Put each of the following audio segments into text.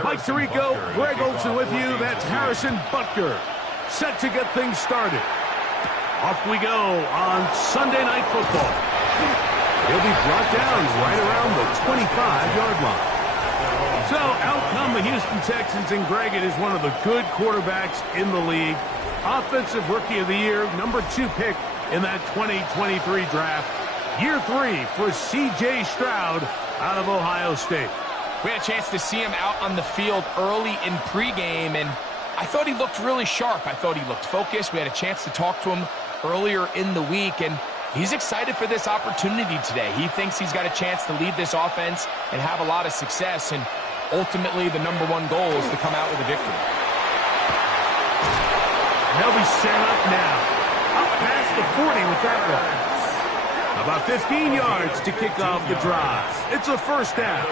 Mike Tirico, Greg Olson with you. That's Harrison Butker. Set to get things started. Off we go on Sunday Night Football. He'll be brought down right around the 25-yard line. So out come the Houston Texans, and Greg, it is one of the good quarterbacks in the league. Offensive Rookie of the Year, number 2 pick in that 2023 draft. Year 3 for C.J. Stroud out of Ohio State. We had a chance to see him out on the field early in pregame, and I thought he looked really sharp. I thought he looked focused. We had a chance to talk to him earlier in the week, and he's excited for this opportunity today. He thinks he's got a chance to lead this offense and have a lot of success, and ultimately the number 1 goal is to come out with a victory. They'll be set up now. Up past the 40 with that one. About 15 yards to kick off the drive. It's a first down.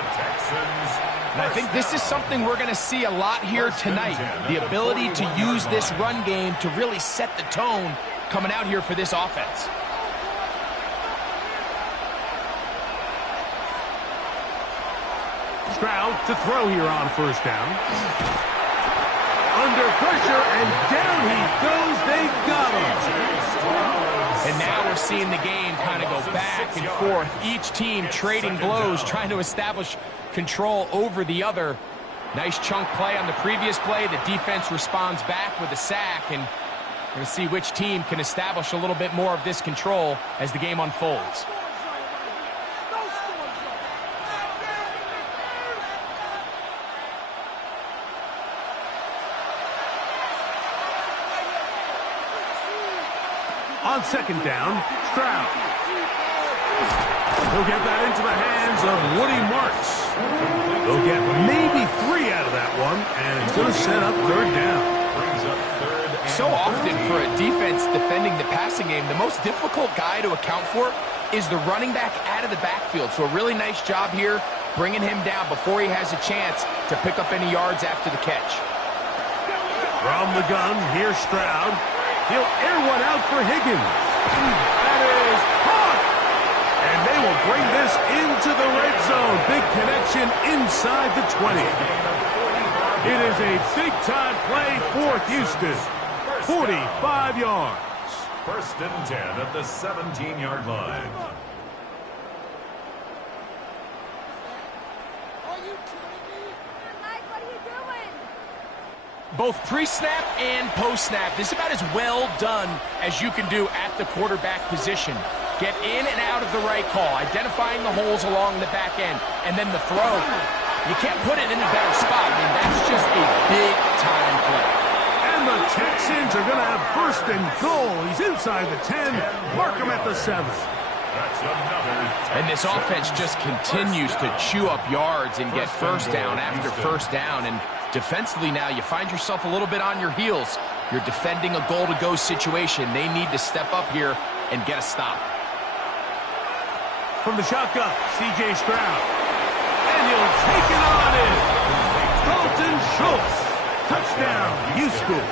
And I think this is something we're going to see a lot here tonight. The ability to use this run game to really set the tone coming out here for this offense. Stroud to throw here on first down. Under pressure, and down he goes. They got him. And now we're seeing the game kind of go back and forth. Each team trading blows, trying to establish control over the other. Nice chunk play on the previous play. The defense responds back with a sack, and we're going to see which team can establish a little bit more of this control as the game unfolds. On second down, Stroud. He'll get that into the hands of Woody Marks. They'll get maybe 3 out of that one, and it's going to set up third down. So often for a defense defending the passing game, the most difficult guy to account for is the running back out of the backfield. So a really nice job here bringing him down before he has a chance to pick up any yards after the catch. From the gun, here's Stroud. He'll air one out for Higgins. That is caught. And they will bring this into the red zone. Big connection inside the 20. It is a big-time play for Houston. 45 yards. First and 10 at the 17-yard line. Both pre-snap and post-snap. This is about as well done as you can do at the quarterback position. Get in and out of the right call, identifying the holes along the back end, and then the throw. You can't put it in a better spot. I mean, that's just a big-time play. And the Texans are going to have first and goal. He's inside the 10. Mark him at the 7. And this offense just continues to chew up yards and get first down after first down. And defensively now, you find yourself a little bit on your heels. You're defending a goal-to-go situation. They need to step up here and get a stop. From the shotgun, C.J. Stroud. And he'll take it on in. Dalton Schultz. Touchdown, Houston.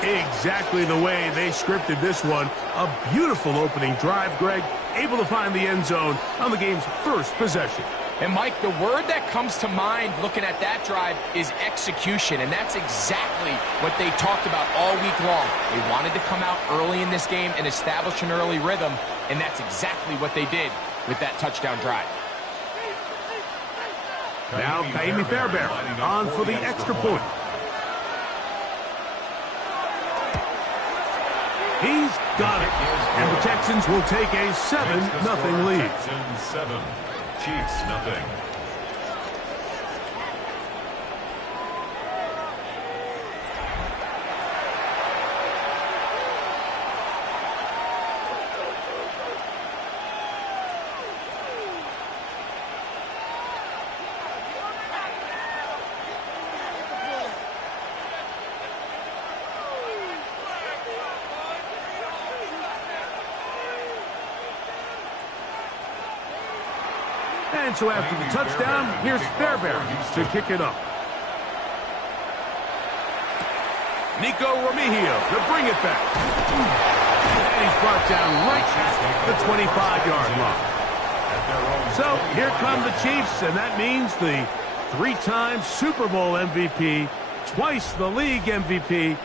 Exactly the way they scripted this one. A beautiful opening drive, Greg. Able to find the end zone on the game's first possession. And, Mike, the word that comes to mind looking at that drive is execution, and that's exactly what they talked about all week long. They wanted to come out early in this game and establish an early rhythm, and that's exactly what they did with that touchdown drive. Now, Kaimi Fairbairn on for the extra point. He's got it, and the Texans will take a 7-0 lead. Texans 7, Chiefs nothing. And so after the touchdown, here's Fairbairn to kick it up. Nico Remigio to bring it back. And he's brought down right at the 25-yard line. So here come the Chiefs, and that means the Three-time Super Bowl MVP, twice the league MVP.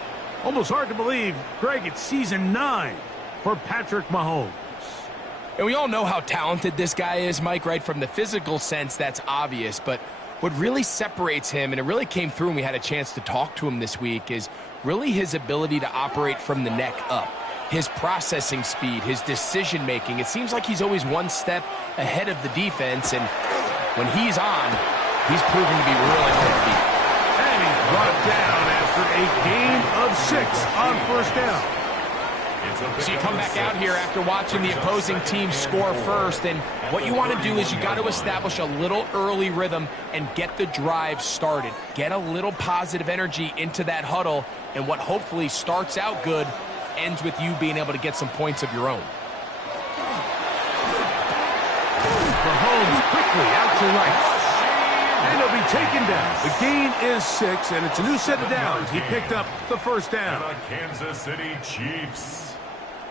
Almost hard to believe, Greg, it's season 9 for Patrick Mahomes. And we all know how talented this guy is, Mike, right? From the physical sense, that's obvious. But what really separates him, and it really came through when we had a chance to talk to him this week, is really his ability to operate from the neck up. His processing speed, his decision-making. It seems like he's always one step ahead of the defense, and when he's on, he's proven to be really hard to beat. And he's brought down after a gain of 6 on first down. So you come back out here after watching the opposing team score first, and what you want to do is you got to establish a little early rhythm and get the drive started. Get a little positive energy into that huddle, and what hopefully starts out good ends with you being able to get some points of your own. Mahomes quickly out to right. And he'll be taken down. The gain is 6, and it's a new set of downs. He picked up the first down. And the Kansas City Chiefs.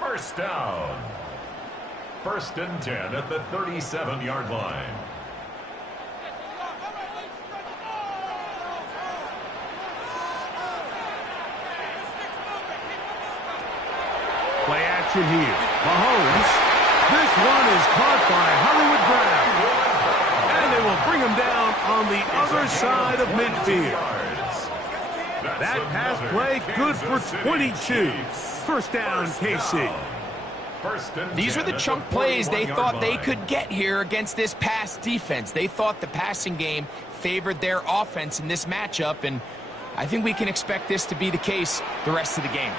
First down. 1st and 10 at the 37-yard line. Play action here. Mahomes. This one is caught by Hollywood Brown. And they will bring him down on the other side of midfield. That pass play good for 22. First down, KC. These were the chunk plays they thought they could get here against this pass defense. They thought the passing game favored their offense in this matchup, and I think we can expect this to be the case the rest of the game.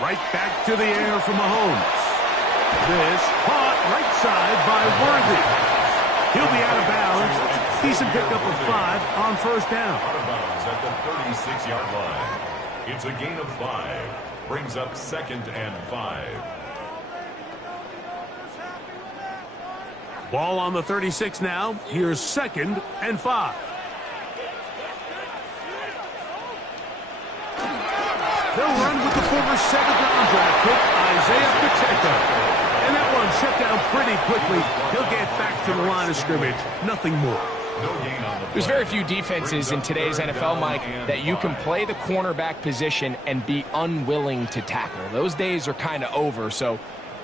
Right back to the air for Mahomes. This caught right side by Worthy. He'll be out of bounds. Decent pickup of 5 on first down. Out of bounds at the 36-yard line. It's a gain of 5. Brings up 2nd and 5. Ball on the 36 now. Here's 2nd and 5. They'll run with the former 7th-round draft pick, Isaiah Pacheco. And that one shut down pretty quickly. He'll get back to the line of scrimmage. Nothing more. There's very few defenses in today's NFL, Mike, that you can play the cornerback position and be unwilling to tackle. Those days are kind of over, so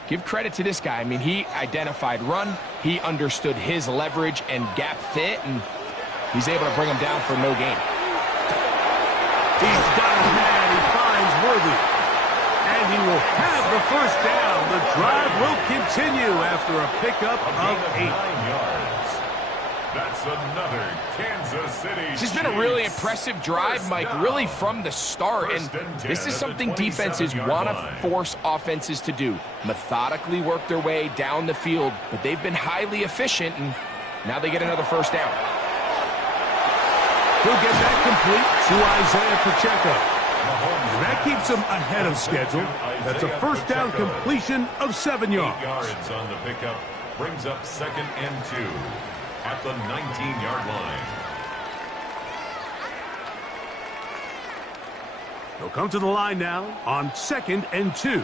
give credit to this guy. I mean, he identified run, he understood his leverage and gap fit, and he's able to bring him down for no gain. He's got a man. He finds Worthy. And he will have the first down. The drive will continue after a pickup of 8 yards. That's another Kansas City. This has been a really impressive drive, Mike, really from the start. And this is something defenses want to force offenses to do. Methodically work their way down the field, but they've been highly efficient, and now they get another first down. He'll get that complete to Isaiah Pacheco. And that keeps him ahead of schedule. That's a first down completion of 7 yards. 8 yards on the pickup. Brings up 2nd and 2. At the 19-yard line. They'll come to the line now on 2nd and 2.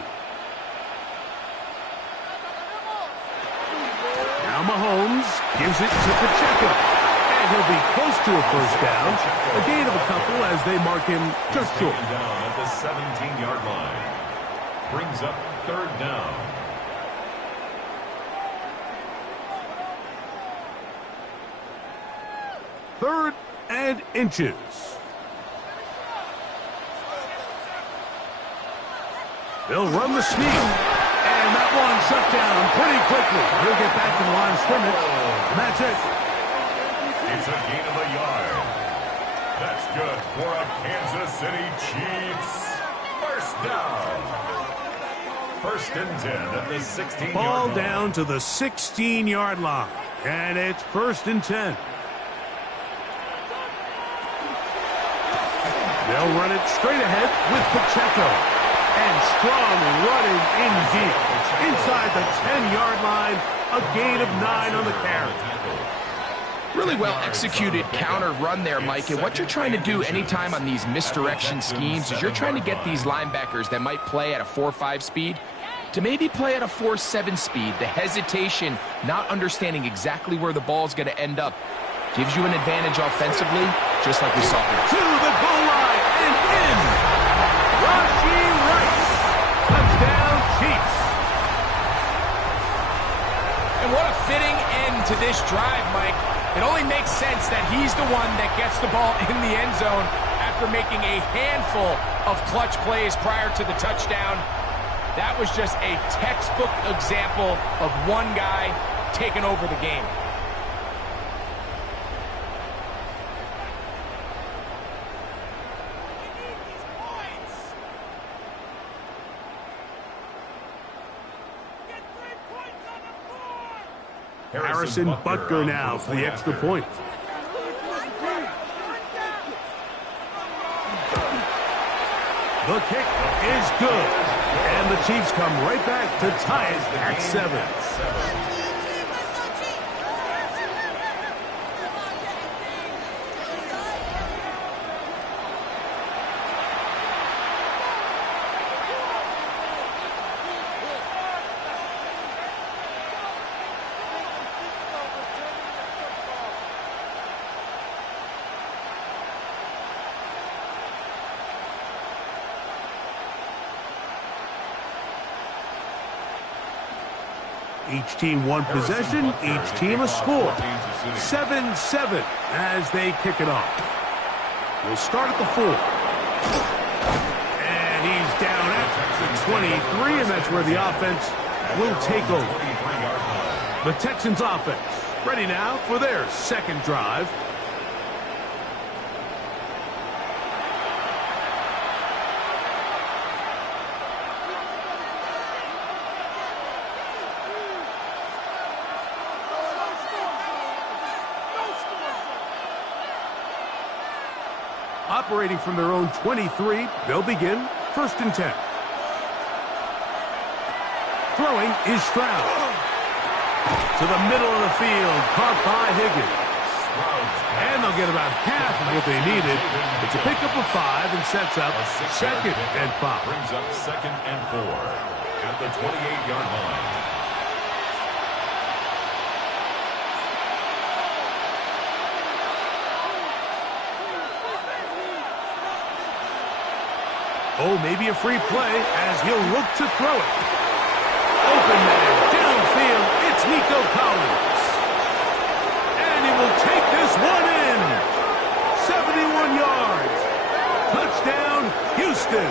Now Mahomes gives it to Pacheco. And he'll be close to a first down. A gain of a couple as they mark him just short. Down at the 17-yard line. Brings up 3rd down. Third and inches. They'll run the sneak. And that one shut down pretty quickly. He'll get back to the line of scrimmage. And that's it. It's a gain of a yard. That's good for a Kansas City Chiefs. First down. 1st and 10 at the 16-yard line. Ball down to the 16-yard line. And it's 1st and 10. They'll run it straight ahead with Pacheco. And strong running indeed. Inside the 10-yard line, a gain of 9 on the carry. Really well executed counter run there, Mike. And what you're trying to do anytime on these misdirection schemes is you're trying to get these linebackers that might play at a 4-5 speed. to maybe play at a 4.7 speed. The hesitation, not understanding exactly where the ball's going to end up, gives you an advantage offensively, just like we saw here. To the goal line and in. Rashee Rice. Touchdown, Chiefs. And what a fitting end to this drive, Mike. It only makes sense that he's the one that gets the ball in the end zone after making a handful of clutch plays prior to the touchdown. That was just a textbook example of one guy taking over the game. Harrison Butker now for the extra point. The kick is good. And the Chiefs come right back to tie it at 7. Each team one possession, each team a score. 7-7 as they kick it off. We'll start at the 4. And he's down at the 23, and that's where the offense will take over. The Texans offense ready now for their second drive. Operating from their own 23, they'll begin 1st and 10. Throwing is Stroud. To the middle of the field, caught by Higgins. And they'll get about half of what they needed. It's a pickup of 5 and sets up 2nd and 5. Brings up 2nd and 4 at the 28-yard line. Oh, maybe a free play as he'll look to throw it. Open man, downfield, it's Nico Collins. And he will take this one in. 71 yards. Touchdown, Houston.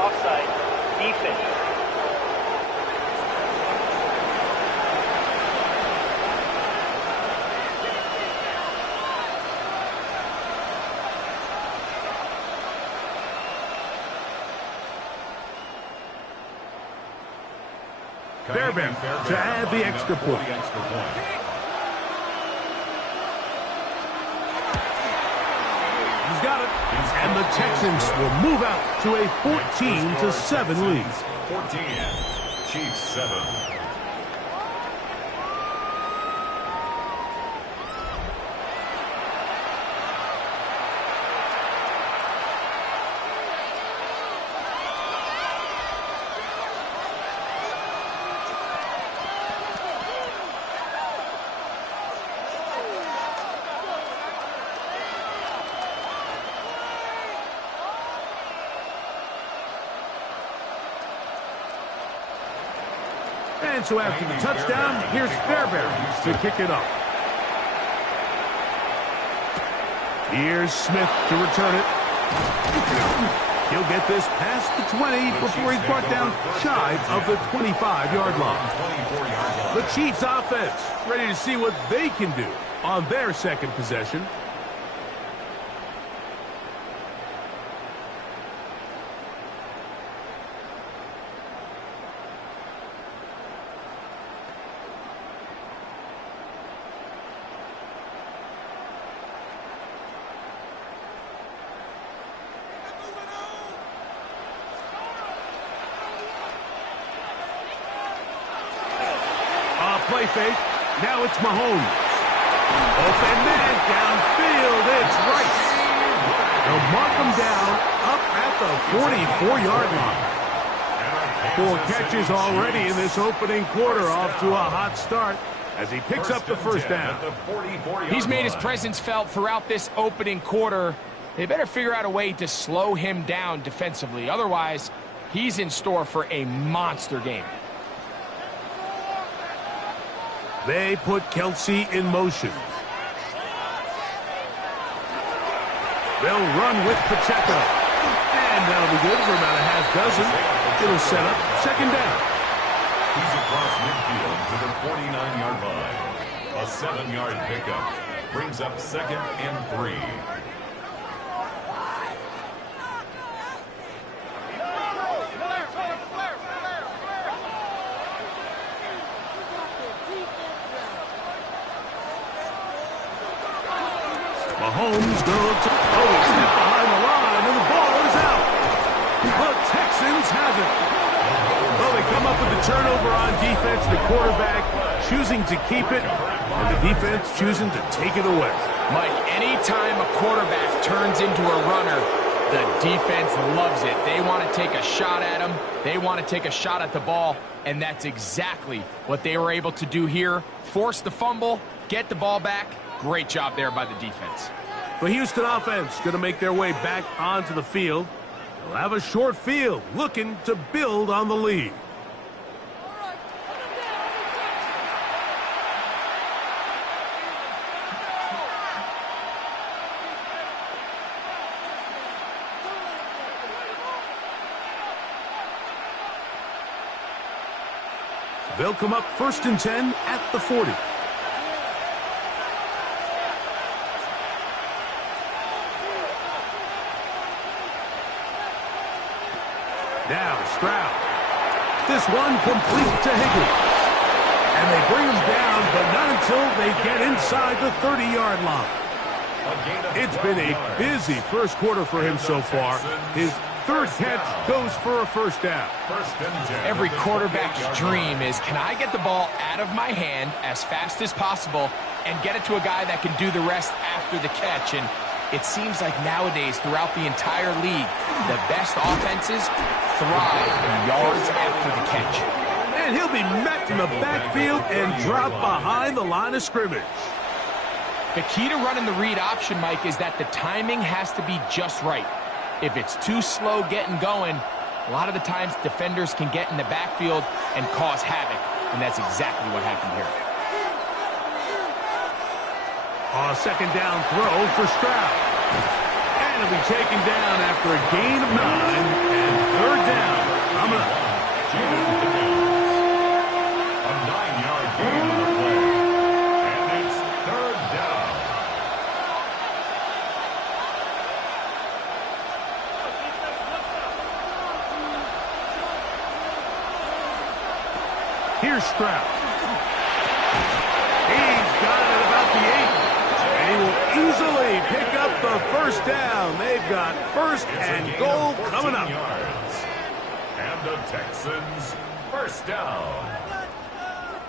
Offside, defense. Fairbairn to add the extra point. He's got it. And the Texans will move out to a 14-7 lead. 14, Chiefs 7. And so after the touchdown, here's Fairbairn to kick it off. Here's Smith to return it. He'll get this past the 20 before he's brought down shy of the 25-yard line. The Chiefs offense ready to see what they can do on their second possession. Play fake. Now it's Mahomes. Open man downfield. It's Rice. They'll mark him down up at the 44-yard line. 4 catches already in this opening quarter, off to a hot start as he picks up the first down. He's made his presence felt throughout this opening quarter. They better figure out a way to slow him down defensively. Otherwise, he's in store for a monster game. They put Kelsey in motion. They'll run with Pacheco. And that'll be good for about a half dozen. It'll set up second down. He's across midfield to the 49-yard line. A 7-yard pickup brings up 2nd and 3. Mahomes goes to... Oh, he stepped behind the line, and the ball is out. The Texans have it. Well, they come up with the turnover on defense. The quarterback choosing to keep it, and the defense choosing to take it away. Mike, anytime a quarterback turns into a runner, the defense loves it. They want to take a shot at him. They want to take a shot at the ball, and that's exactly what they were able to do here. Force the fumble, get the ball back. Great job there by the defense. The Houston offense going to make their way back onto the field. They'll have a short field, looking to build on the lead. They'll come up 1st and 10 at the 40. Now Stroud. This one complete to Higgins. And they bring him down, but not until they get inside the 30-yard line. It's been a busy first quarter for him so far. His 3rd catch goes for a first down. Every quarterback's dream is, can I get the ball out of my hand as fast as possible and get it to a guy that can do the rest after the catch? And it seems like nowadays, throughout the entire league, the best offenses thrive in yards after the catch. And he'll be met in the backfield and drop behind the line of scrimmage. The key to running the read option, Mike, is that the timing has to be just right. If it's too slow getting going, a lot of the times defenders can get in the backfield and cause havoc, and that's exactly what happened here. A second down throw for Stroud. And he'll be taken down after a gain of 9 and 3rd down. Coming up. A 9-yard gain on the play. And it's 3rd down. Here's Stroud. He's got it at about the 8. And he will easily pick up the first down. They've got 1st and goal coming up. And the Texans, 1st down.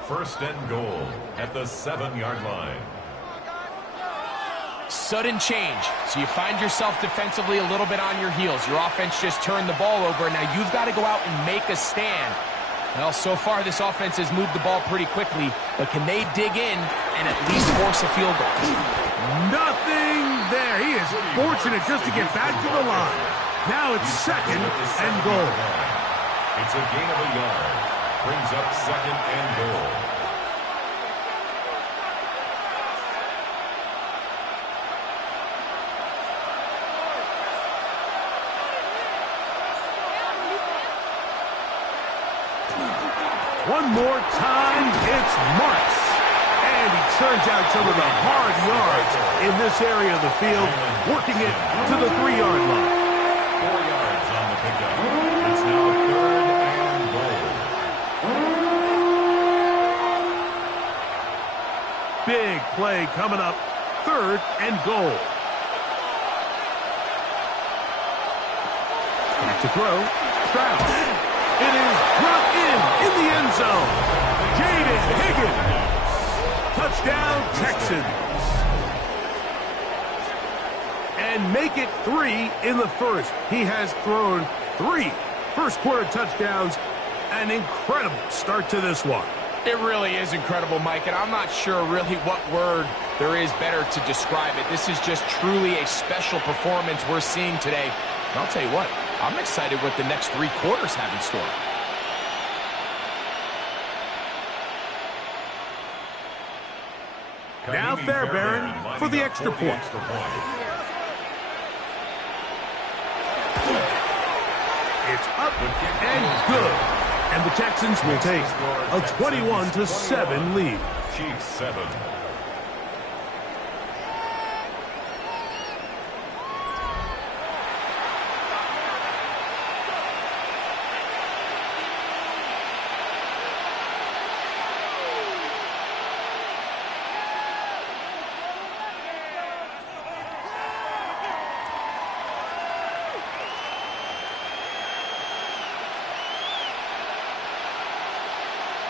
1st and goal at the 7-yard line. Sudden change. So you find yourself defensively a little bit on your heels. Your offense just turned the ball over. Now you've got to go out and make a stand. Well, so far this offense has moved the ball pretty quickly, but can they dig in and at least force a field goal? Nothing there. He is fortunate just to get back to the line. Now it's 2nd and goal. It's a gain of a yard. Brings up 2nd and goal. One more time, it's Marks. And he turns out some of the hard yards in this area of the field, working it to the 3-yard line. 4 yards on the pickup. It's now 3rd and goal. Big play coming up, 3rd and goal. Back to throw, Stroud. It is brought in the end zone. Jaden Higgins. Touchdown, Texans. And make it 3 in the first. He has thrown 3 first-quarter touchdowns. An incredible start to this one. It really is incredible, Mike, and I'm not sure really what word there is better to describe it. This is just truly a special performance we're seeing today. And I'll tell you what, I'm excited what the next 3 quarters have in store. Now Fairbairn for the extra point. It's up and good. And the Texans will take a 21-7 lead. Chiefs 7.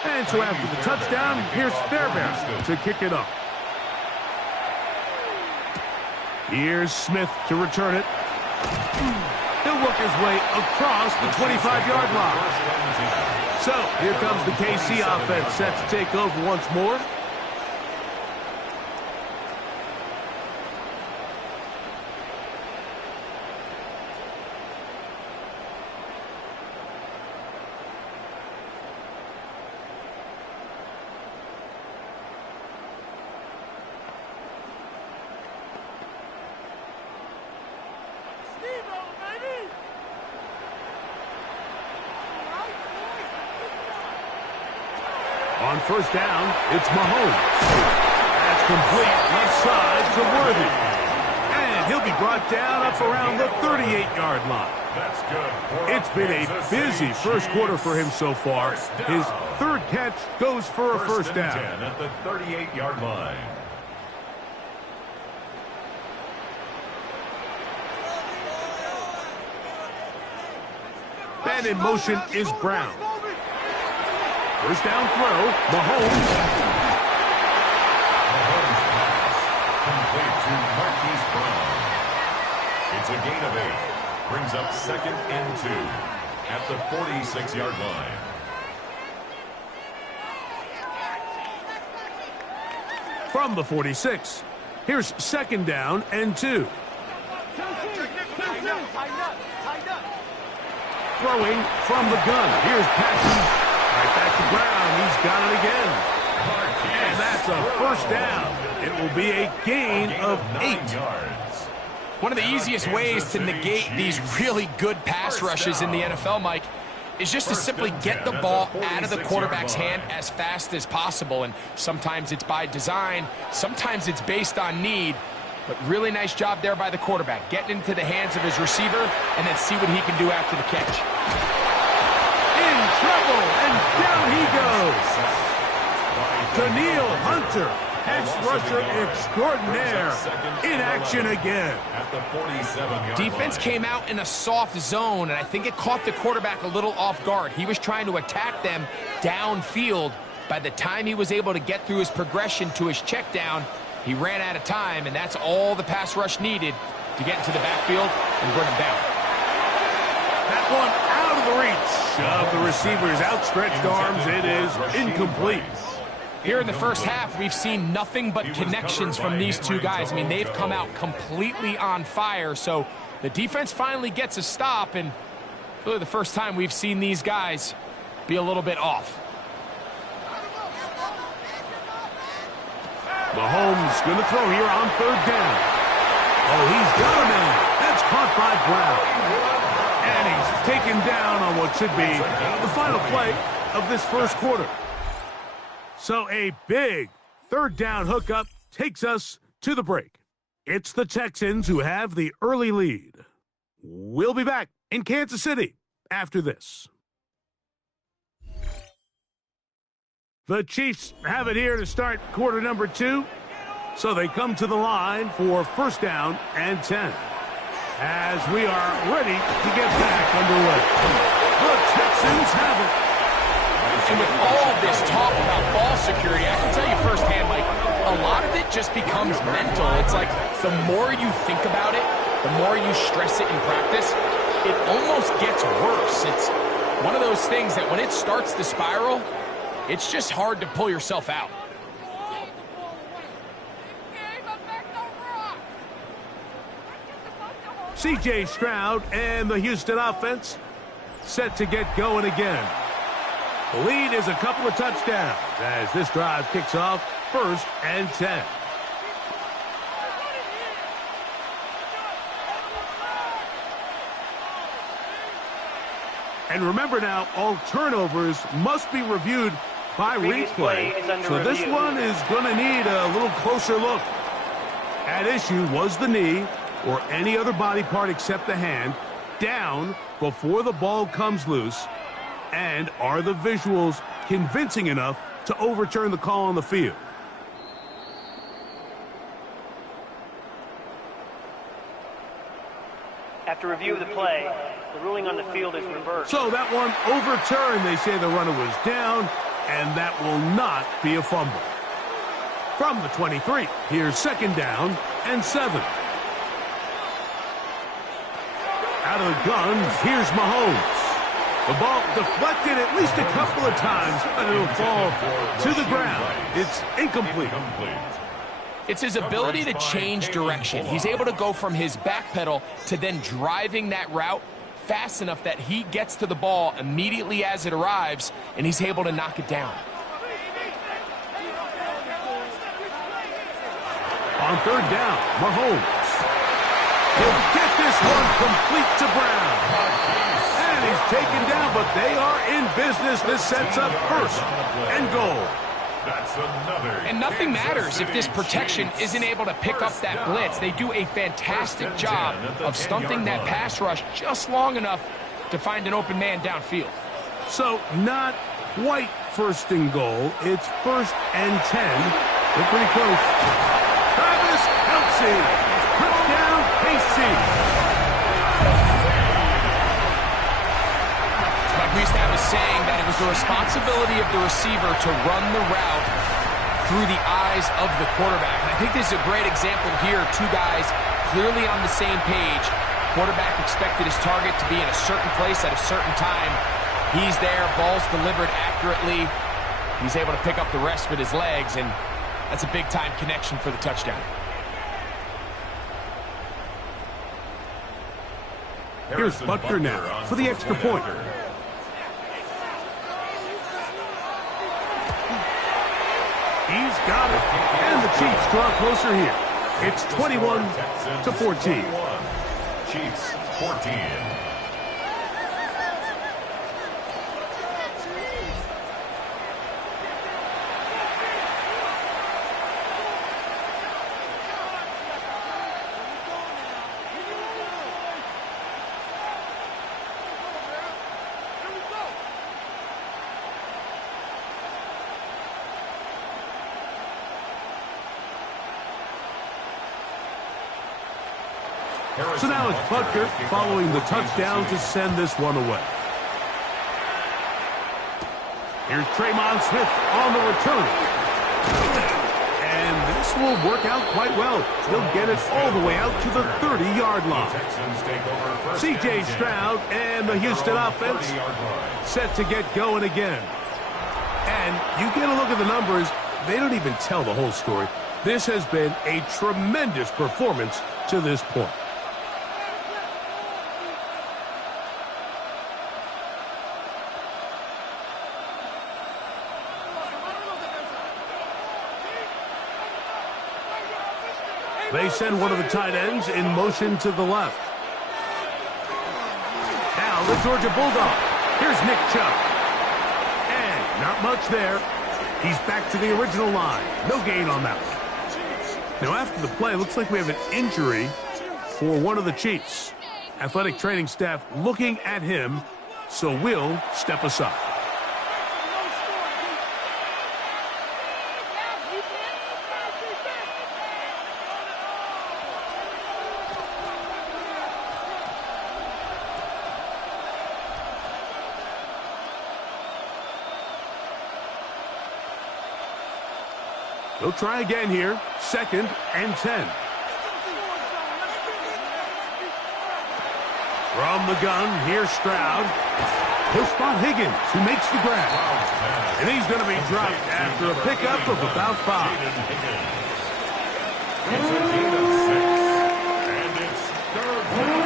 And so after the touchdown, here's Fairbairn to kick it off. Here's Smith to return it. He'll work his way across the 25-yard line. So here comes the KC offense set to take over once more. On first down, it's Mahomes. That's complete left side to Worthy. And he'll be brought down up around the 38-yard line. That's good. It's been a busy first quarter for him so far. His third catch goes for a first down. 10 at the 38-yard line. And in motion is Brown. First down throw, Mahomes. Mahomes pass. Complete to Marquise Brown. It's a gain of 8. Brings up 2nd and 2 at the 46-yard line. From the 46, here's 2nd down and 2. Throwing from the gun. Here's Patrick. Right back to Brown. He's got it again. And that's a first down. It will be a gain of 8 yards. One of the easiest ways to negate these really good pass rushes in the NFL, Mike, is just to simply get the ball out of the quarterback's hand as fast as possible. And sometimes it's by design, sometimes it's based on need. But really nice job there by the quarterback, getting into the hands of his receiver and then see what he can do after the catch. In trouble, and down he goes. Daniil Hunter, pass rusher extraordinaire, in action again. At the 47-yard Defense line. came out in a soft zone, and I think it caught the quarterback a little off guard. He was trying to attack them downfield. By the time he was able to get through his progression to his check down, he ran out of time, and that's all the pass rush needed to get into the backfield and bring him down. That one out of the reach of the receiver's outstretched arms. It is incomplete. Here in the first half, we've seen nothing but connections from these two guys. I mean, they've come out completely on fire, so the defense finally gets a stop, and really the first time we've seen these guys be a little bit off. Mahomes going to throw here on 3rd down. Oh, he's got a man. That's caught by Brown. And he's taken down on what should be the final play of this first quarter. So a big 3rd down hookup takes us to the break. It's the Texans who have the early lead. We'll be back in Kansas City after this. The Chiefs have it here to start quarter number 2. So they come to the line for first down and 10. As we are ready to get back underway. The Texans have it. And with all this talk about ball security, I can tell you firsthand, Mike, a lot of it just becomes mental. It's like the more you think about it, the more you stress it in practice, it almost gets worse. It's one of those things that when it starts to spiral, it's just hard to pull yourself out. C.J. Stroud and the Houston offense set to get going again. The lead is a couple of touchdowns as this drive kicks off 1st and 10. And remember now, all turnovers must be reviewed by replay. So this one is going to need a little closer look. At issue was the knee or any other body part except the hand down before the ball comes loose. And are the visuals convincing enough to overturn the call on the field? After review of the play, the ruling on the field is reversed. So that one overturned. They say the runner was down, and that will not be a fumble. From the 23, here's 2nd down and 7. Out of the gun, here's Mahomes. The ball deflected at least a couple of times, but it'll fall to the ground. It's incomplete. It's his ability to change direction. He's able to go from his back pedal to then driving that route fast enough that he gets to the ball immediately as it arrives, and he's able to knock it down. On 3rd down, Mahomes. He'll get this one complete to Brown. And he's taken down, but they are in business. This sets up 1st and goal. And nothing matters if this protection isn't able to pick up that blitz. They do a fantastic job of stunting that pass rush just long enough to find an open man downfield. So not quite 1st and goal. It's 1st and 10. They're pretty close. Travis Kelce. Touchdown, KC. We used to have a saying that it was the responsibility of the receiver to run the route through the eyes of the quarterback. And I think this is a great example here. 2 guys clearly on the same page. Quarterback expected his target to be in a certain place at a certain time. He's there, ball's delivered accurately. He's able to pick up the rest with his legs, and that's a big-time connection for the touchdown. Here's Butker now for the extra point. He's got it. And the Chiefs draw closer here. It's 21-14. Chiefs 14. So now it's Butker following the touchdown to send this one away. Here's Tremont Smith on the return. And this will work out quite well. He'll get it all the way out to the 30-yard line. C.J. Stroud and the Houston offense set to get going again. And you get a look at the numbers, they don't even tell the whole story. This has been a tremendous performance to this point. They send one of the tight ends in motion to the left. Now the Georgia Bulldog. Here's Nick Chubb. And not much there. He's back to the original line. No gain on that one. Now after the play, looks like we have an injury for one of the Chiefs. Athletic training staff looking at him, so we'll step aside. They'll try again here. 2nd and 10. From the gun, here's Stroud. He'll spot Higgins, who makes the grab. And he's going to be dropped after a pickup of about 5. It's a gain of 6, and it's 3rd down.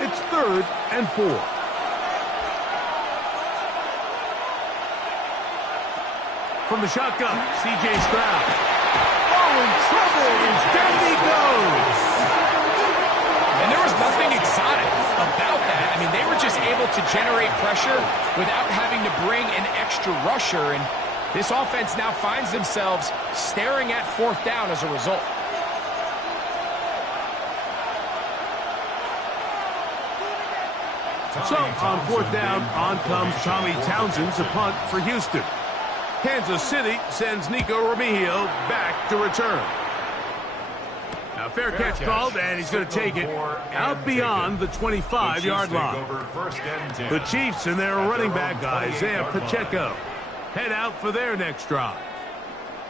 It's 3rd and 4. From the shotgun, C.J. Stroud. Oh, in trouble, and down he goes. And there was nothing exotic about that. I mean, they were just able to generate pressure without having to bring an extra rusher, and this offense now finds themselves staring at 4th down as a result. So, on 4th down, on comes Tommy Townsend to punt for Houston. Kansas City sends Nico Remigio back to return. Now, fair catch called, and he's going to take it out beyond the 25-yard line. The Chiefs and their running back, Isaiah Pacheco, head out for their next drive.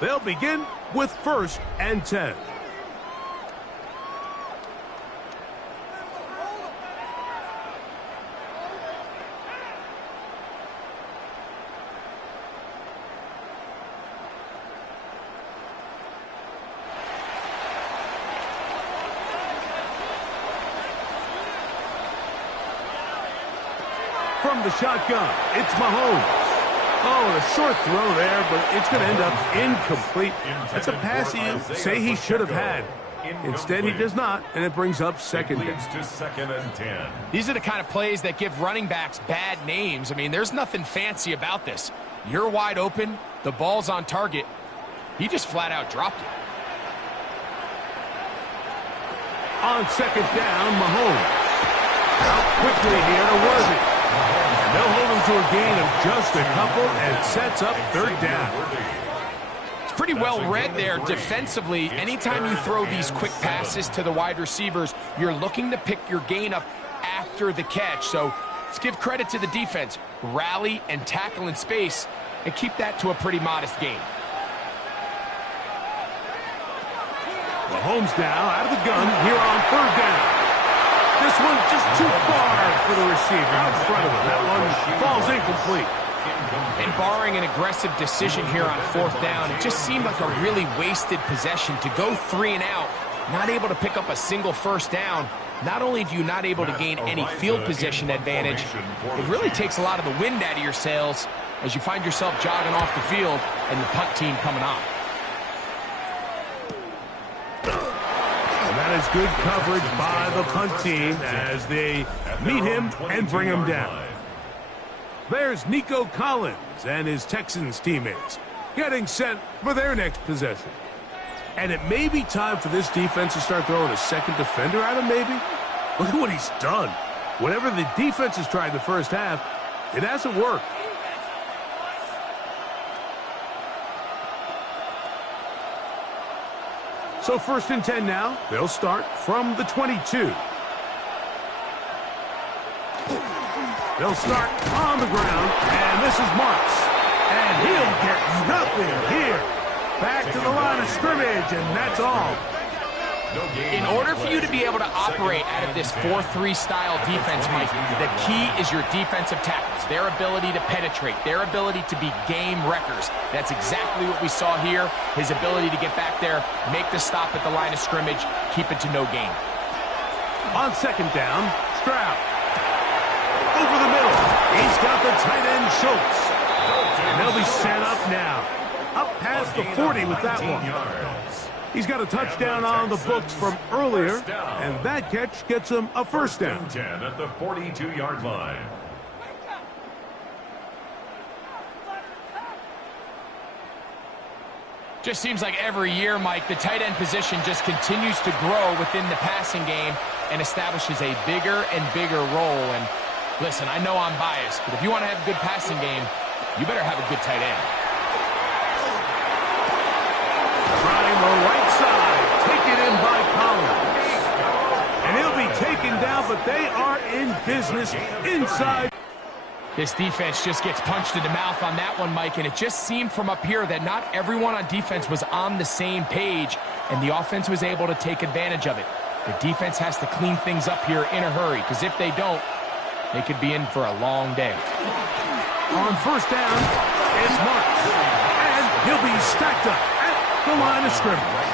They'll begin with 1st and 10. From the shotgun, it's Mahomes. Oh, a short throw there, but it's going to end up incomplete. That's a pass you say he should have had. Instead, he does not, and it brings up 2nd down. To 2nd and 10. These are the kind of plays that give running backs bad names. I mean, there's nothing fancy about this. You're wide open, the ball's on target. He just flat out dropped it. On 2nd down, Mahomes. Out quickly here to Worthy. And they'll hold him to a gain of just a couple and sets up 3rd down. It's pretty well read there defensively. Anytime you throw these quick passes to the wide receivers, you're looking to pick your gain up after the catch. So let's give credit to the defense. Rally and tackle in space and keep that to a pretty modest gain. Mahomes now out of the gun here on 3rd down. This one just too far for the receiver out in front of him. That one falls incomplete. And barring an aggressive decision here on 4th down, it just seemed like a really wasted possession to go 3 and out, not able to pick up a single 1st down. Not only do you not able to gain any field position advantage, it really takes a lot of the wind out of your sails as you find yourself jogging off the field and the punt team coming on. That is good coverage by the punt team as they meet him and bring him down. There's Nico Collins and his Texans teammates getting set for their next possession. And it may be time for this defense to start throwing a 2nd defender at him, maybe. Look at what he's done. Whatever the defense has tried the first half, it hasn't worked. So 1st and 10 now. They'll start from the 22. They'll start on the ground, and this is Marks. And he'll get nothing here. Back to the line of scrimmage, and that's all. In order for you to be able to operate out of this 4-3 style defense, Mike, the key is your defensive tackles, their ability to penetrate, their ability to be game wreckers. That's exactly what we saw here, his ability to get back there, make the stop at the line of scrimmage, keep it to no gain. On 2nd down, Stroud. Over the middle, he's got the tight end Schultz. And they'll be set up now. Up past the 40 with that one. He's got a touchdown on the books from earlier, and that catch gets him a 1st down. 10 at the 42-yard line. Just seems like every year, Mike, the tight end position just continues to grow within the passing game and establishes a bigger and bigger role. And listen, I know I'm biased, but if you want to have a good passing game, you better have a good tight end. Trying the right side, taken in by Collins. And he'll be taken down, but they are in business inside. This defense just gets punched in the mouth on that one, Mike, and it just seemed from up here that not everyone on defense was on the same page, and the offense was able to take advantage of it. The defense has to clean things up here in a hurry, because if they don't, they could be in for a long day. On first down, it's Marks, and he'll be stacked up at the line of scrimmage.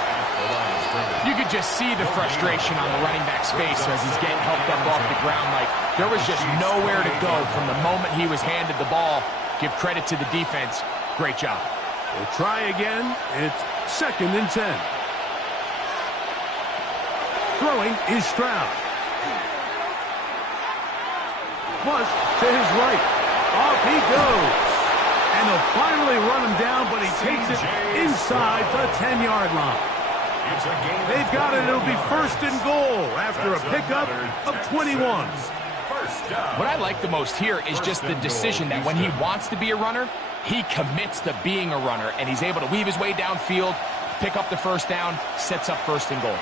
You could just see the frustration on the running back's face as he's getting helped up off the ground. Like, there was just nowhere to go from the moment he was handed the ball. Give credit to the defense. Great job. We'll try again. It's 2nd and 10. Throwing is Stroud. Flush to his right. Off he goes. And they'll finally run him down, but he takes it inside the 10-yard line. They've got it. It'll be 1st and goal after a pickup of 21. What I like the most here is just the decision that when he wants to be a runner, he commits to being a runner, and he's able to weave his way downfield, pick up the 1st down, sets up 1st and goal.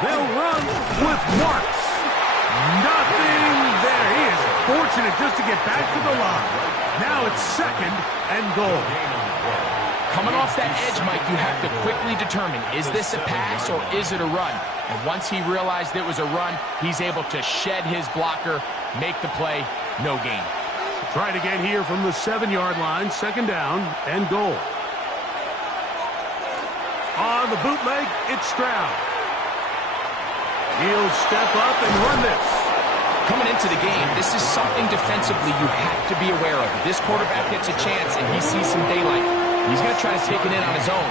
They'll run with Marks. Nothing there. He is fortunate just to get back to the line. Now it's 2nd and goal. Coming off that edge, Mike, you have to quickly determine, is this a pass or is it a run? And once he realized it was a run, he's able to shed his blocker, make the play, no gain. Try it again here from the 7-yard line, 2nd down and goal. On the bootleg, it's Stroud. He'll step up and run this. Coming into the game, this is something defensively you have to be aware of. If this quarterback gets a chance and he sees some daylight, he's going to try to take it in on his own.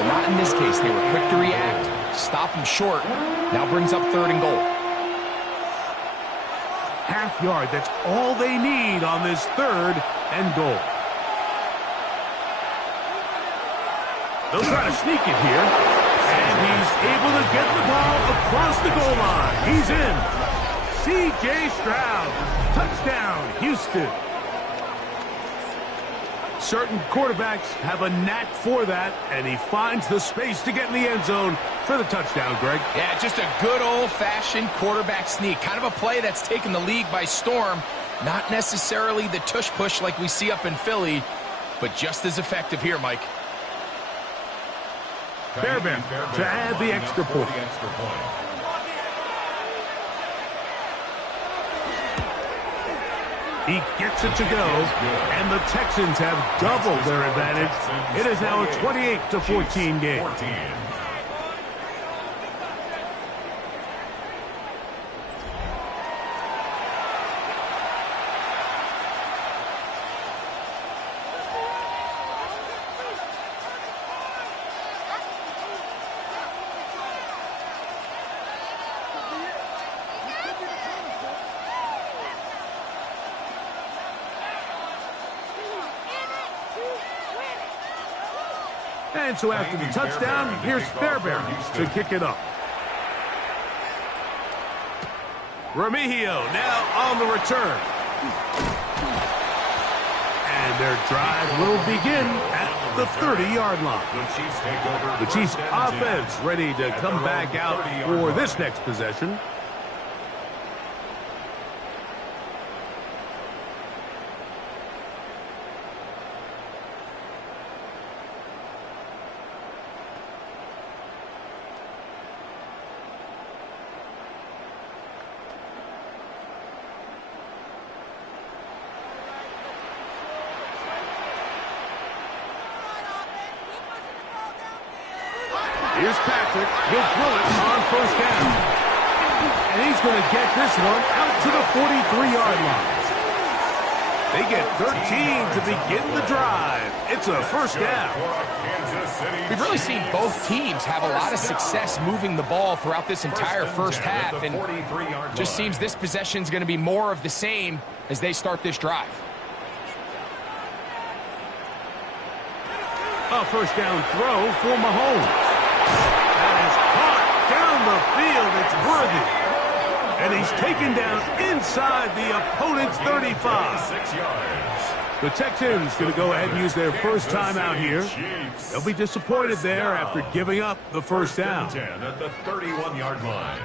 But not in this case. They were quick to react, stop him short. Now brings up 3rd and goal. Half yard, that's all they need on this 3rd and goal. They'll try to sneak it here. And he's able to get the ball across the goal line. He's in. C.J. Stroud. Touchdown, Houston. Certain quarterbacks have a knack for that, and he finds the space to get in the end zone for the touchdown, Greg. Yeah, just a good old-fashioned quarterback sneak. Kind of a play that's taken the league by storm. Not necessarily the tush-push like we see up in Philly, but just as effective here, Mike. Fairbairn to add the extra point. He gets it to go, and the Texans have doubled their advantage. It is now a 28-14 game. And so after the touchdown, here's Fairbairn to kick it up. Remigio now on the return. And their drive will begin at the 30-yard line. The Chiefs offense ready to come back out for this next possession. Here's Patrick. He'll throw it on 1st down. And he's going to get this one out to the 43-yard line. They get 13 to begin the drive. It's a 1st down. We've really seen both teams have a lot of success moving the ball throughout this entire first half. And just seems this possession is going to be more of the same as they start this drive. A 1st down throw for Mahomes. That is caught down the field. It's worthy. And he's taken down inside the opponent's 35. 6 yards. The Texans going to go ahead and use their first time out here. They'll be disappointed there after giving up the 1st down. 10 at the 31-yard line.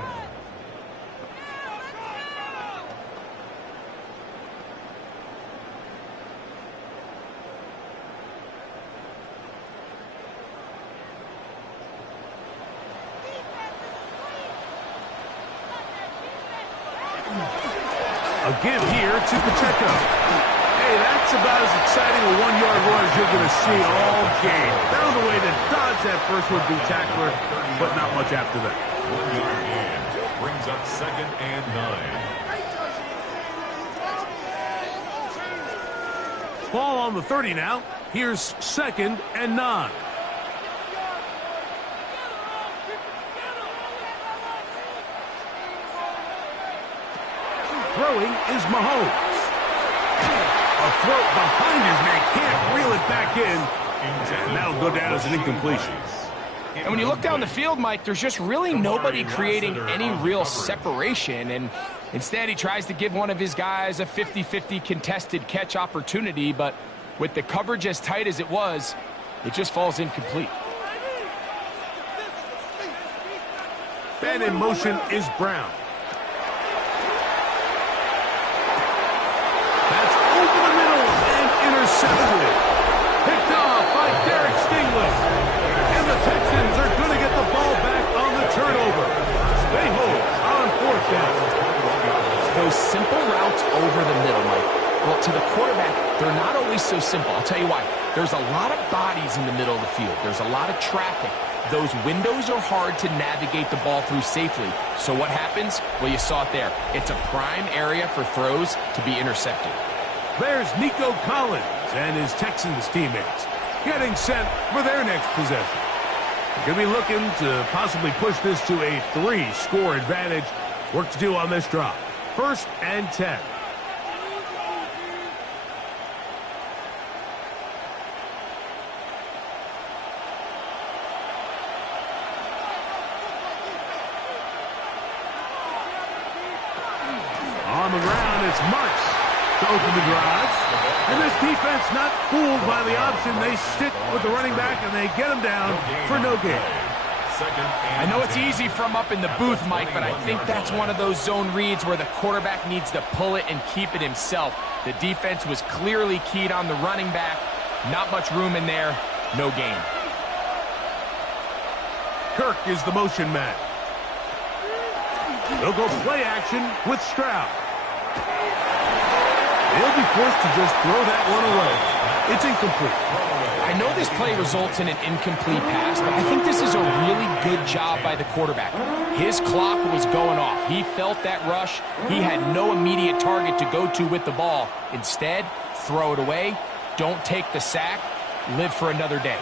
A give here to Pacheco. Hey, that's about as exciting a one-yard run as you're going to see all game. Found a way to dodge that first would-be tackler, but not much after that. 1 yard gain brings up 2nd and 9. Ball on the 30 now. Here's 2nd and 9. Throwing is Mahomes. A throw behind his man, can't reel it back in. And that'll go down as an incompletion. And when you look down the field, Mike, there's just really nobody creating any real separation. And instead, he tries to give one of his guys a 50-50 contested catch opportunity. But with the coverage as tight as it was, it just falls incomplete. And in motion is Brown. That's over the middle and intercepted. Picked off by Derek Stingley. And the Texans are going to get the ball back on the turnover. They hold on 4th down. Those simple routes over the middle, Mike. Well, to the quarterback, they're not always so simple. I'll tell you why. There's a lot of bodies in the middle of the field. There's a lot of traffic. Those windows are hard to navigate the ball through safely. So what happens? Well, you saw it there. It's a prime area for throws to be intercepted. There's Nico Collins and his Texans teammates getting set for their next possession. They're going to be looking to possibly push this to a 3-score advantage. Work to do on this drive. 1st and 10. On the ground, it's Marks to open the drive. And this defense not fooled by the option. They stick with the running back, and they get him down for no gain. I know it's easy from up in the booth, Mike, but I think that's one of those zone reads where the quarterback needs to pull it and keep it himself. The defense was clearly keyed on the running back. Not much room in there. No gain. Kirk is the motion man. They'll go play action with Stroud. They'll be forced to just throw that one away. It's incomplete. I know this play results in an incomplete pass, but I think this is a really good job by the quarterback. His clock was going off. He felt that rush. He had no immediate target to go to with the ball. Instead, throw it away. Don't take the sack. Live for another day.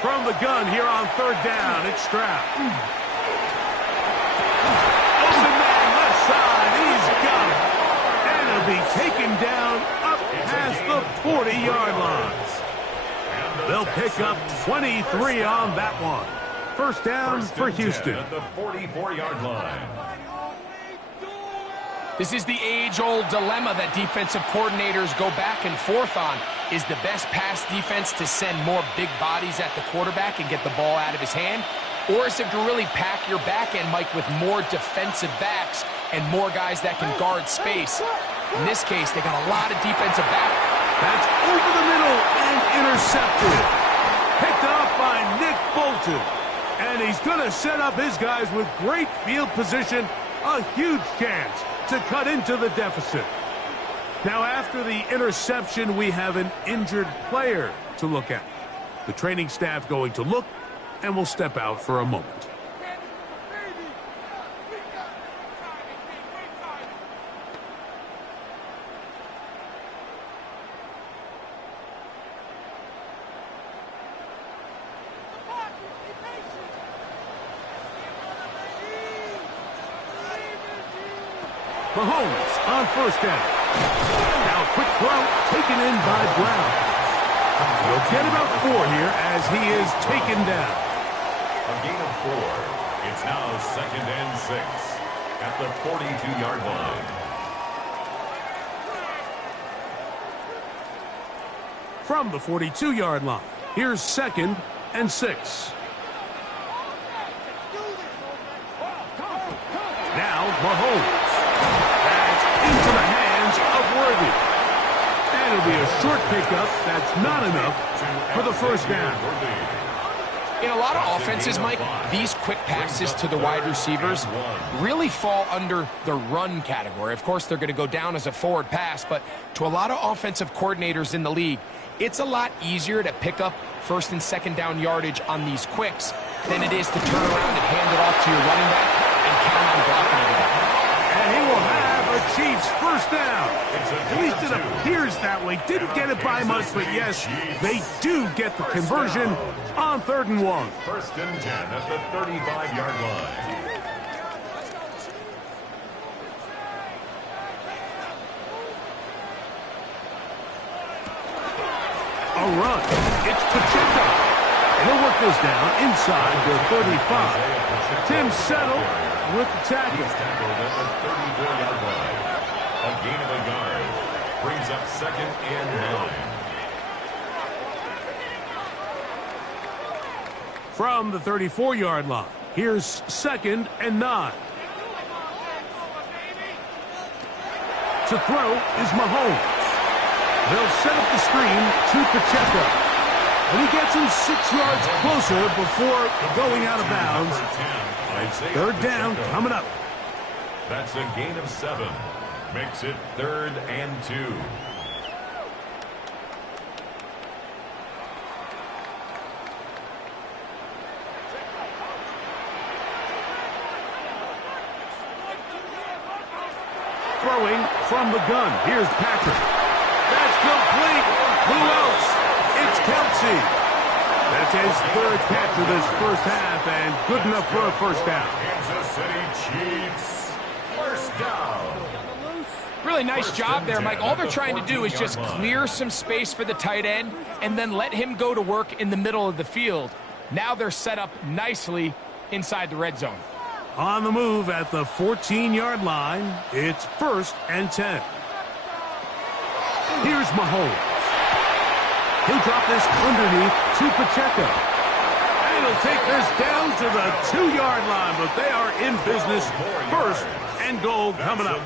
From the gun here on 3rd down, it's Stroud. Open man, left side, he's got it. And he'll be taken down up past the 40-yard line. They'll pick up 23 on that one. 1st down for Houston. At the 44-yard line. This is the age-old dilemma that defensive coordinators go back and forth on. Is the best pass defense to send more big bodies at the quarterback and get the ball out of his hand? Or is it to really pack your back end, Mike, with more defensive backs and more guys that can guard space? In this case, they got a lot of defensive back. That's over the middle and intercepted. Picked off by Nick Bolton. And he's going to set up his guys with great field position. A huge chance to cut into the deficit. Now, after the interception, we have an injured player to look at. The training staff going to look, and will step out for a moment. Mahomes on 1st down. Now quick throw taken in by Brown. He'll get about 4 here as he is taken down. A gain of 4. It's now 2nd and 6 at the 42-yard line. From the 42-yard line, here's 2nd and 6. Now Mahomes. Into the hands of Worthy. And it'll be a short pickup. That's not enough for the 1st down. In a lot of offenses, Mike, these quick passes to the wide receivers really fall under the run category. Of course, they're going to go down as a forward pass, but to a lot of offensive coordinators in the league, it's a lot easier to pick up first and second down yardage on these quicks than it is to turn around and hand it off to your running back and count on blocking everything. And he will have a Chiefs first down. At least it appears that way. Didn't get it by much, but yes, they do get the conversion on 3rd and 1. First and 10 at the 35-yard line. A run. It's Pacheco. He'll work this down inside the 35. Tim Settle with the tackle. He's tackled at the 34-yard line. A gain of a yard. Brings up 2nd and 9. From the 34-yard line, here's 2nd and 9. To throw is Mahomes. They'll set up the screen to Pacheco. And he gets him 6 yards closer before going out of bounds. It's 3rd down coming up. That's a gain of 7. Makes it 3rd and 2. Throwing from the gun. Here's Patrick. That's complete. Who else? It's Kelsey. That's his 3rd catch of this first half, and good enough for a first down. Kansas City Chiefs. First down. Really nice job there, Mike. All they're trying to do is just clear some space for the tight end and then let him go to work in the middle of the field. Now they're set up nicely inside the red zone. On the move at the 14-yard line, it's 1st and 10. Here's Mahomes. He'll drop this underneath to Pacheco. And he'll take this down to the 2-yard line, but they are in business. 1st and goal coming up.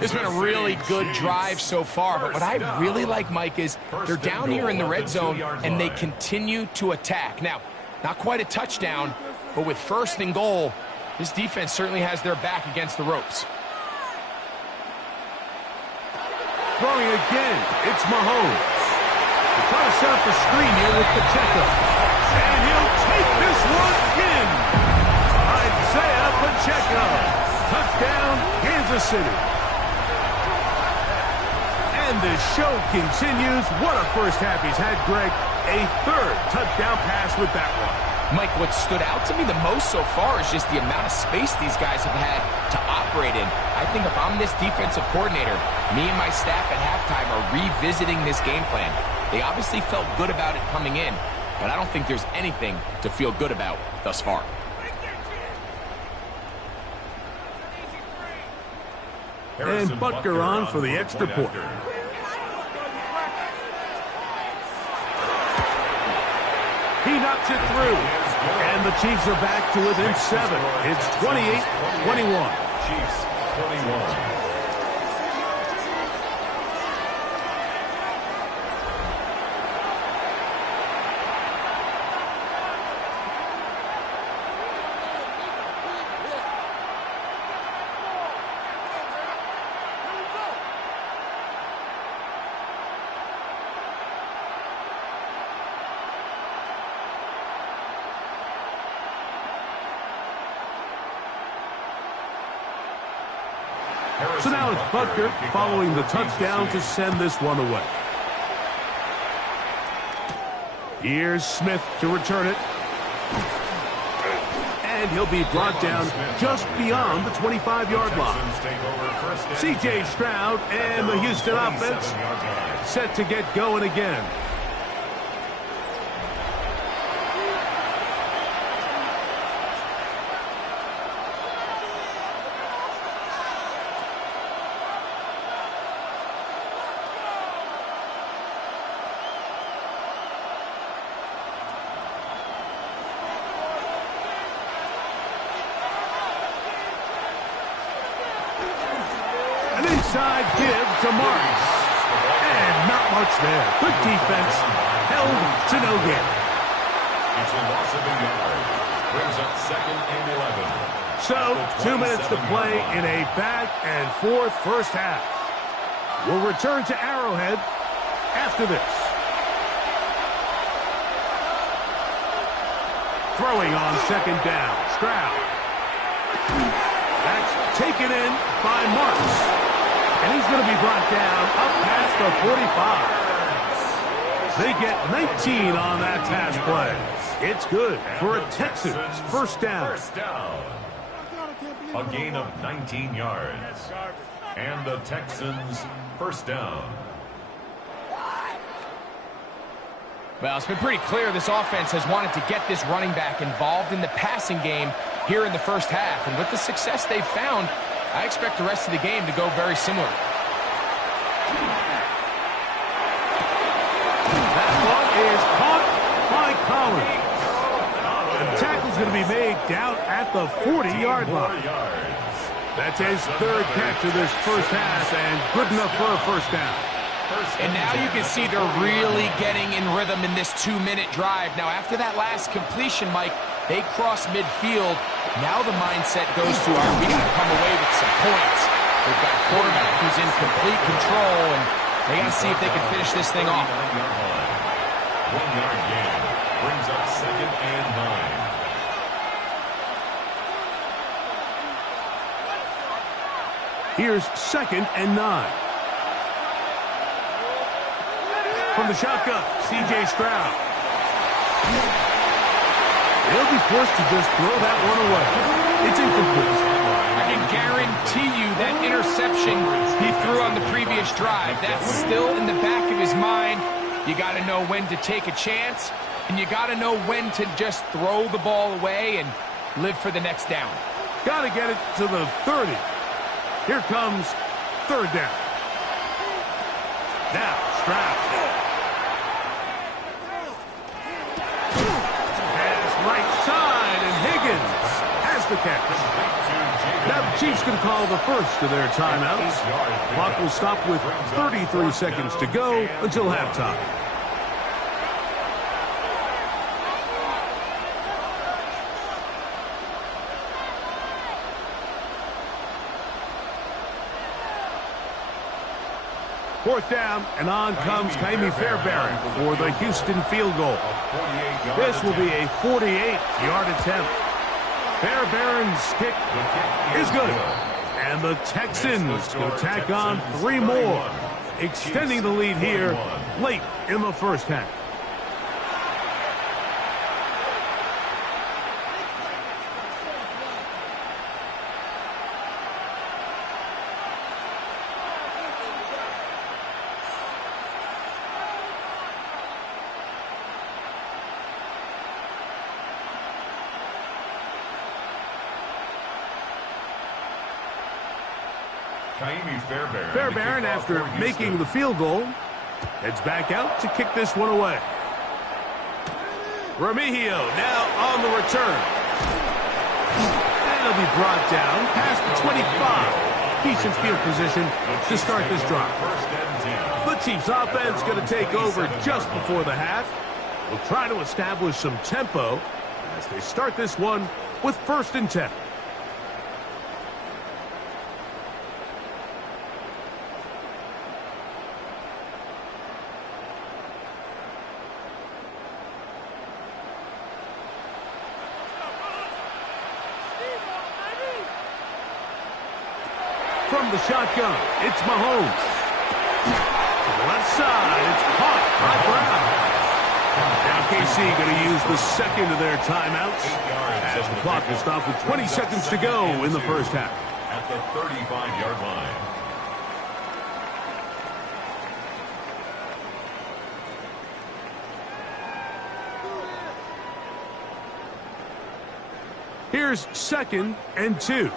It's been a really good drive so far, but what I really like, Mike, is they're down here in the red zone and they continue to attack. Now, not quite a touchdown, but with 1st and goal, this defense certainly has their back against the ropes. Throwing again, it's Mahomes. They try to set up the screen here with Pacheco. And he'll take this one in. Isaiah Pacheco. Touchdown, Kansas City. And the show continues. What a first half he's had, Greg. A 3rd touchdown pass with that one. Mike, what stood out to me the most so far is just the amount of space these guys have had to operate in. I think if I'm this defensive coordinator, me and my staff at halftime are revisiting this game plan. They obviously felt good about it coming in, but I don't think there's anything to feel good about thus far. And Butker on for the extra point. He knocks it through. And the Chiefs are back to within 7. It's 28-21. Chiefs 21. So now it's Butker following the touchdown to send this one away. Here's Smith to return it. And he'll be brought down just beyond the 25-yard line. C.J. Stroud and the Houston offense set to get going again. Inside give to Marks. And not much there. Good defense. Held to no gain. It's a loss of a yard. Brings up 2nd and 11. So, 2 minutes to play in a back-and-forth first half. We'll return to Arrowhead after this. Throwing on 2nd down. Stroud. That's taken in by Marks. And he's going to be brought down up past the 45. They get 19 on that pass play. It's good for a Texans first down. A gain of 19 yards. And the Texans first down. Well, it's been pretty clear this offense has wanted to get this running back involved in the passing game here in the first half. And with the success they've found, I expect the rest of the game to go very similar. That one is caught by Collins. The tackle's going to be made down at the 40-yard line. That's his 3rd catch of this first half, and good enough for a first down. And now you can see they're really getting in rhythm in this 2-minute drive. Now, after that last completion, Mike, they cross midfield. Now the mindset goes to, all right, we got to come away with some points. They've got a quarterback who's in complete control, and they got to see if they can finish this thing off. 1-yard gain brings up 2nd and 9. Here's 2nd and 9. From the shotgun, C.J. Stroud. He'll be forced to just throw that one away. It's incomplete. I can guarantee you that interception he threw on the previous drive, that's still in the back of his mind. You got to know when to take a chance, and you got to know when to just throw the ball away and live for the next down. Got to get it to the 30. Here comes 3rd down. Now, Stroud. Pass right side, and Higgins has the catch. Now the Chiefs can call the first of their timeouts. Clock will stop with 33 seconds to go until halftime. Fourth down, and on comes Kaimi Fairbairn for the Houston field goal. This will be a 48-yard attempt. Fairbairn's kick is good. And the Texans will tack on 3 more, extending the lead here late in the first half. Fairbairn, after making the field goal, heads back out to kick this one away. Remigio now on the return. And he'll be brought down past the 25. Decent field position to start this drive. The Chiefs offense going to take over just before the half. We'll try to establish some tempo as they start this one with 1st and 10. From the shotgun, it's Mahomes. To the left side, it's caught by Brown. Now KC going to use the 2nd of their timeouts as the clock will stop with 20 seconds to go in the first half. At the 35-yard line. Here's 2nd and 2.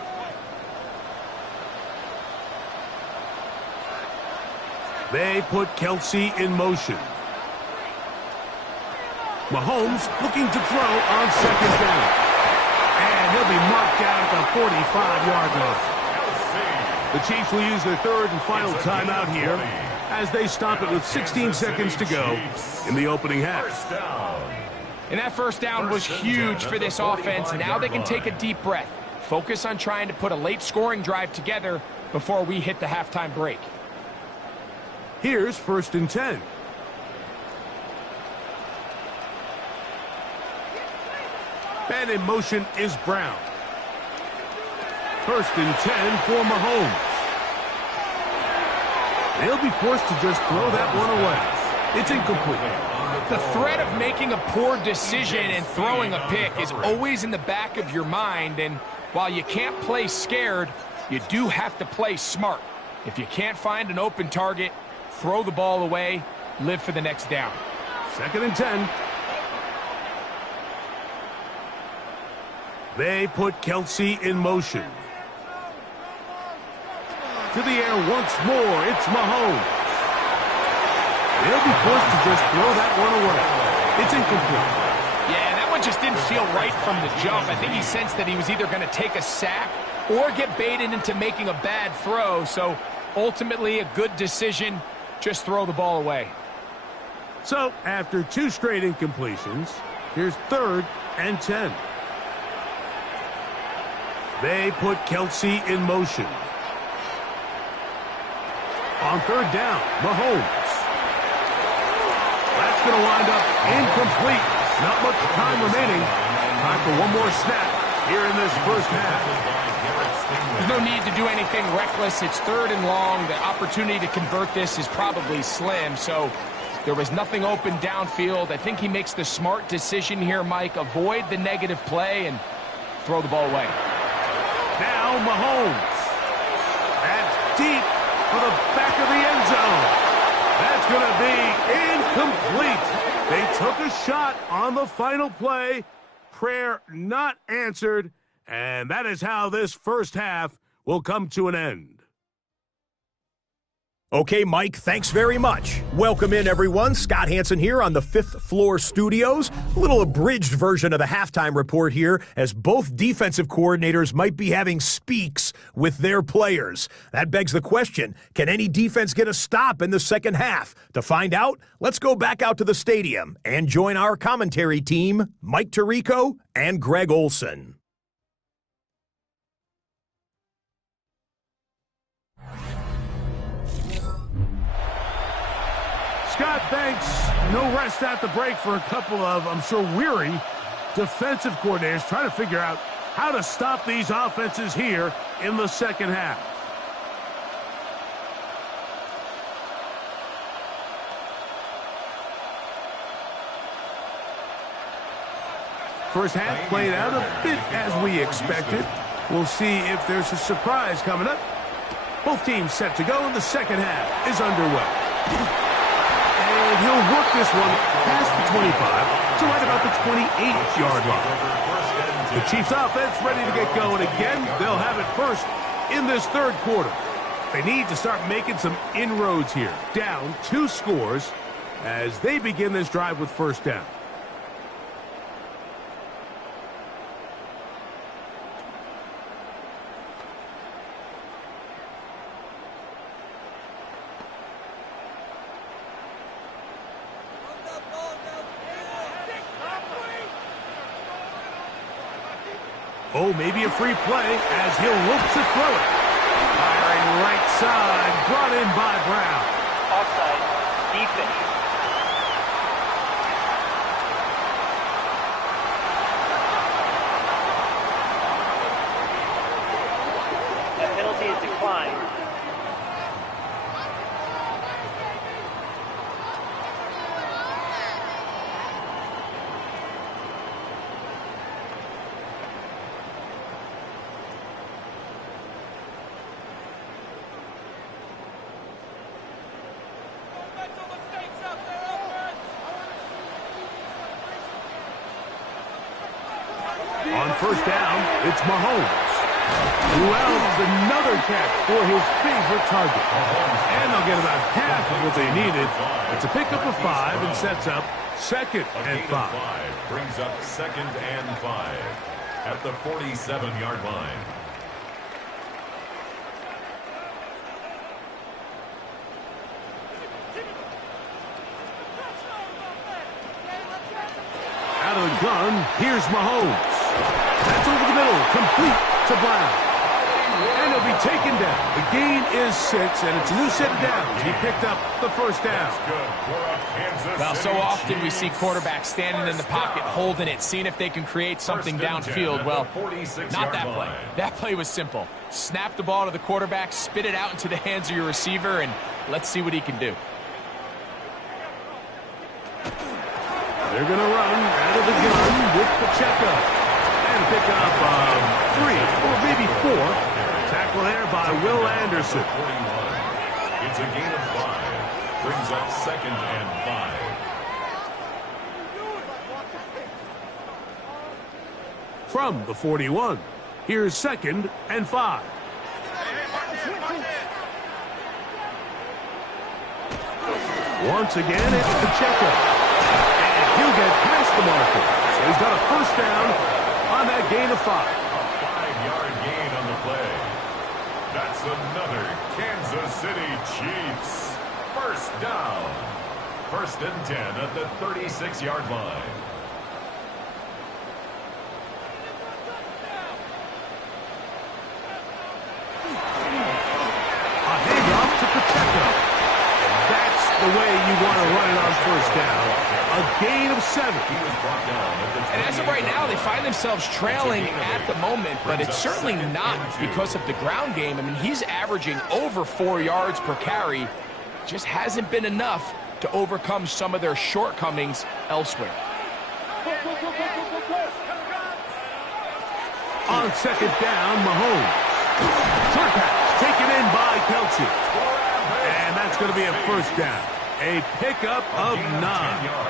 They put Kelsey in motion. Mahomes looking to throw on 2nd down. And he'll be marked down at the 45-yard line. The Chiefs will use their 3rd and final timeout here as they stop it with 16 seconds to go in the opening half. And that first down was huge for this offense. Now they can take a deep breath. Focus on trying to put a late scoring drive together before we hit the halftime break. Here's 1st and 10. And in motion is Brown. 1st and 10 for Mahomes. They'll be forced to just throw that one away. It's incomplete. The threat of making a poor decision and throwing a pick is always in the back of your mind, and while you can't play scared, you do have to play smart. If you can't find an open target, throw the ball away, live for the next down. 2nd and 10. They put Kelsey in motion. To the air once more, it's Mahomes. They'll be forced to just throw that one away. It's incomplete. Yeah, that one just didn't feel right from the jump. I think he sensed that he was either going to take a sack or get baited into making a bad throw. So ultimately a good decision, just throw the ball away. So after 2 straight incompletions, here's 3rd and 10. They put Kelsey in motion. On 3rd down, Mahomes. That's going to wind up incomplete. Not much time remaining. Time for one more snap here in this first half. There's no need to do anything reckless. It's 3rd and long. The opportunity to convert this is probably slim. So there was nothing open downfield. I think he makes the smart decision here, Mike. Avoid the negative play and throw the ball away. Now Mahomes. That's deep for the back of the end zone. That's going to be incomplete. They took a shot on the final play. Prayer not answered. And that is how this first half will come to an end. Okay, Mike, thanks very much. Welcome in, everyone. Scott Hansen here on the 5th floor studios. A little abridged version of the halftime report here, as both defensive coordinators might be having speaks with their players. That begs the question, can any defense get a stop in the second half? To find out, let's go back out to the stadium and join our commentary team, Mike Tirico and Greg Olson. Scott, thanks. No rest at the break for a couple of, I'm sure, weary defensive coordinators trying to figure out how to stop these offenses here in the second half. First half played out a bit as we expected. We'll see if there's a surprise coming up. Both teams set to go, and the second half is underway. And he'll work this one past the 25 to right about the 28-yard line. The Chiefs offense ready to get going again. They'll have it first in this third quarter. They need to start making some inroads here. Down 2 scores as they begin this drive with first down. Oh, maybe a free play as he'll look to throw it. Firing right side, brought in by Brown. Offside, defense. The penalty is declined. On first down, it's Mahomes. Wells, another catch for his favorite target. And they'll get about half of what they needed. It's a pickup of 5 and sets up 2nd and 5. Brings up 2nd and 5 at the 47-yard line. Out of the gun, here's Mahomes. That's over the middle, complete to Brown. And he'll be taken down. The gain is 6, and it's a new set of downs. He picked up the first down. Well, so often we see quarterbacks standing in the pocket, holding it, seeing if they can create something downfield. Well, not that play. That play was simple. Snap the ball to the quarterback, spit it out into the hands of your receiver, and let's see what he can do. They're going to run out of the gun with Pacheco. And pick up 3 or maybe 4. Tackle there by Will Anderson. It's a gain of 5. Brings up 2nd and 5. From the 41, here's 2nd and 5. Once again, it's Pacheco. And he'll get past the marker. So he's got a first down on that gain of 5. A 5-yard gain on the play. That's another Kansas City Chiefs first down. 1st and 10 at the 36-yard line. A handoff to Pacheco. And that's the way you want to run it on first down. A gain of 7. He was brought down at the And as of right now, they find themselves trailing at the moment, but it's certainly not because of the ground game. I mean, he's averaging over 4 yards per carry. Just hasn't been enough to overcome some of their shortcomings elsewhere. On 2nd down, Mahomes. Short pass taken in by Kelsey. And that's going to be a first down. A pickup of 9.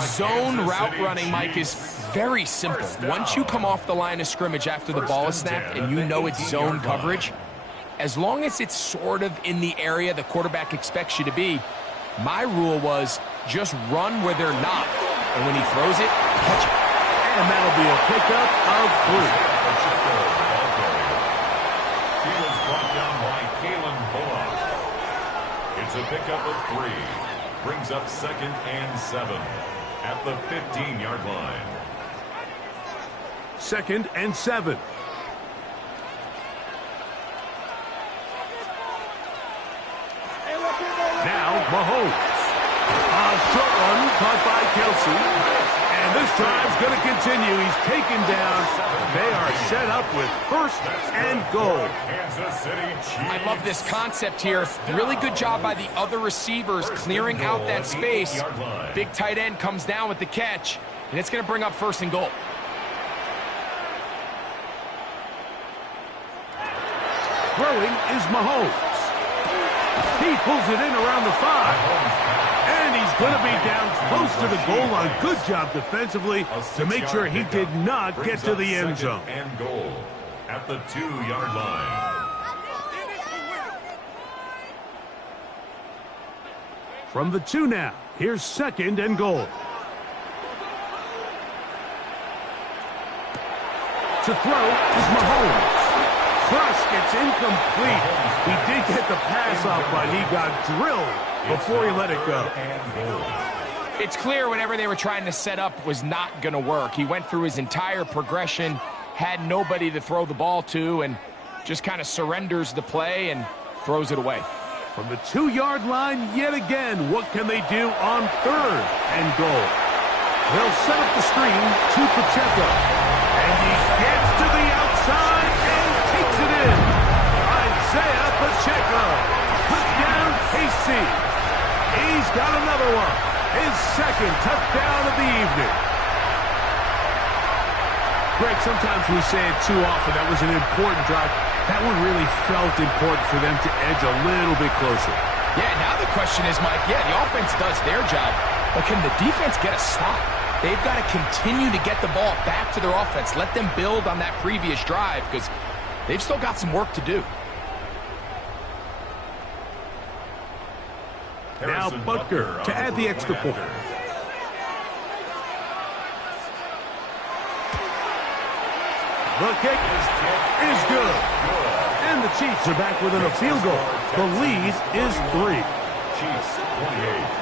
Zone route running, Mike, is very simple. Once you come off the line of scrimmage after the ball is snapped and you know it's zone coverage, as long as it's sort of in the area the quarterback expects you to be, my rule was just run where they're not. And when he throws it, catch it. And that'll be a pickup of 3. He was brought down by Kalen Bullock. It's a pickup of 3. Brings up 2nd and 7 at the 15-yard line. 2nd and 7. Now Mahomes. A short one caught by Kelsey. And this drive's going to continue. He's taken down. They are set up with 1st and goal. Kansas City Chiefs. I love this concept here. Really good job by the other receivers clearing out that space. Big tight end comes down with the catch, and it's going to bring up 1st and goal. Throwing is Mahomes. He pulls it in around the 5. And he's going to be down close to the goal line. Good job defensively to make sure he did not get to the end zone. And goal at the 2-yard line. From the 2 now, here's 2nd and goal. To throw is Mahomes. Thrust gets incomplete. He did get the pass off, but he got drilled before he let it go. It's clear whatever they were trying to set up was not going to work. He went through his entire progression, had nobody to throw the ball to, and just kind of surrenders the play and throws it away. From the 2-yard line yet again, what can they do on 3rd and goal? They'll set up the screen to Pacheco. And he gets to the outside and takes it in. Isaiah Pacheco. Put down KC. He's got another one. His 2nd touchdown of the evening. Greg, sometimes we say it too often. That was an important drive. That one really felt important for them to edge a little bit closer. Yeah, now the question is, Mike, the offense does their job, but can the defense get a stop? They've got to continue to get the ball back to their offense. Let them build on that previous drive because they've still got some work to do. Now Butker to add the extra point. The kick is good. And the Chiefs are back within a field goal. The lead is 3. Chiefs 28.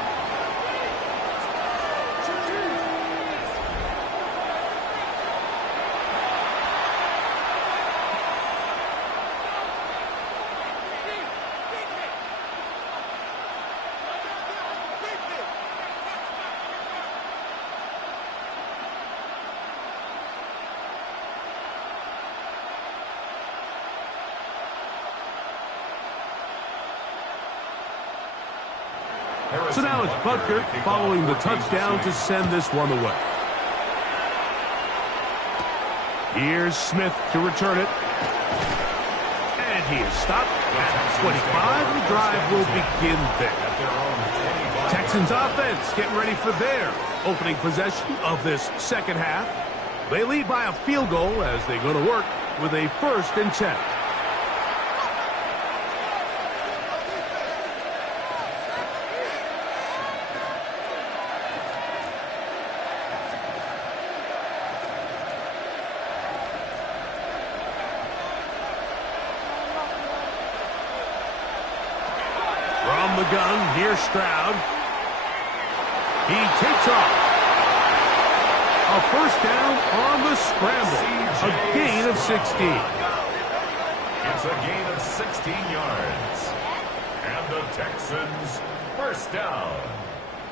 So now it's Butker following the touchdown to send this one away. Here's Smith to return it. And he is stopped at 25. The drive will begin there. Texans offense getting ready for their opening possession of this second half. They lead by a field goal as they go to work with a 1st and 10. From the gun, here's Stroud. He takes off. A 1st down on the scramble. A gain of 16. It's a gain of 16 yards. And the Texans 1st down.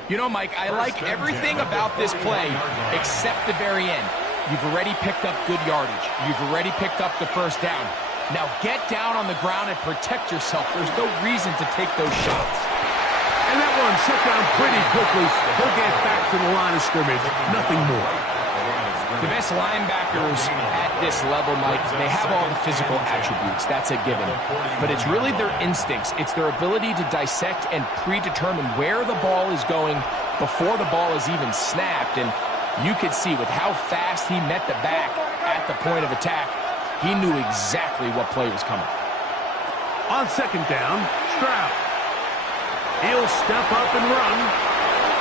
You know, Mike, I like everything about this play except the very end. You've already picked up good yardage. You've already picked up the 1st down. Now get down on the ground and protect yourself. There's no reason to take those shots. And that one shut down pretty quickly. He'll get back to the line of scrimmage. Nothing more. The best linebackers at this level, Mike, they have all the physical attributes. That's a given. But it's really their instincts. It's their ability to dissect and predetermine where the ball is going before the ball is even snapped. And you could see with how fast he met the back at the point of attack, he knew exactly what play was coming. On 2nd down, Stroud. He'll step up and run.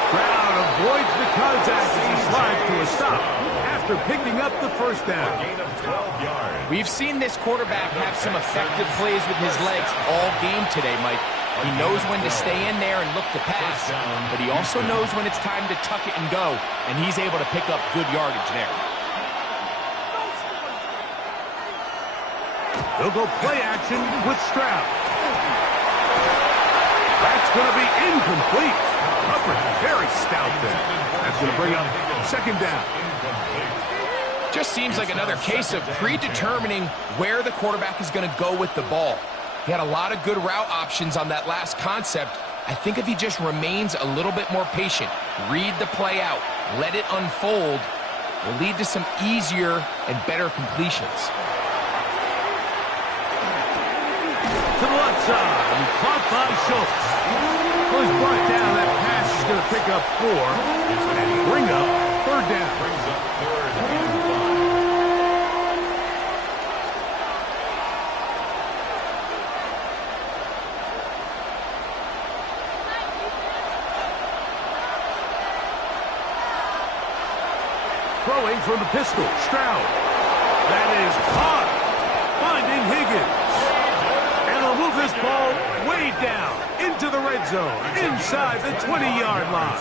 Stroud avoids the contact as he slides to a stop after picking up the 1st down. Gain of 12 yards. We've seen this quarterback have some effective plays with his legs all game today, Mike. He knows when to stay in there and look to pass, but he also knows when it's time to tuck it and go, and he's able to pick up good yardage there. They'll go play action with Stroud. That's going to be incomplete. Coverage very stout there. That's going to bring up 2nd down. Just seems like another case of predetermining where the quarterback is going to go with the ball. He had a lot of good route options on that last concept. I think if he just remains a little bit more patient, read the play out, let it unfold, will lead to some easier and better completions. To the left side, and caught by Schultz. Well, he's brought down. That pass is going to pick up 4 and bring up 3rd down. Brings up 3rd and 5. Throwing from the pistol, Stroud. That is caught. Finding Higgins. Move this ball way down into the red zone, inside the 20-yard line.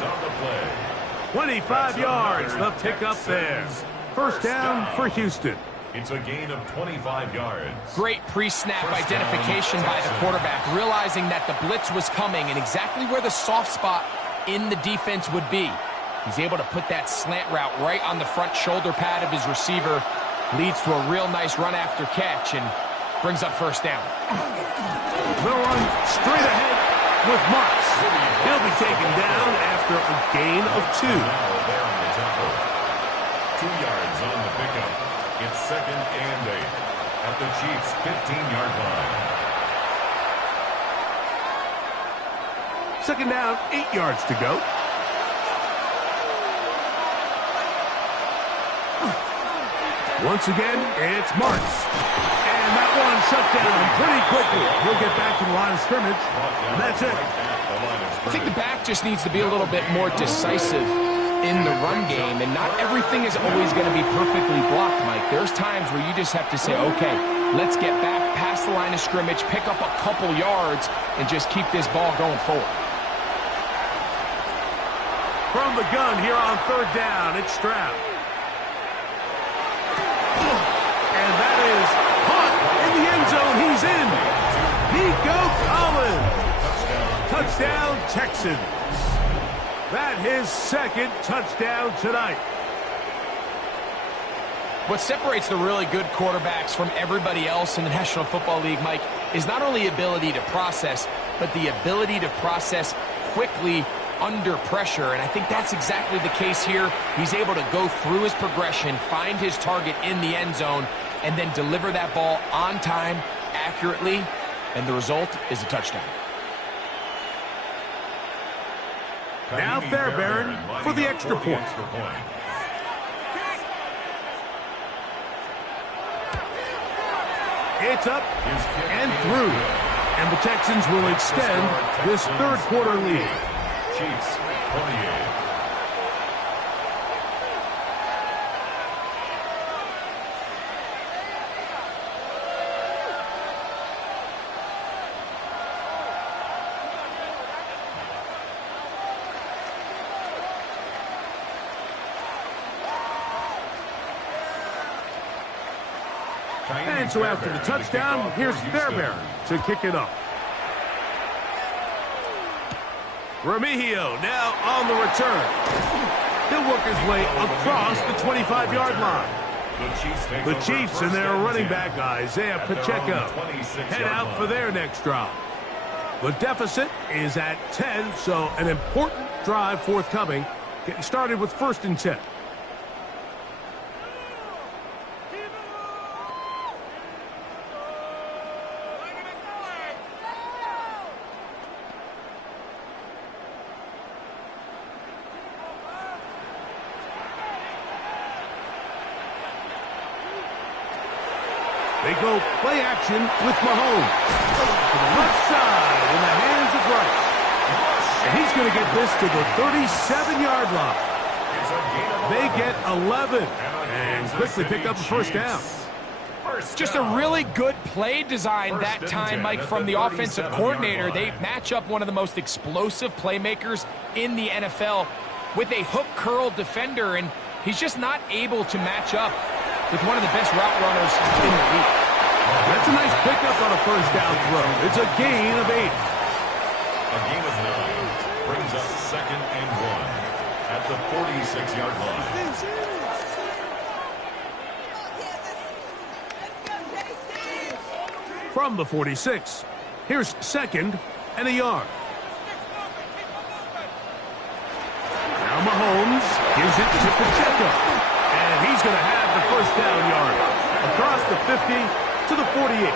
25 yards, the pickup there. 1st down for Houston. It's a gain of 25 yards. Great pre-snap identification by the quarterback, realizing that the blitz was coming and exactly where the soft spot in the defense would be. He's able to put that slant route right on the front shoulder pad of his receiver, leads to a real nice run after catch, and brings up 1st down. They'll run straight ahead with Marks. He'll be taken down after a gain of 2. Now there on the tempo. 2 yards on the pickup. It's 2nd and 8 at the Chiefs' 15-yard line. 2nd down, 8 yards to go. Once again, it's Marks. And that one shut down pretty quickly. He'll get back to the line of scrimmage, and that's it. I think the back just needs to be a little bit more decisive in the run game, and not everything is always going to be perfectly blocked, Mike. There's times where you just have to say, okay, let's get back past the line of scrimmage, pick up a couple yards, and just keep this ball going forward. From the gun here on 3rd down, it's Stroud. And that is caught in the end zone. He's in. Nico Collins. Touchdown, Texans. That his 2nd touchdown tonight. What separates the really good quarterbacks from everybody else in the National Football League, Mike, is not only ability to process, but the ability to process quickly under pressure, and I think that's exactly the case here. He's able to go through his progression, find his target in the end zone, and then deliver that ball on time, accurately, and the result is a touchdown. Now Fairbairn for the extra point. It's up and through. And the Texans will extend this third quarter lead. Chiefs 28. And so after the touchdown, here's Fairbairn to kick it up. Remigio now on the return. He'll work his way across the 25-yard line. The Chiefs and their running back, Isaiah Pacheco, head out for their next drive. The deficit is at 10, so an important drive forthcoming. Getting started with 1st and 10. They go play action with Mahomes. To the left side in the hands of Rice. And he's going to get this to the 37-yard line. They get 11 and quickly pick up a first down. Just a really good play design that time, Mike, from the offensive coordinator. They match up one of the most explosive playmakers in the NFL with a hook curl defender, and he's just not able to match up with one of the best route runners in the league. That's a nice pickup on a first down throw. It's a gain of 8. A gain of 9 brings up 2nd and 1 at the 46-yard line. From the 46, here's 2nd and a yard. Now Mahomes gives it to Pacheco. And he's going to have the first down yard across the 50 to the 48.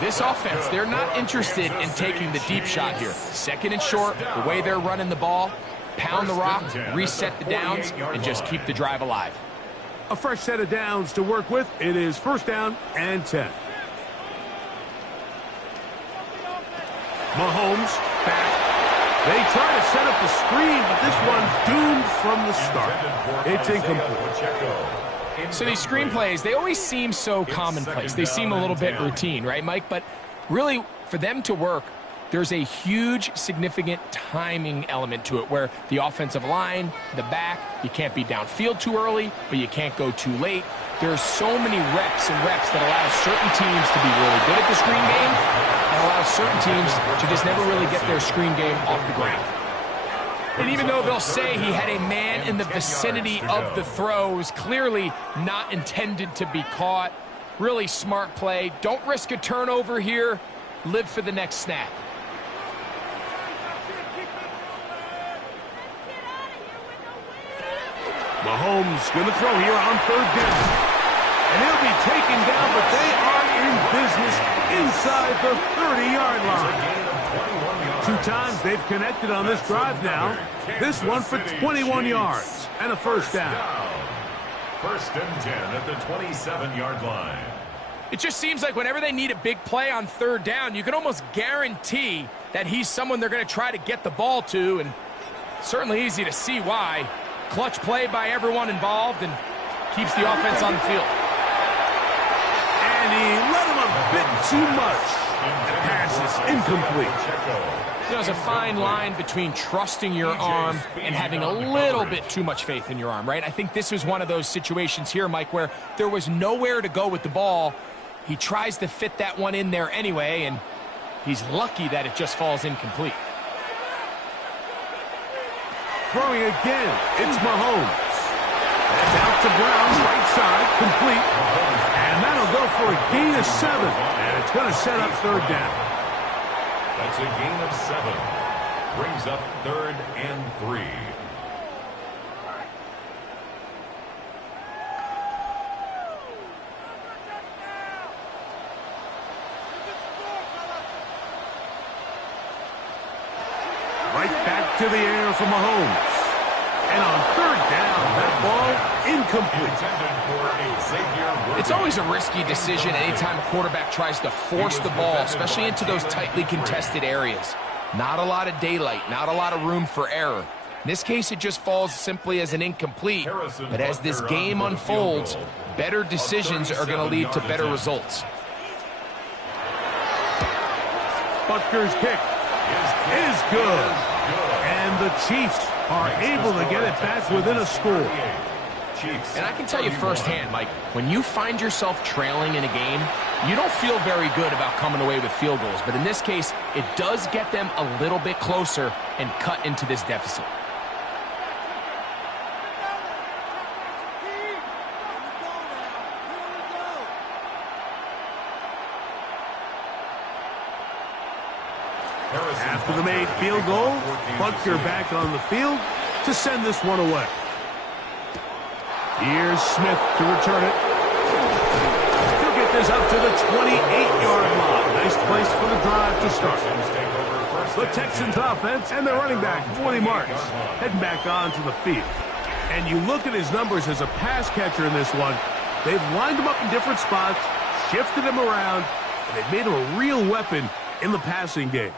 This offense, they're not interested in taking the deep shot here. 2nd and short, the way they're running the ball, pound the rock, reset the downs, and just keep the drive alive. A fresh set of downs to work with. It is 1st down and 10. Mahomes back. They try to set up the screen, but this one doomed from the start. It's incomplete. So these screen plays, they always seem so commonplace. They seem a little bit routine, right, Mike? But really, for them to work, there's a huge, significant timing element to it where the offensive line, the back, you can't be downfield too early, but you can't go too late. There's so many reps and reps that allow certain teams to be really good at the screen game and allow certain teams to just never really get their screen game off the ground. And even though they'll say he had a man in the vicinity of the throw, it was clearly not intended to be caught. Really smart play. Don't risk a turnover here. Live for the next snap. Mahomes going to throw here on 3rd down. And he'll be taken down, but they are in business inside the 30-yard line. 2 times they've connected on this drive now. This one for 21 yards and a first down. 1st and 10 at the 27-yard line. It just seems like whenever they need a big play on 3rd down, you can almost guarantee that he's someone they're going to try to get the ball to, and certainly easy to see why. Clutch play by everyone involved and keeps the offense on the field. And he let him a bit too much. The pass is incomplete. There's a fine line between trusting your arm and having a little bit too much faith in your arm, right? I think this was one of those situations here, Mike, where there was nowhere to go with the ball. He tries to fit that one in there anyway, and he's lucky that it just falls incomplete. Throwing again, it's Mahomes. That's out to Brown, right side, complete. And that'll go for a gain of 7. And it's going to set up 3rd down. That's a gain of 7. brings up 3rd and 3. Right back to the air from Mahomes. And on 3rd down, that ball incomplete. It's always a risky decision anytime a quarterback tries to force the ball, especially into those tightly contested areas. Not a lot of daylight, not a lot of room for error. In this case, it just falls simply as an incomplete. But as this game unfolds, better decisions are going to lead to better results. Butker's kick is good. And the Chiefs are able to get it back within a score. And I can tell you firsthand, Mike, when you find yourself trailing in a game, you don't feel very good about coming away with field goals. But in this case, it does get them a little bit closer and cut into this deficit. After the made field goal, Butker back on the field to send this one away. Here's Smith to return it. He'll get this up to the 28-yard line. Nice place for the drive to start. The Texans offense and their running back, 20 Marks, heading back onto the field. And you look at his numbers as a pass catcher in this one. They've lined him up in different spots, shifted him around, and they've made him a real weapon in the passing game.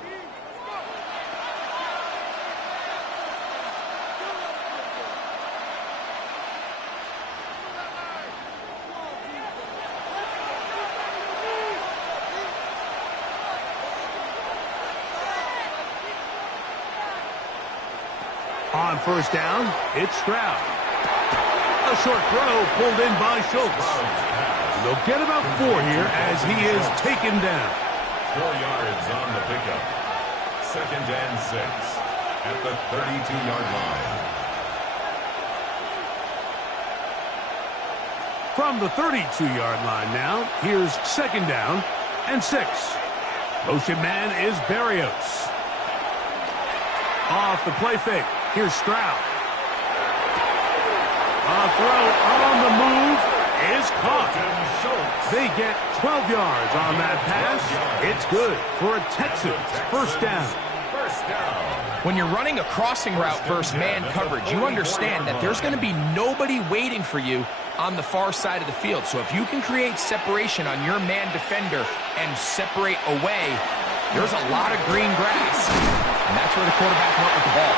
On 1st down, it's Stroud. A short throw pulled in by Schultz. They'll get about 4 here as he is taken down. 4 yards on the pickup. 2nd and 6 at the 32-yard line. From the 32-yard line now, here's 2nd down and 6. Motion man is Berrios. Off the play fake. Here's Stroud. A throw on the move is caught. They get 12 yards on that pass. It's good for a Texans 1st down. When you're running a crossing route versus man coverage, you understand that there's going to be nobody waiting for you on the far side of the field. So if you can create separation on your man defender and separate away, there's a lot of green grass. And that's where the quarterback went with the ball.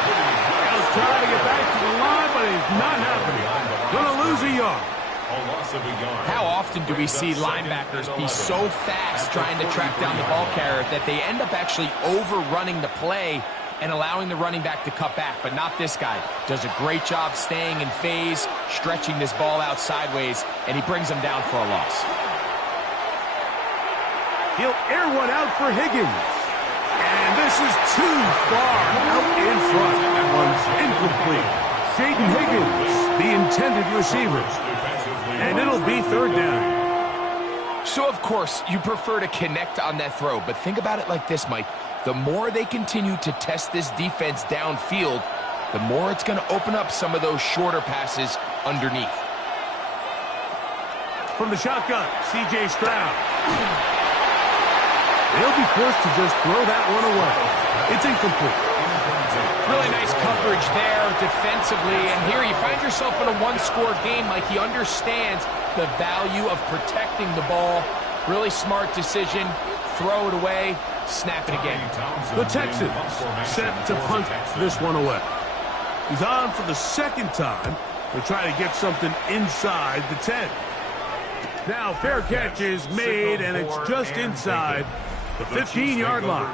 He's trying to get back to the line, but it's not happening. Gonna lose a yard. How often do we see linebackers be so fast trying to track down the ball carrier that they end up actually overrunning the play and allowing the running back to cut back? But not this guy. Does a great job staying in phase, stretching this ball out sideways, and he brings him down for a loss. He'll air one out for Higgins. And this is too far out in front. That one's incomplete. Jaden Higgins, the intended receiver. And it'll be 3rd down. So, of course, you prefer to connect on that throw. But think about it like this, Mike. The more they continue to test this defense downfield, the more it's going to open up some of those shorter passes underneath. From the shotgun, C.J. Stroud. They'll be forced to just throw that one away. It's incomplete. Really nice coverage there defensively. And here you find yourself in a one-score game. Like, he understands the value of protecting the ball. Really smart decision. Throw it away. Snap it again. The Texans set to punt this one away. He's on for the 2nd time to try to get something inside the 10. Now, fair catch is made, and it's just inside the 15-yard line.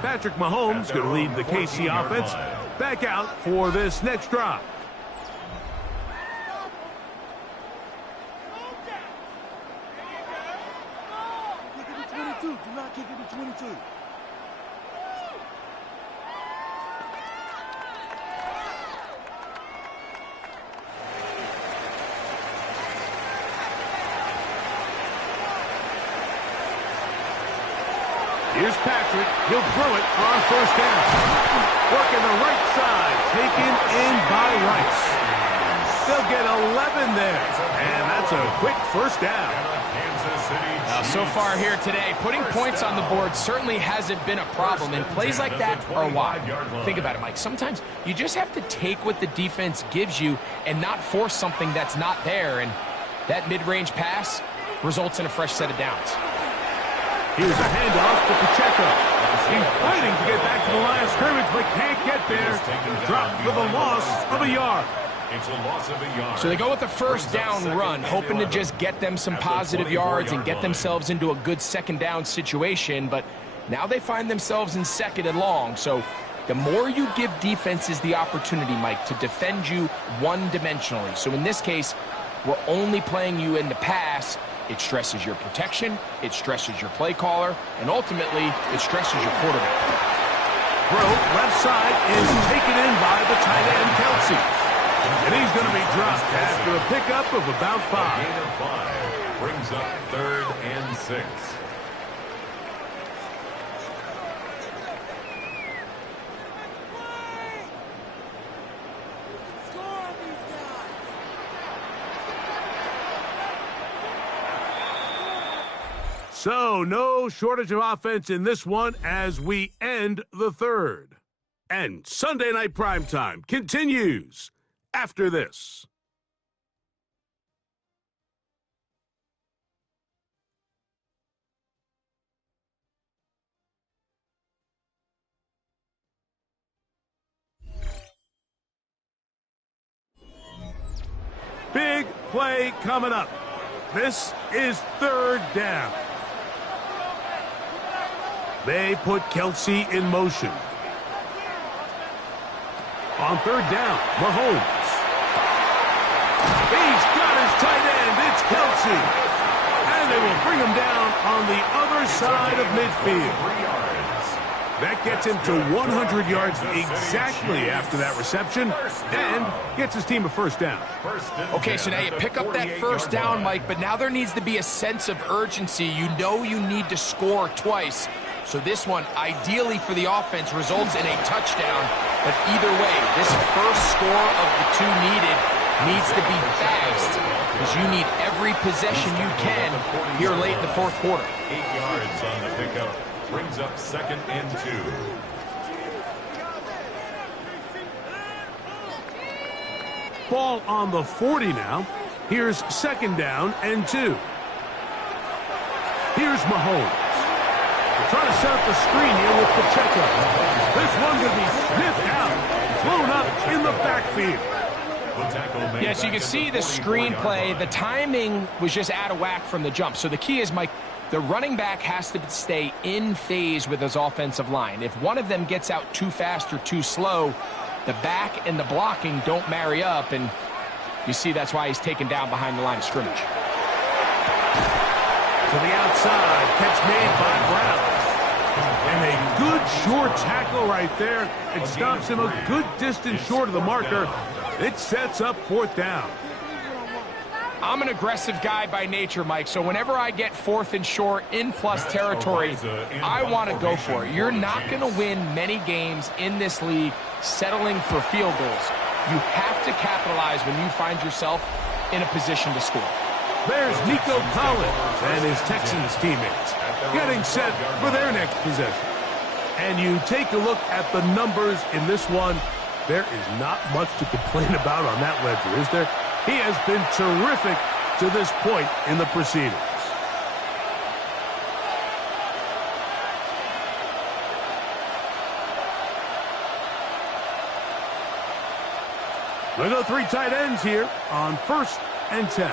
Patrick Mahomes going to lead the KC offense back out for this next drive. Do not kick it to 22. Here's Patrick. He'll throw it on 1st down. Working the right side, taken in by Rice. They'll get 11 there, and that's a quick first down. Now, so far here today, putting points on the board certainly hasn't been a problem, and plays like that are why. Think about it, Mike. Sometimes you just have to take what the defense gives you and not force something that's not there, and that mid-range pass results in a fresh set of downs. Here's a handoff to Pacheco. He's fighting to get back to the line of scrimmage, but can't get there. Dropped for the loss of a yard. It's a loss of a yard. So they go with the first down run, hoping to just get them some positive yards and get themselves into a good second down situation, but now they find themselves in second and long. So the more you give defenses the opportunity, Mike, to defend you one-dimensionally. So in this case, we're only playing you in the pass. It stresses your protection, it stresses your play caller, and ultimately, it stresses your quarterback. Throw left side is taken in by the tight end, Kelsey. And he's going to be dropped after a pickup of about 5. Gain of 5 brings up 3rd and 6. So, no shortage of offense in this one as we end the third. And Sunday Night Primetime continues after this. Big play coming up. This is 3rd down. They put Kelsey in motion. On 3rd down, Mahomes. He's got his tight end. It's Kelsey. And they will bring him down on the other side of midfield. That gets him to 100 yards exactly after that reception and gets his team a first down. Okay, so now you pick up that first down, Mike, but now there needs to be a sense of urgency. You know you need to score twice. So this one, ideally for the offense, results in a touchdown. But either way, this first score of the 2 needs to be fast because you need every possession you can here late in the 4th quarter. 8 yards on the pickup brings up 2nd and 2. Ball on the 40 now. Here's 2nd down and 2. Here's Mahomes. They're trying to set up the screen here with Pacheco. This one going to be sniffed out, thrown up in the backfield. Yeah, so you can see the screenplay. The timing was just out of whack from the jump. So the key is, Mike, the running back has to stay in phase with his offensive line. If one of them gets out too fast or too slow, the back and the blocking don't marry up, and you see that's why he's taken down behind the line of scrimmage. To the outside, catch made by Brown. And a good short tackle right there. It stops him a good distance short of the marker. It sets up 4th down. I'm an aggressive guy by nature, Mike, so whenever I get 4th and short in plus territory, I want to go for it. You're not going to win many games in this league settling for field goals. You have to capitalize when you find yourself in a position to score. There's Nico Collins and his Texans teammates getting set for their next possession. And you take a look at the numbers in this one, there is not much to complain about on that ledger, is there? He has been terrific to this point in the proceedings. We'll go 3 tight ends here on 1st and 10.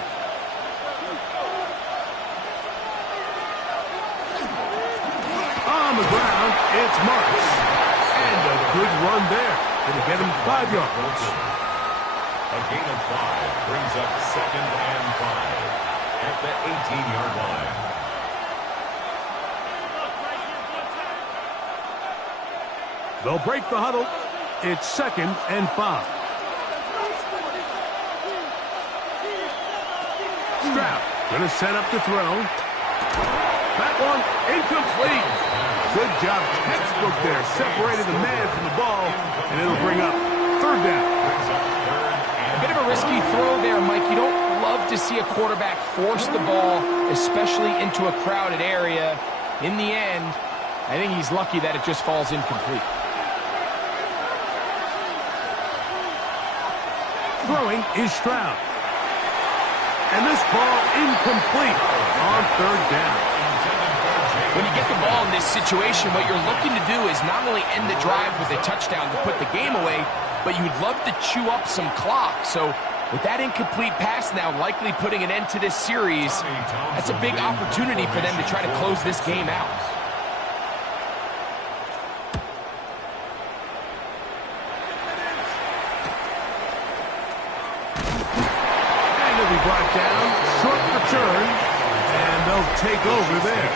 On the ground, it's Marks. And a good run there. It'll get him 5 yards. A gain of 5 brings up 2nd and 5 at the 18-yard line. They'll break the huddle. It's 2nd and 5. Stroud going to set up to throw. That one incomplete. Good job, textbook there, separating the man from the ball, and it'll bring up third down. A bit of a risky throw there, Mike. You don't love to see a quarterback force the ball, especially into a crowded area. In the end, I think he's lucky that it just falls incomplete. Throwing is Stroud. And this ball incomplete on third down. When you get the ball in this situation, what you're looking to do is not only end the drive with a touchdown to put the game away, but you'd love to chew up some clock. So with that incomplete pass now likely putting an end to this series, that's a big opportunity for them to try to close this game out. Brought down, short return, and they'll take over there.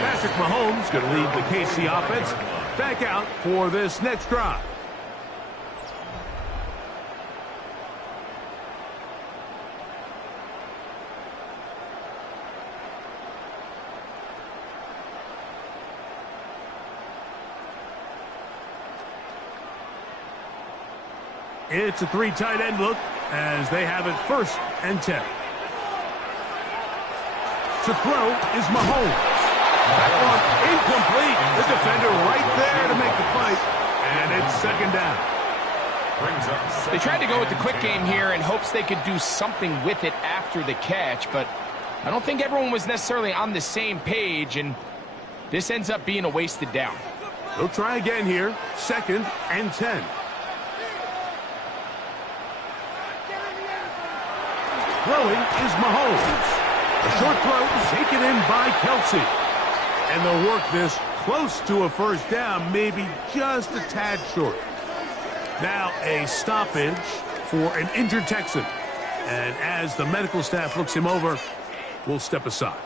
Patrick Mahomes going to lead the KC offense back out for this next drive. It's a three tight end look as they have it 1st and 10. To throw is Mahomes. That one incomplete. The defender right there to make the play. And it's 2nd down. They tried to go with the quick game here in hopes they could do something with it after the catch, but I don't think everyone was necessarily on the same page, and this ends up being a wasted down. They'll try again here. 2nd and 10. Throwing is Mahomes. A short throw taken in by Kelsey. And they'll work this close to a 1st down, maybe just a tad short. Now a stoppage for an injured Texan. And as the medical staff looks him over, we'll step aside.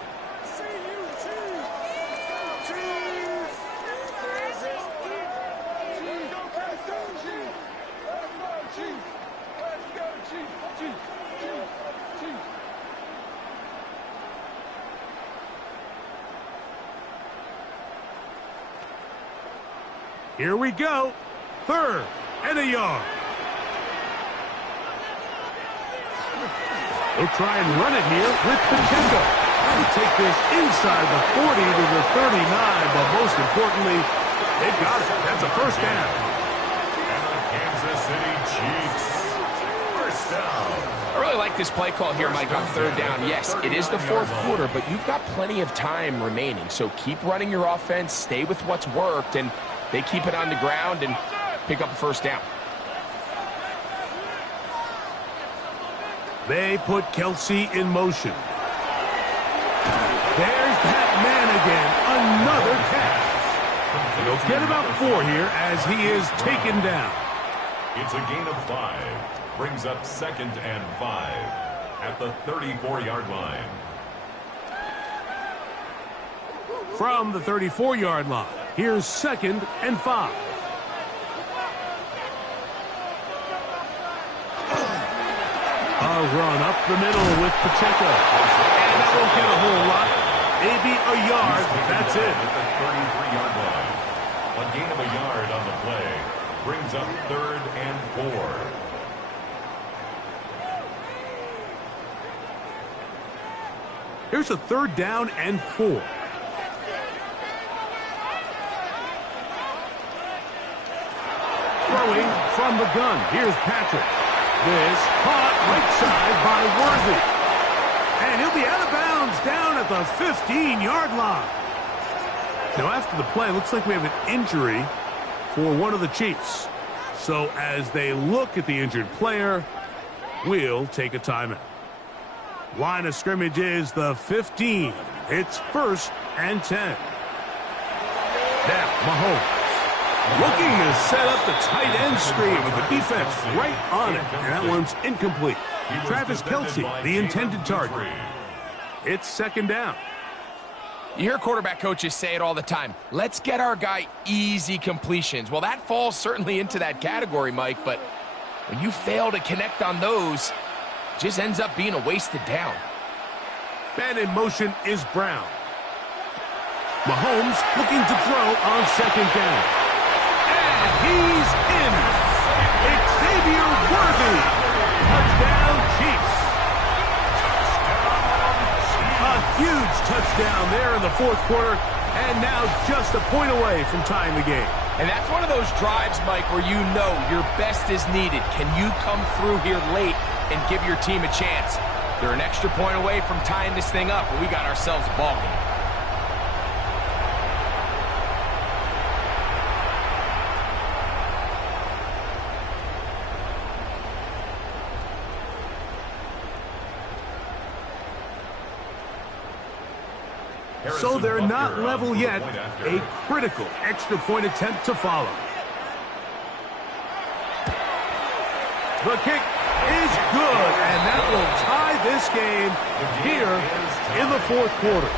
Here we go. 3rd and a yard. They'll try and run it here with Pacheco. They take this inside the 40 to the 39, but most importantly, they've got it. That's a 1st down. And the Kansas City Chiefs. 1st down. I really like this play call here, Mike, on 3rd down. Yes, it is the 4th quarter, but you've got plenty of time remaining. So keep running your offense, stay with what's worked, and they keep it on the ground and pick up a 1st down. They put Kelsey in motion. There's that man again. Another catch. He'll get about 4 here as he is taken down. It's a gain of 5. Brings up 2nd and 5 at the 34-yard line. From the 34-yard line, here's 2nd and 5. A run up the middle with Pacheco. And that won't get a whole lot. Maybe a yard. That's it. At the 33-yard line. A gain of a yard on the play. Brings up 3rd and 4. Here's a 3rd down and 4. Throwing from the gun. Here's Patrick. This caught right side by Worthy. And he'll be out of bounds down at the 15-yard line. Now after the play, it looks like we have an injury for one of the Chiefs. So as they look at the injured player, we'll take a timeout. Line of scrimmage is the 15. It's 1st and 10. Now Mahomes. Looking to set up the tight end screen with the defense right on it. And that one's incomplete. Travis Kelsey, the intended target. It's 2nd down. You hear quarterback coaches say it all the time. Let's get our guy easy completions. Well, that falls certainly into that category, Mike. But when you fail to connect on those, it just ends up being a wasted down. Man in motion is Brown. Mahomes looking to throw on second down. And he's in. Xavier Worthy. Touchdown, Chiefs. A huge touchdown there in the fourth quarter, and now just a point away from tying the game. And that's one of those drives, Mike, where you know your best is needed. Can you come through here late and give your team a chance? They're an extra point away from tying this thing up, but we got ourselves a ball game. So they're not level yet. A critical extra point attempt to follow. The kick is good, and that will tie this game here in the fourth quarter.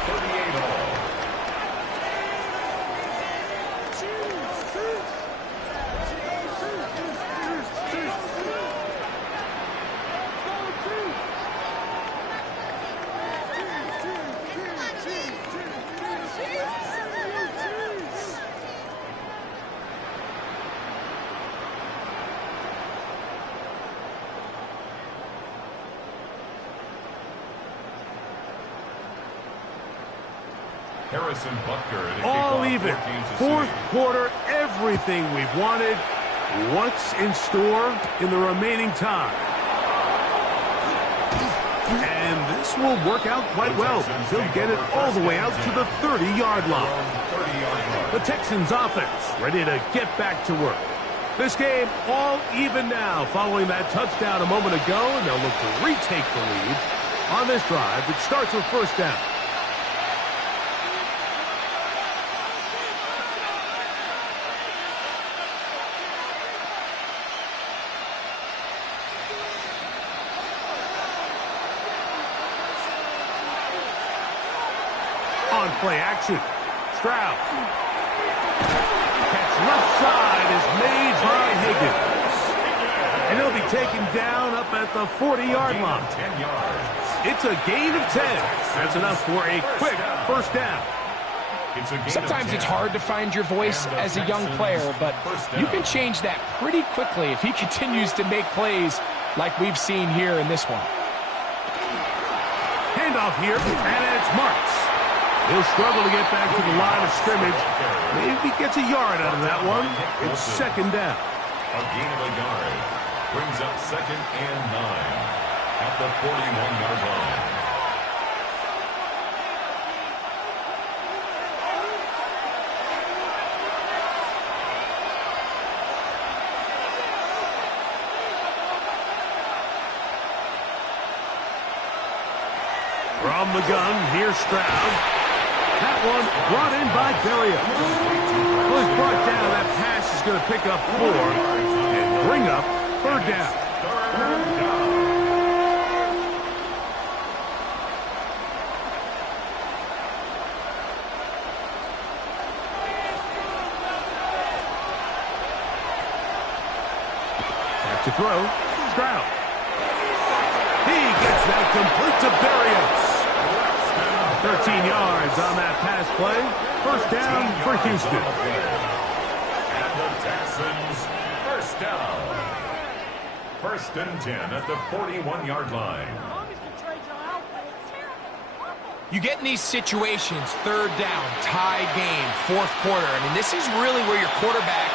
Harrison Butker. All even. Fourth quarter, everything we've wanted. What's in store in the remaining time? And this will work out quite well. He'll get it all the way out to the 30-yard line. The Texans offense ready to get back to work. This game all even now following that touchdown a moment ago, and they'll look to retake the lead on this drive that starts with first down. Play action. Stroud. Catch left side is made by Higgins. And he'll be taken down up at the 40-yard line. 10 yards. It's a gain of 10. That's enough for a quick first down. Sometimes it's hard to find your voice as a young player, but you can change that pretty quickly if he continues to make plays like we've seen here in this one. Handoff here, and it's Marks. He'll struggle to get back to the line of scrimmage. Maybe gets a yard out of that one. It's second down. A gain of a yard brings up 2nd and 9 at the 41-yard line. From the gun, here's Stroud. That one brought in by Berrios. Well, he's brought down. That pass is going to pick up 4 and bring up third down. Back to throw. Stroud. He gets that complete to Berrios. 13 yards on that pass play. First down for Houston. And the Texans, first down. 1st and 10 at the 41-yard line. You get in these situations, third down, tie game, fourth quarter. I mean, this is really where your quarterback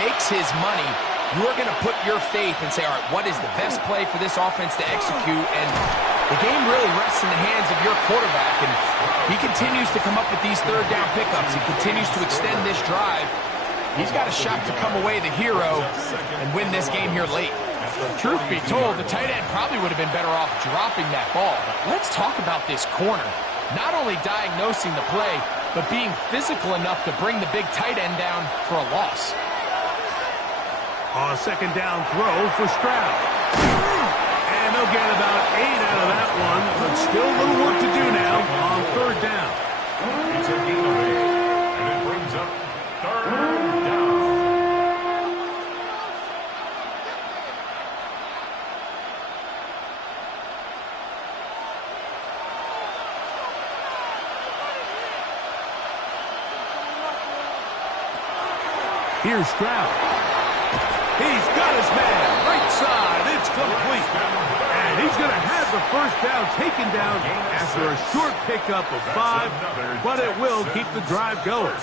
makes his money. You're going to put your faith and say, all right, what is the best play for this offense to execute? And the game really rests in the hands of your quarterback, and he continues to come up with these third down pickups. He continues to extend this drive. He's got a shot to come away the hero and win this game here late. Truth be told, the tight end probably would have been better off dropping that ball. But let's talk about this corner. Not only diagnosing the play, but being physical enough to bring the big tight end down for a loss. A second down throw for Stroud. And they'll get about 8 out of that one, but still a little work to do now on third down. It's a gain of 8, and it brings up third down. Here's Stroud. He's got his man. Right side. It's complete. And he's going to have the first down taken down after a short pickup of 5, but it will keep the drive going.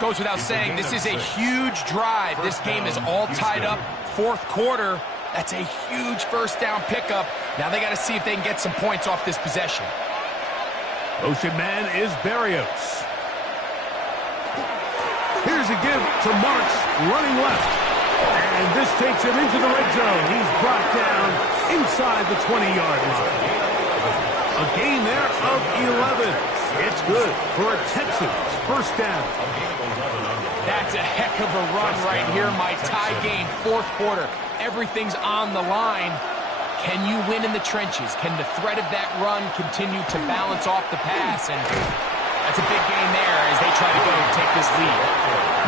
Goes without saying, this is a huge drive. This game is all tied up. Fourth quarter, that's a huge first down pickup. Now they got to see if they can get some points off this possession. Motion man is Berrios. Here's a give to Marks, running left. And this takes him into the red zone. He's brought down inside the 20-yard line. A gain there of 11. It's good for a Texans first down. That's a heck of a run right here. My tie game, fourth quarter. Everything's on the line. Can you win in the trenches? Can the threat of that run continue to balance off the pass? And that's a big gain there as they try to go take this lead.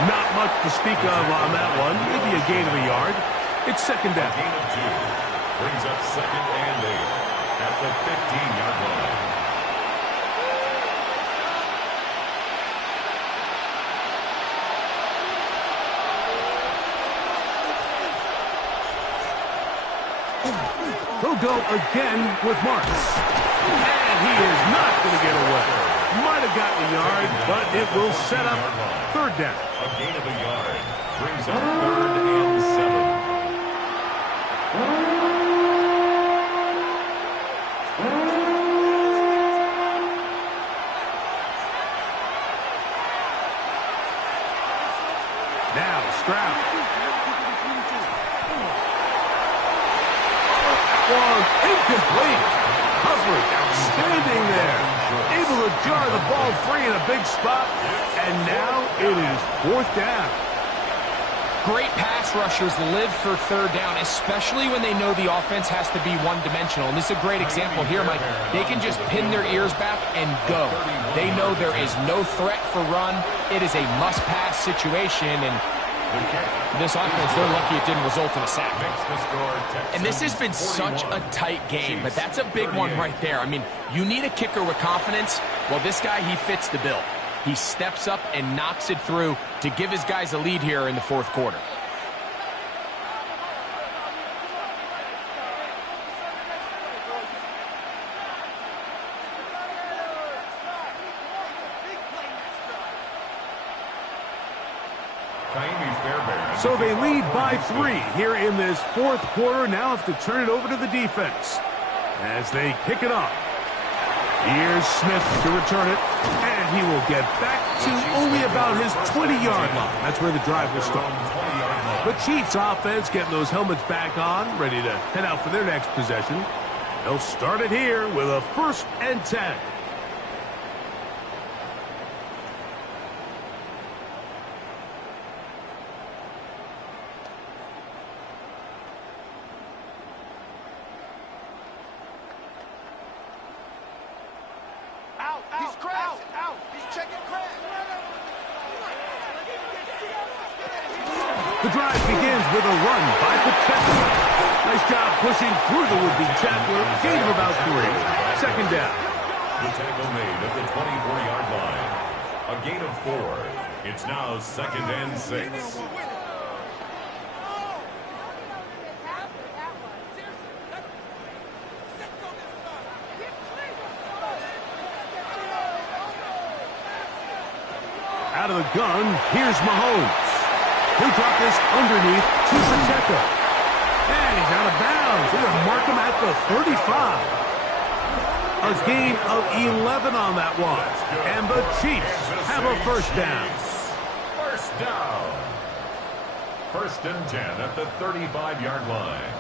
Not much to speak of on that one. Maybe a gain of a yard. It's second down. Gain of 2. Brings up 2nd and 8 at the 15-yard line. He'll go again with Marks. And he is not going to get away. Might have gotten a yard, but it will set up third down. A gain of a yard. Brings up 3rd and 7. Now Stroud. One incomplete. Coverage outstanding there. Able to jar the ball free in a big spot. And now it is fourth down. Great pass rushers live for third down, especially when they know the offense has to be one-dimensional. And this is a great example here, Mike. They can just pin their ears back and go. They know there is no threat for run. It is a must-pass situation, and for this offense, they're lucky it didn't result in a sack. And this has been such a tight game, but that's a big one right there. I mean, you need a kicker with confidence. Well, this guy, he fits the bill. He steps up and knocks it through to give his guys a lead here in the fourth quarter. So they lead by 3 here in this fourth quarter. Now have to turn it over to the defense as they kick it off. Here's Smith to return it, and he will get back to only about his 20-yard line. That's where the drive will start. The Chiefs offense getting those helmets back on, ready to head out for their next possession. They'll start it here with a 1st and 10. The drive begins with a run by Pacheco. Nice job pushing through the would-be tackler. Gain of about 3. Second down. The tackle made at the 24-yard line. A gain of 4. It's now 2nd and 6. Out of the gun, here's Mahomes. He'll drop this underneath to Pacheco. And he's out of bounds. They're going to mark him at the 35. A gain of 11 on that one. And the Chiefs have a first down. First down. 1st and 10 at the 35-yard line.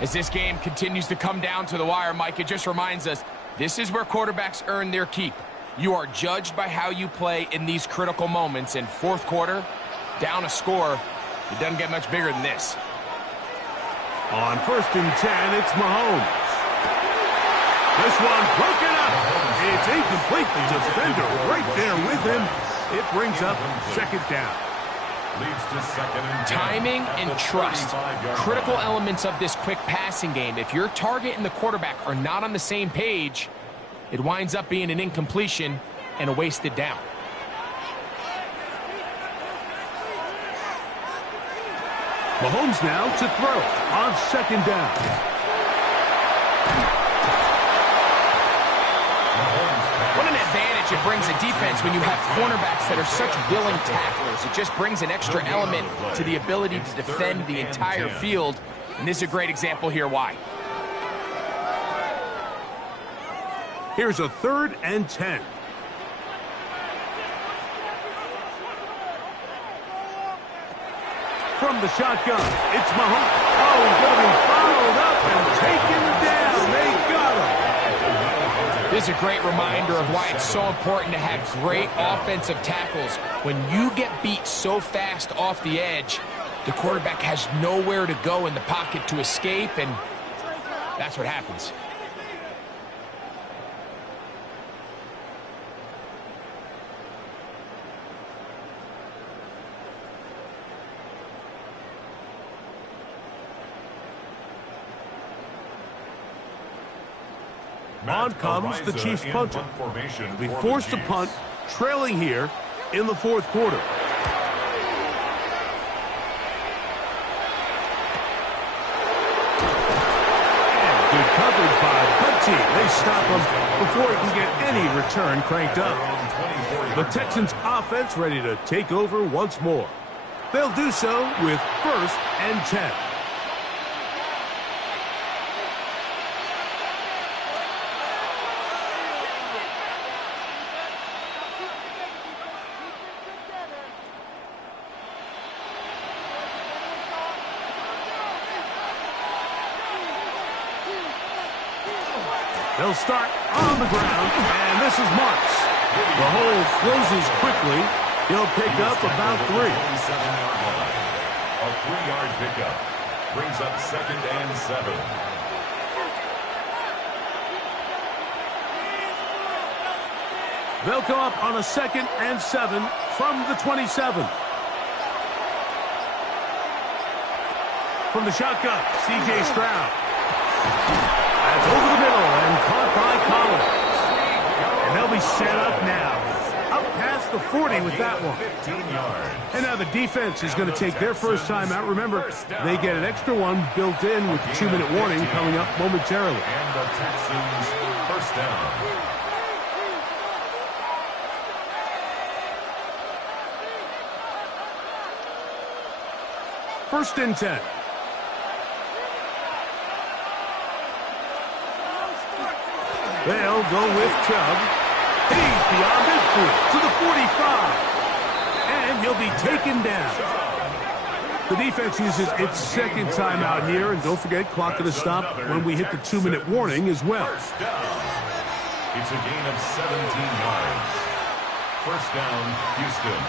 As this game continues to come down to the wire, Mike, it just reminds us, this is where quarterbacks earn their keep. You are judged by how you play in these critical moments. In fourth quarter, down a score, it doesn't get much bigger than this. On 1st and 10, it's Mahomes. This one broken up. It's incomplete. The defender right there with him. It brings up 2nd down. Leads to 2nd and 10. Timing and trust, critical elements of this quick passing game. If your target and the quarterback are not on the same page, it winds up being an incompletion and a wasted down. Mahomes now to throw on second down. What an advantage it brings a defense when you have cornerbacks that are such willing tacklers. It just brings an extra element to the ability to defend the entire field. And this is a great example here why. Here's a 3rd and 10. From the shotgun, it's Mahomes. Oh, he's going to be followed up and taken down. They got him. This is a great reminder of why it's so important to have great offensive tackles. When you get beat so fast off the edge, the quarterback has nowhere to go in the pocket to escape, and that's what happens. On comes the Chiefs punter. We forced to punt, trailing here in the 4th quarter. And good coverage by Bunty. They stop him before he can get any return cranked up. The Texans offense ready to take over once more. They'll do so with 1st and 10. They'll start on the ground, and this is Marks. The hole closes quickly. He'll pick up about 3. A 3-yard pickup brings up 2nd and 7. They'll come up on a 2nd and 7 from the 27. From the shotgun, C.J. Stroud. That's over the middle and caught by Collins. And they'll be set up now. Up past the 40 with that one. 15 yards. And now the defense is going to take their first time out. Remember, they get an extra one built in with the 2-minute warning coming up momentarily. And the Texans first down. First and 10. They'll go with Chubb. He's beyond midfield to the 45. And he'll be taken down. The defense uses its 2nd timeout here. And don't forget, clock going to stop when we hit the 2-minute warning as well. First down. It's a gain of 17 yards. First down, Houston.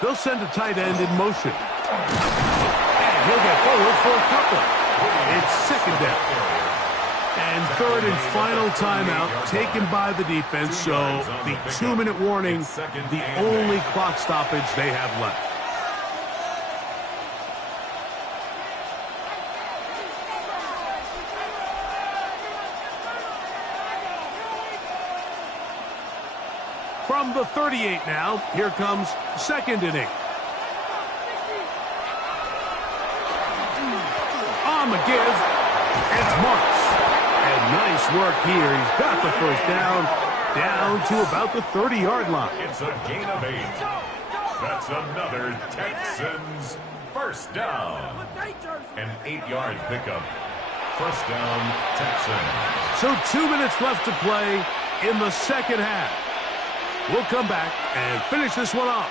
They'll send a tight end in motion. And he'll get forward for a couple. It's 2nd down. And 3rd and final timeout taken by the defense. So the 2-minute warning, the only clock stoppage they have left. From the 38 now, here comes 2nd and 8. On the give, it's Marks. And nice work here. He's got the first down to about the 30-yard line. It's a gain of 8. That's another Texans first down. An 8-yard pickup. First down, Texans. So 2 minutes left to play in the 2nd half. We'll come back and finish this one off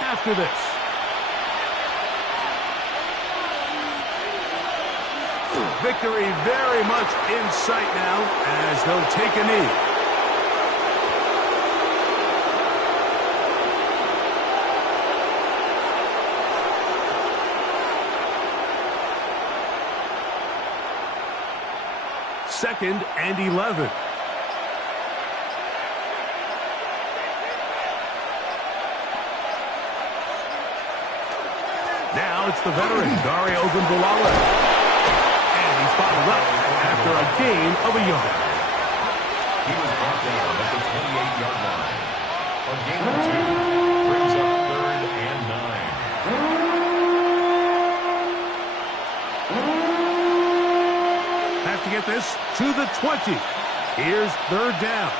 after this. Victory very much in sight now as they'll take a knee. Second and 11. Now it's the veteran, Dario Ogunbowale. And he's bottled up after a gain of a yard. He was brought down at the 28-yard line. A gain of 2 brings up 3rd and 9. Have to get this to the 20. Here's 3rd down.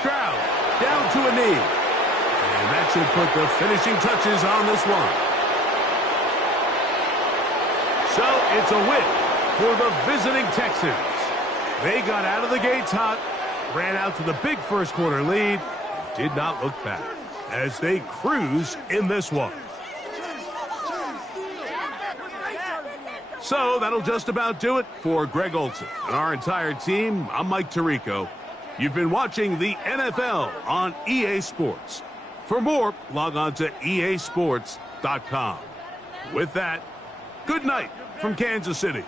Stroud down to a knee. And that should put the finishing touches on this one. So it's a win for the visiting Texans. They got out of the gates hot, ran out to the big first quarter lead, and did not look back as they cruise in this one. So that'll just about do it for Greg Olson and our entire team. I'm Mike Tirico. You've been watching the NFL on EA Sports. For more, log on to easports.com. With that, good night from Kansas City.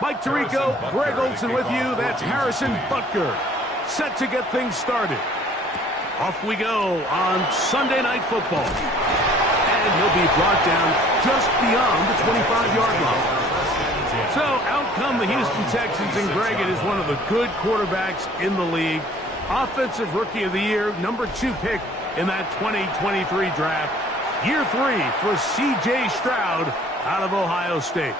Mike Tirico, Greg Olson with you. That's Harrison Butker, set to get things started. Off we go on Sunday Night Football. And he'll be brought down just beyond the 25-yard line. So out come the Houston Texans, and Greg, it is one of the good quarterbacks in the league. Offensive Rookie of the Year, number 2 pick in that 2023 draft. Year 3 for C.J. Stroud out of Ohio State.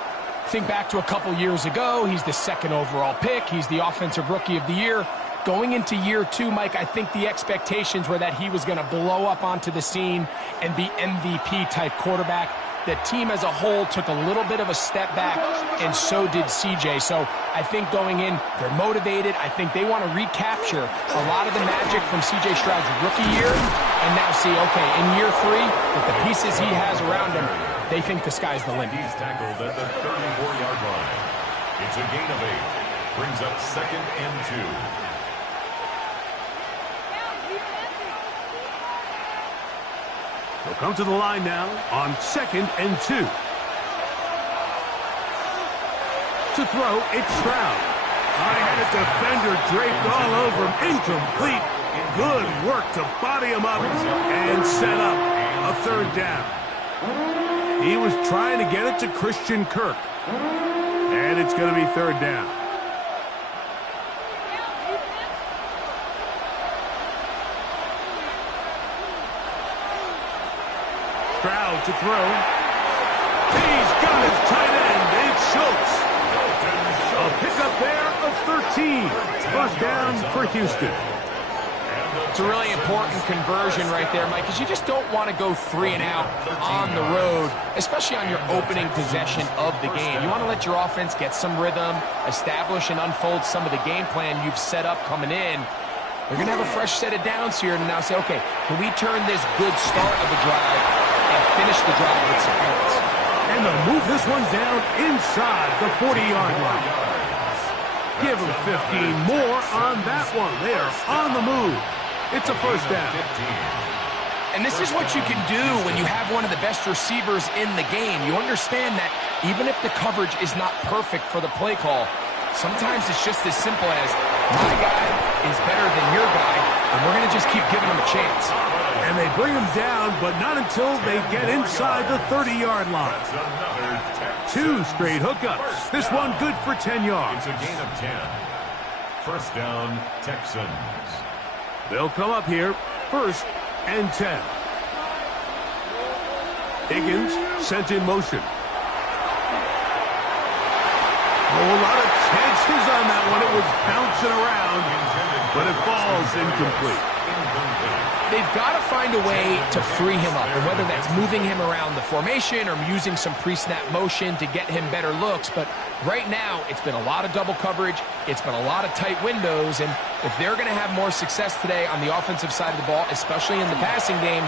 Think back to a couple years ago. He's the 2nd overall pick. He's the Offensive Rookie of the Year. Going into year 2, Mike, I think the expectations were that he was going to blow up onto the scene and be MVP-type quarterback. The team as a whole took a little bit of a step back, and so did CJ. So I think going in, they're motivated. I think they want to recapture a lot of the magic from CJ Stroud's rookie year and now see, okay, in year 3, with the pieces he has around him, they think the sky's the limit. He's tackled at the 34-yard line. It's a gain of 8. Brings up 2nd and 2. They'll come to the line now on 2nd and 2. To throw, it's Stroud. I had a defender draped all over him. Incomplete. Good work to body him up and set up a 3rd down. He was trying to get it to Christian Kirk. And it's going to be 3rd down. Stroud to throw. He's got his tight end. It's Schultz. A pickup there of 13. 1st down for Houston. It's a really important conversion right there, Mike, because you just don't want to go 3 and out on the road, especially on your opening possession of the game. You want to let your offense get some rhythm, establish and unfold some of the game plan you've set up coming in. They're going to have a fresh set of downs here and now say, okay, can we turn this good start of the drive and finish the drive with some points? And they'll move this one down inside the 40-yard line. Give them 15 more on that one. They are on the move. It's a 1st down. And this is what you can do when you have one of the best receivers in the game. You understand that even if the coverage is not perfect for the play call, sometimes it's just as simple as my guy is better than your guy, and we're going to just keep giving him a chance. And they bring him down, but not until they get inside the 30-yard line. 2 straight hookups. This one good for 10 yards. It's a gain of 10. 1st down, Texans. They'll come up here, 1st and 10. Higgins sent in motion. Oh, a lot of chances on that one. It was bouncing around, but it falls incomplete. They've got to find a way to free him up, and whether that's moving him around the formation or using some pre-snap motion to get him better looks. But right now, it's been a lot of double coverage. It's been a lot of tight windows, and if they're going to have more success today on the offensive side of the ball, especially in the passing game,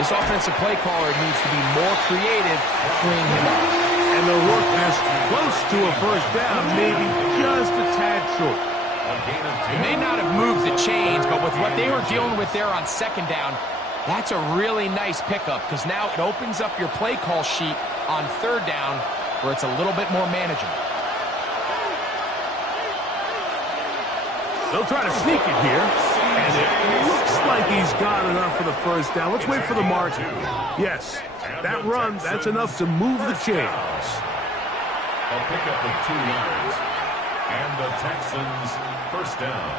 this offensive play caller needs to be more creative freeing him up. And they'll work this close to a 1st down, maybe just a tad short. They may not have moved the chains, but with what they were dealing with there on 2nd down, that's a really nice pickup because now it opens up your play call sheet on 3rd down where it's a little bit more manageable. They'll try to sneak it here, and it looks like he's got enough for the 1st down. Let's wait for the mark. Yes, that run, that's enough to move the chains. A pickup of 2 yards. And the Texans 1st down.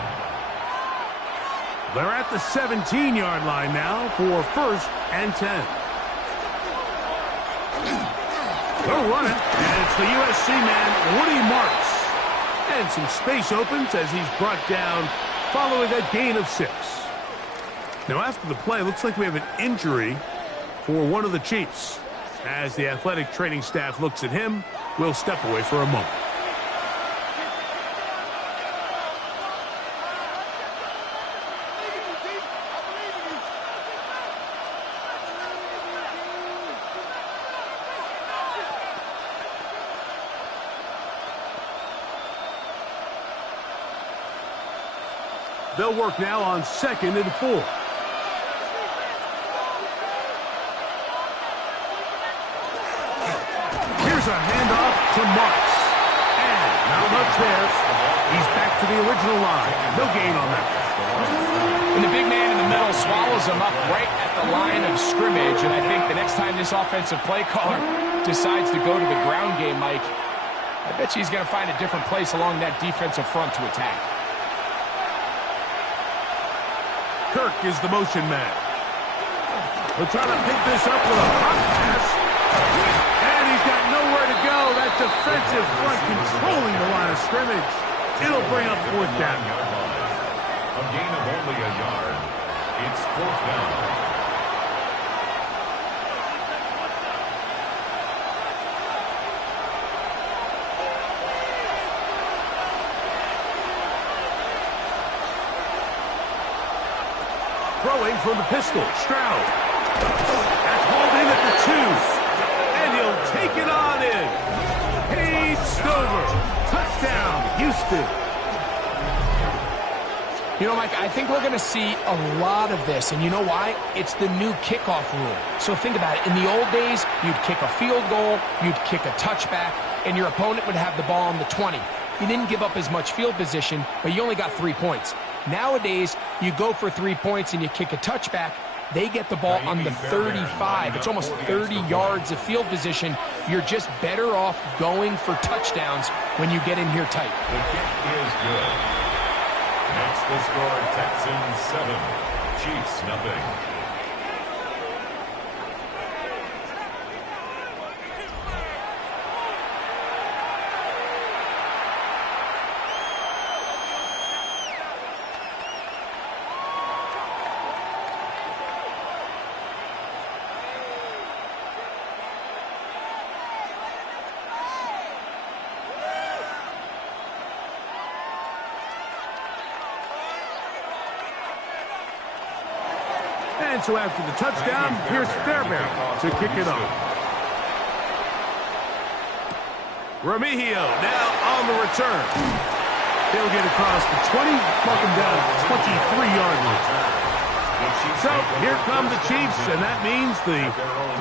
They're at the 17-yard line now for 1st and 10. They'll run it, and it's the USC man, Woody Marks. And some space opens as he's brought down following a gain of 6. Now after the play, looks like we have an injury for one of the Chiefs. As the athletic training staff looks at him, we'll step away for a moment. They'll work now on 2nd and 4. Here's a handoff to Marks. And touch there. He's back to the original line. No gain on that. And the big man in the middle swallows him up right at the line of scrimmage. And I think the next time this offensive play caller decides to go to the ground game, Mike, I bet you he's going to find a different place along that defensive front to attack. Kirk is the motion man. He'll try to pick this up with a hot pass. And he's got nowhere to go. That defensive front controlling the line of scrimmage. It'll bring up fourth down. A gain of only a yard. It's fourth down. Throwing from the pistol, Stroud. That's hauled in at the 2. And he'll take it on in. Paige Stover. Touchdown, Houston. You know, Mike, I think we're going to see a lot of this, and you know why? It's the new kickoff rule. So think about it. In the old days, you'd kick a field goal, you'd kick a touchback, and your opponent would have the ball on the 20. You didn't give up as much field position, but you only got 3 points. Nowadays, you go for 3 points and you kick a touchback, they get the ball on the 35. It's almost 30 yards of field position. You're just better off going for touchdowns when you get in here tight. The kick is good. Next, the score, Texans 7, Chiefs nothing. And so after the touchdown, here's Fairbairn to kick it off. Remigio now on the return. He'll get across the 20, mark him down at the 23-yard line. So here come the Chiefs, and that means the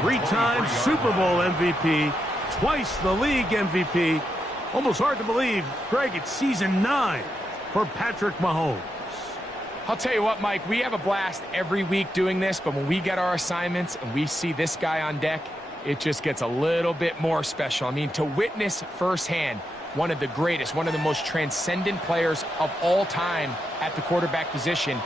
3-time Super Bowl MVP, twice the league MVP. Almost hard to believe, Greg, it's season 9 for Patrick Mahomes. I'll tell you what, Mike, we have a blast every week doing this, but when we get our assignments and we see this guy on deck, it just gets a little bit more special. I mean, to witness firsthand one of the greatest, one of the most transcendent players of all time at the quarterback position,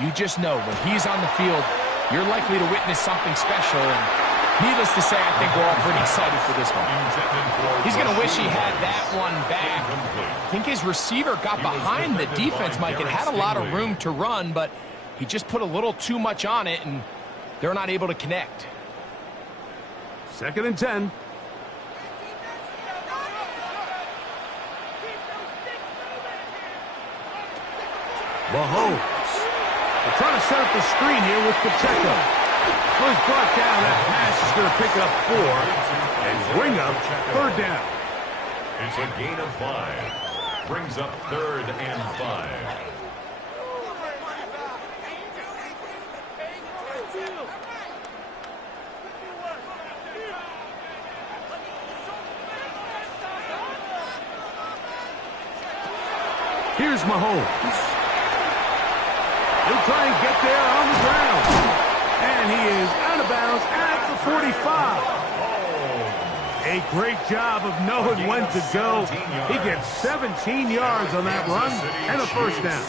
you just know when he's on the field, you're likely to witness something special. And needless to say, I think we're all pretty excited for this one. He's going to wish he had that one back. I think his receiver got behind the defense, Mike. It had a lot of room to run, but he just put a little too much on it, and they're not able to connect. 2nd and 10. Mahomes. They're trying to set up the screen here with Pacheco. So he's brought down. That pass is going to pick up 4 and bring up 3rd down. It's a gain of 5. Brings up 3rd and 5. Here's Mahomes. He'll try and get there on the ground. And he is out of bounds at the 45. A great job of knowing when to go. He gets 17 yards on that run and a 1st down.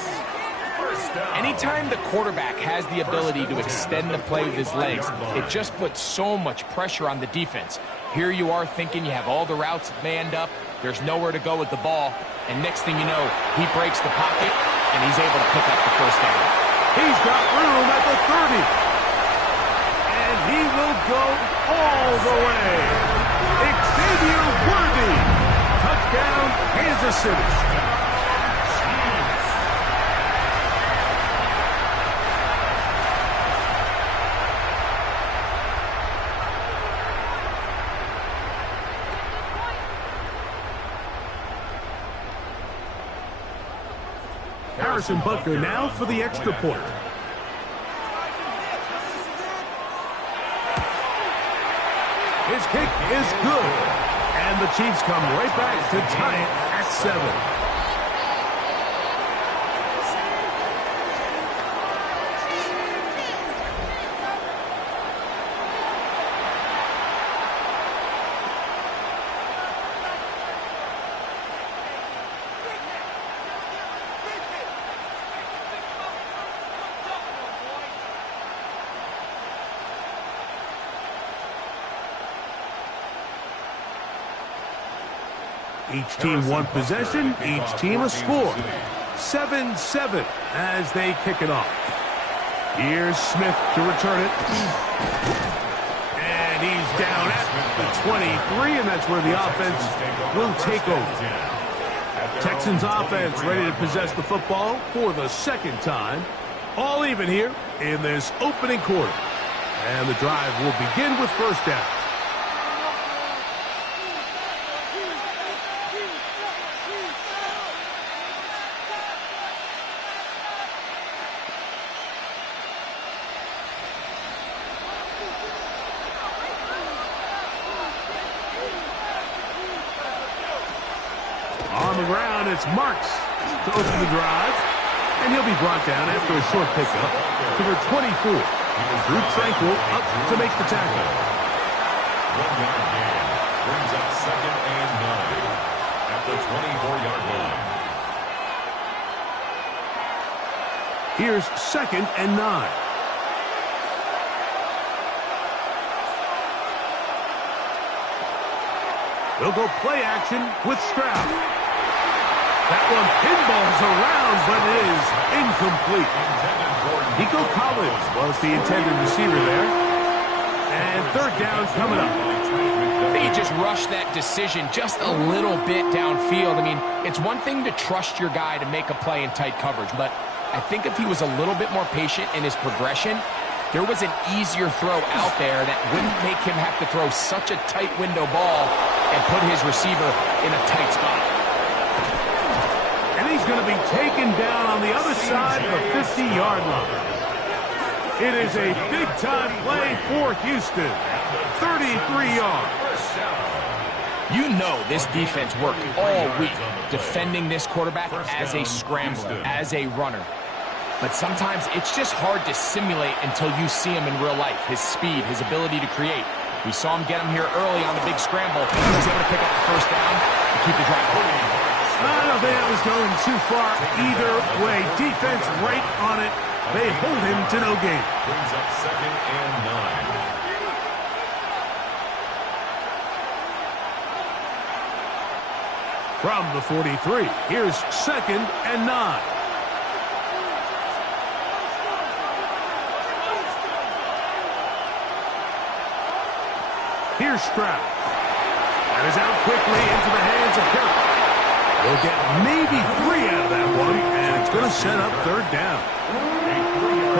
Anytime the quarterback has the ability to extend the play with his legs, it just puts so much pressure on the defense. Here you are thinking you have all the routes manned up, there's nowhere to go with the ball, and next thing you know, he breaks the pocket, and he's able to pick up the 1st down. He's got room at the 30. And he will go all the way. Xavier Worthy. Touchdown, Kansas City. Harrison Butker now for the extra point. His kick is good. And the Chiefs come right back to tie it at 7. Each team one possession, each team a score. 7-7 as they kick it off. Here's Smith to return it. And he's down at the 23, and that's where the offense will take over. Texans offense ready to possess the football for the second time. All even here in this opening quarter. And the drive will begin with first down. On the ground, it's Marks to open the drive. And he'll be brought down after a short pickup to the 24. Drew Tranquil up to make the tackle. 1 yard gain brings up 2nd and 9 at the 24-yard line. Here's 2nd and 9. They'll go play action with Stroud. That one pinballs around, but it is incomplete. Nico Collins was the intended receiver there. And third down coming up. I think he just rushed that decision just a little bit downfield. I mean, it's one thing to trust your guy to make a play in tight coverage, but I think if he was a little bit more patient in his progression, there was an easier throw out there that wouldn't make him have to throw such a tight window ball and put his receiver in a tight spot. And he's going to be taken down on the other side of the 50-yard line. It is a big-time play for Houston. 33 yards. You know this defense worked all week defending this quarterback as a scrambler, as a runner. But sometimes it's just hard to simulate until you see him in real life. His speed, his ability to create. We saw him get him here early on the big scramble. He was able to pick up the first down and keep the drive moving. I don't think that was going too far either way. Defense right on it. They hold him to no gain. Brings up 2nd and 9. From the 43, here's 2nd and 9. Here's Stroud. That is out quickly into the hands of Kirk. They'll get maybe 3 out of that one, and it's going to set up third down.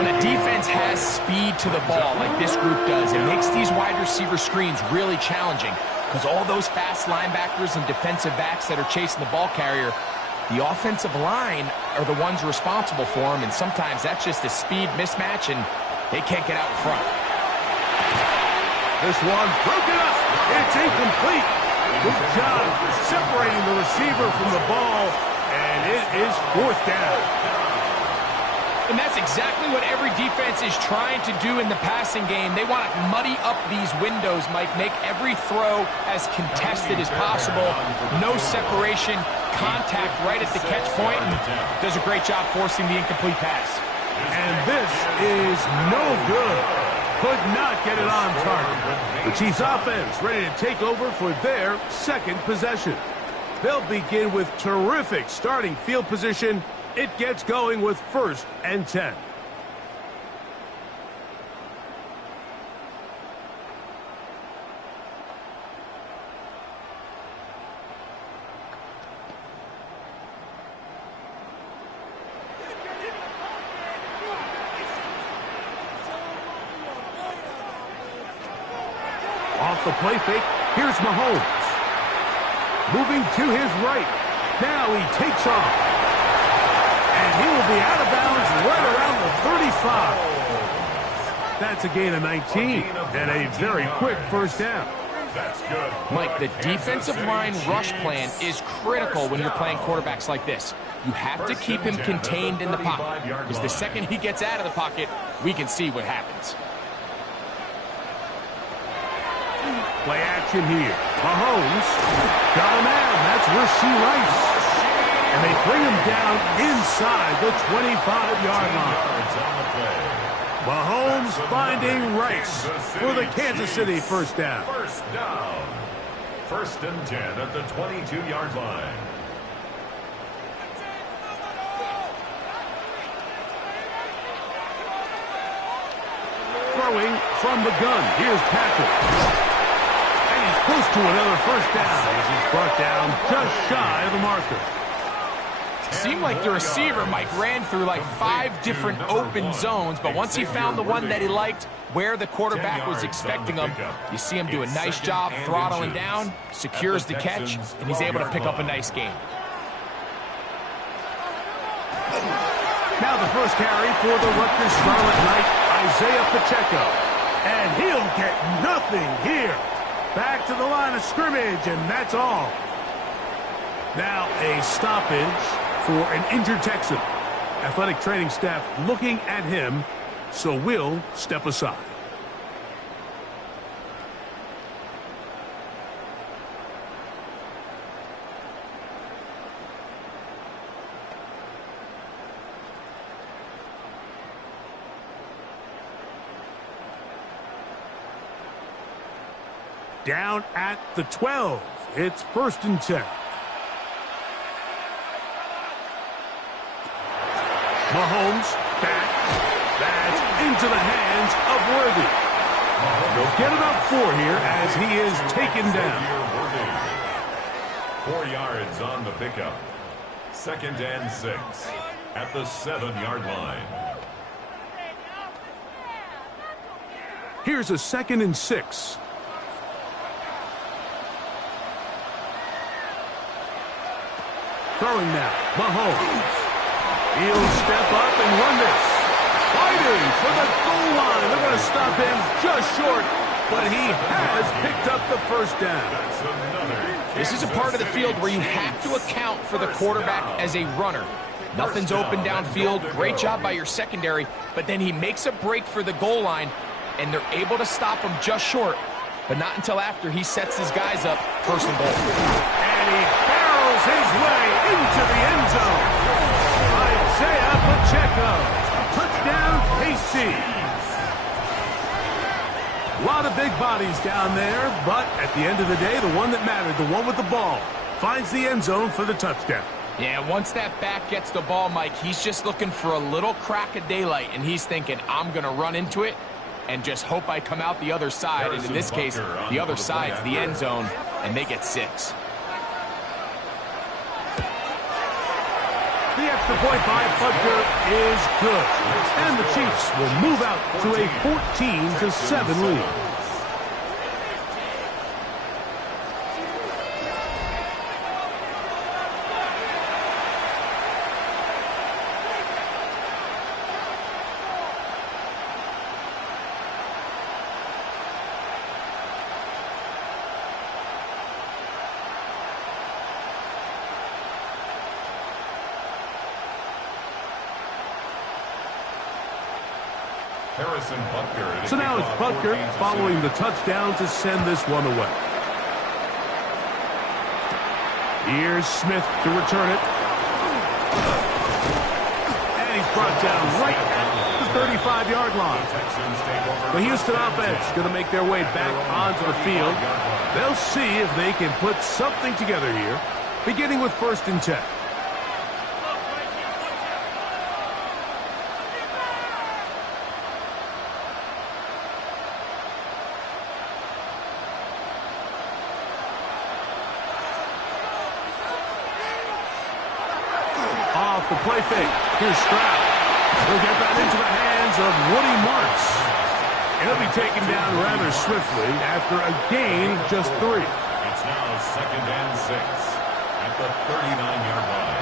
When a defense has speed to the ball like this group does, it makes these wide receiver screens really challenging because all those fast linebackers and defensive backs that are chasing the ball carrier, the offensive line are the ones responsible for them, and sometimes that's just a speed mismatch, and they can't get out in front. This one broken up. It's incomplete. Good job separating the receiver from the ball, and it is fourth down. And that's exactly what every defense is trying to do in the passing game. They want to muddy up these windows, Mike, make every throw as contested as possible. No separation, contact right at the catch point, and does a great job forcing the incomplete pass. And this is no good. Could not get it on target. The Chiefs offense ready to take over for their second possession. They'll begin with terrific starting field position. It gets going with 1st and 10. Off the play fake, here's Mahomes. Moving to his right. Now he takes off. And he will be out of bounds right around the 35. That's a gain of 19 and a very quick first down. That's good. Mike, the defensive line rush plan is critical when you're playing quarterbacks like this. You have to keep him contained in the pocket, because the second he gets out of the pocket, we can see what happens. Play action here. Mahomes got a man. That's Rashee Rice. And they bring him down inside the 25-yard line. Mahomes finding Rice for the Kansas City first down. First down. 1st and 10 at the 22-yard line. Throwing from the gun. Here's Patrick. And he's close to another first down as he's brought down just shy of the marker. Seemed like the receiver, Mike, ran through like 5 different open zones, but once he found the one that he liked, where the quarterback was expecting him, you see him do a nice job throttling down, secures the catch, and he's able to pick up a nice gain. Now the first carry for the Rutgers Scarlet Knight, Isaiah Pacheco. And he'll get nothing here. Back to the line of scrimmage, and that's all. Now a stoppage for an injured Texan. Athletic training staff looking at him, so we'll step aside. Down at the 12. It's 1st and 10. Mahomes back. That's into the hands of Worthy. They'll get it up 4 here as he is taken down. 4 yards on the pickup. 2nd and 6 at the 7-yard line. Here's a 2nd and 6. Throwing now. Mahomes. He'll step up and run this. Fighting for the goal line. They're going to stop him just short, but he has picked up the first down. This is a part of the field where you have to account for the quarterback as a runner. Nothing's open downfield. Great job by your secondary, but then he makes a break for the goal line, and they're able to stop him just short, but not until after he sets his guys up 1st and goal. And he barrels his way into the end zone. Isaiah Pacheco. Touchdown, KC. A lot of big bodies down there, but at the end of the day, the one that mattered, the one with the ball, finds the end zone for the touchdown. Yeah, once that back gets the ball, Mike, he's just looking for a little crack of daylight, and he's thinking, I'm going to run into it and just hope I come out the other side. And in this case, the other side's the end zone, and they get 6. The extra point by Butker is good. And the Chiefs will move out to a 14-7 lead. So now it's Butker following the touchdown to send this one away. Here's Smith to return it. And he's brought down right at the 35-yard line. The Houston offense going to make their way back onto the field. They'll see if they can put something together here, beginning with 1st and 10. The play fake. Here's Stroud. He'll get that into the hands of Woody Martz. And he'll be taken down rather swiftly after a gain of just 3. It's now 2nd and 6 at the 39-yard line.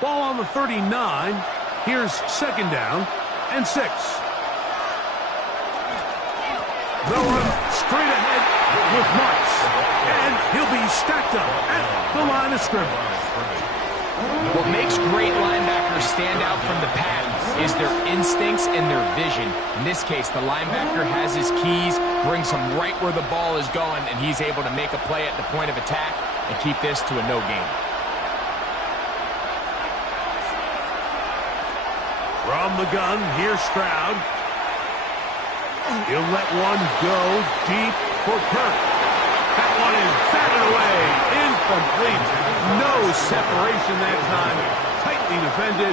Ball on the 39. Here's 2nd down and 6. They'll run straight ahead with Marks. And he'll be stacked up at the line of scrimmage. What makes great linebackers stand out from the pack is their instincts and their vision. In this case, the linebacker has his keys, brings him right where the ball is going, and he's able to make a play at the point of attack and keep this to a no gain. From the gun, here's Stroud. He'll let one go deep for Kirk. That one is batted away. Incomplete. No separation that time. Tightly defended.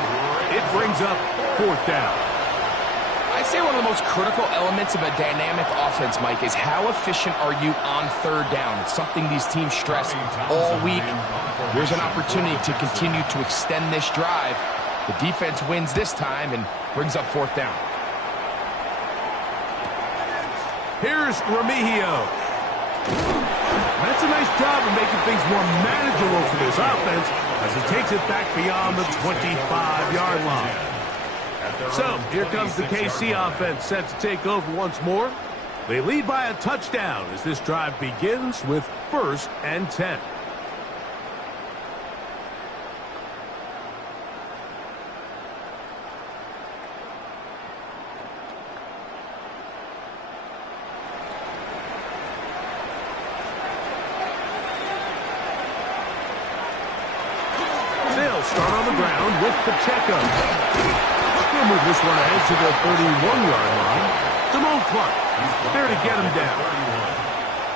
It brings up 4th down. I'd say one of the most critical elements of a dynamic offense, Mike, is how efficient are you on 3rd down. It's something these teams stress all week. Here's an opportunity to continue to extend this drive. The defense wins this time and brings up 4th down. Here's Remigio. That's a nice job of making things more manageable for this offense as he takes it back beyond the 25-yard line. So, here comes the KC offense set to take over once more. They lead by a touchdown as this drive begins with 1st and 10. They'll start on the ground with Pacheco. He'll move this one ahead to the 31-yard line. Damone Clark, there to get him down.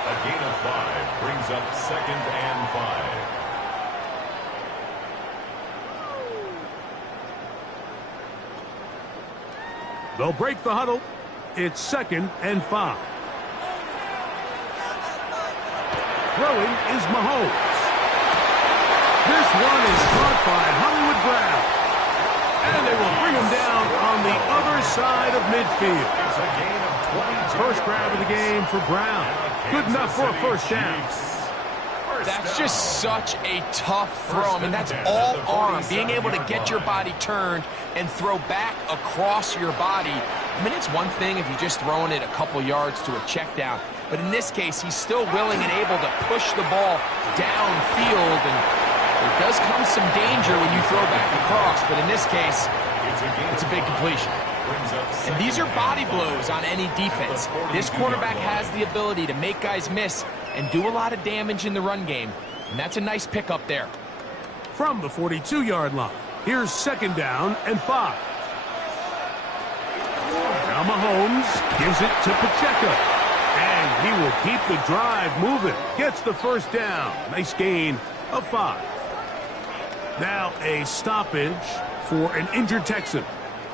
A gain of 5 brings up 2nd and 5. They'll break the huddle. It's 2nd and 5. Throwing is Mahomes. This one is caught by Hollywood Brown. And they will bring him down on the other side of midfield. It's a gain of 22. First grab of the game for Brown. Good enough for a 1st down. That's just such a tough throw. I mean, that's all arm. Being able to get your body turned and throw back across your body. I mean, it's one thing if you're just throwing it a couple yards to a check down. But in this case, he's still willing and able to push the ball downfield. And there does come some danger when you throw back across. But in this case, it's a big completion. And these are body blows on any defense. This quarterback has the ability to make guys miss and do a lot of damage in the run game. And that's a nice pickup there. From the 42-yard line, here's 2nd down and 5. Now Mahomes gives it to Pacheco. And he will keep the drive moving. Gets the 1st down. Nice gain of 5. Now a stoppage for an injured Texan.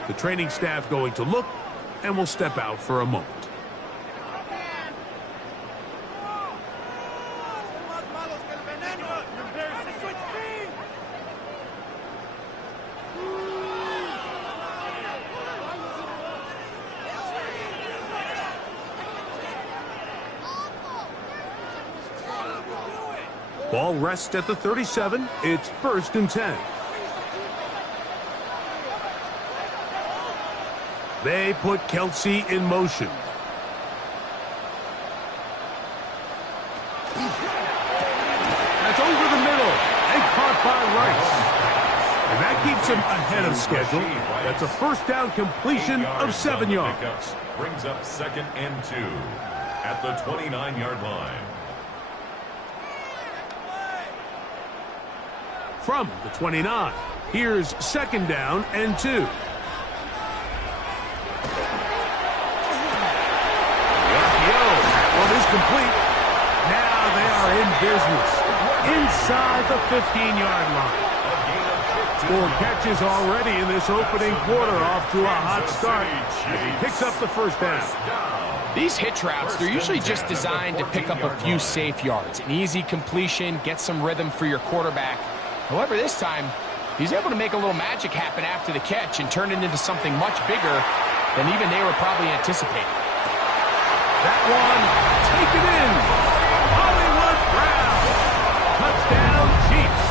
The training staff going to look and will step out for a moment. Ball rests at the 37. It's 1st and 10. They put Kelsey in motion. That's over the middle and caught by Rice. And that keeps him ahead of schedule. That's a 1st down completion of 7 yards. Brings up 2nd and 2 at the 29-yard line. From the 29, here's 2nd down and 2. Is complete. Now they are in business inside the 15-yard line. 4 catches already in this opening quarter, off to a hot start as he picks up the 1st down. These hitch routes, they're usually just designed to pick up a few safe yards. An easy completion, get some rhythm for your quarterback. However, this time, he's able to make a little magic happen after the catch and turn it into something much bigger than even they were probably anticipating. That one, taken in. Hollywood Brown. Touchdown, Chiefs.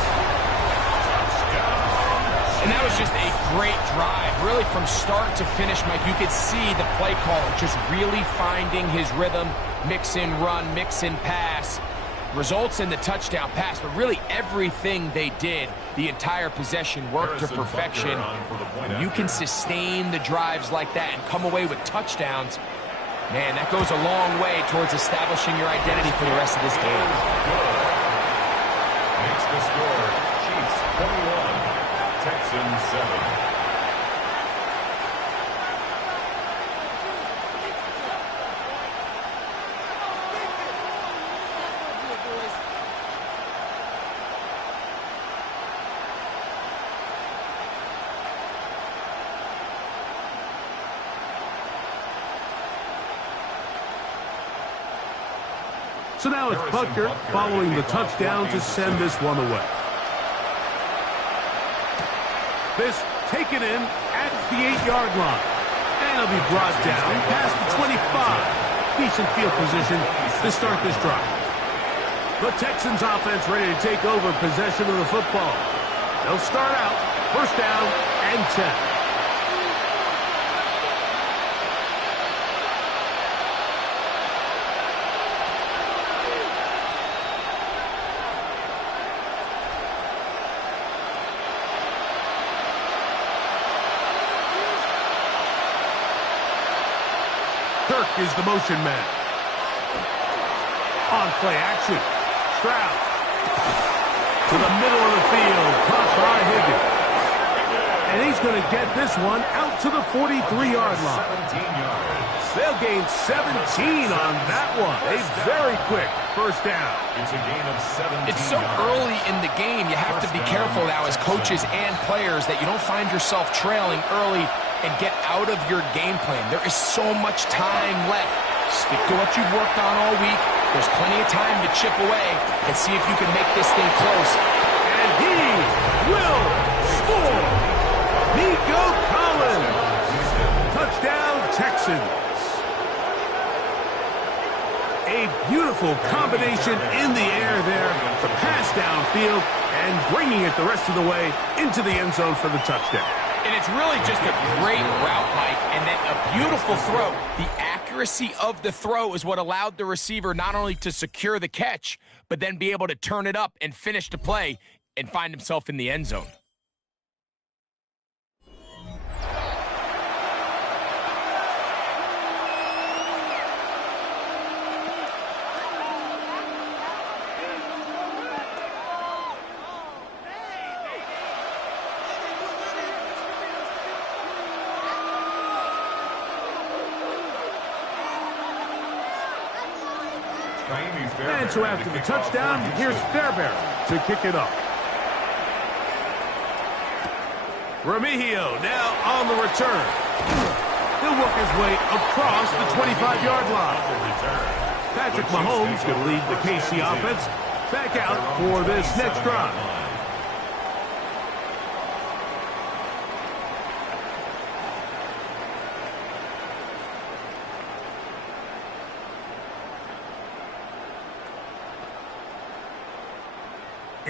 And that was just a great drive, really from start to finish, Mike. You could see the play caller just really finding his rhythm, mix in run, mix in pass. Results in the touchdown pass, but really everything they did, the entire possession worked to perfection. When you can sustain the drives like that and come away with touchdowns, man, that goes a long way towards establishing your identity for the rest of this game. Makes the score, Chiefs 21, Texans 7. So now it's Butker following the touchdown to send this one away. This taken in at the 8-yard line. And it'll be brought down past the 25. Decent field position to start this drive. The Texans offense ready to take over possession of the football. They'll start out first down and 10. Kirk is the motion man. On play action. Stroud. To the middle of the field. Caught by Higgins. And he's going to get this one out to the 43-yard line. 17 yards. They'll gain 17 on that one. A very quick first down. It's a gain of 17 It's so yards. early in the game, you have to be careful now as coaches and players that you don't find yourself trailing early and get out of your game plan. There is so much time left. Stick to what you've worked on all week. There's plenty of time to chip away and see if you can make this thing close. And he will score. Nico Collins. Touchdown, Texans. A beautiful combination in the air there. The pass downfield and bringing it the rest of the way into the end zone for the touchdown. And it's really just a great route, Mike, and then a beautiful throw. The accuracy of the throw is what allowed the receiver not only to secure the catch, but then be able to turn it up and finish the play and find himself in the end zone. And so after the touchdown, here's Fairbairn to kick it off. Remigio now on the return. He'll work his way across the 25-yard line. Patrick Mahomes going to lead the KC offense back out for this next drive.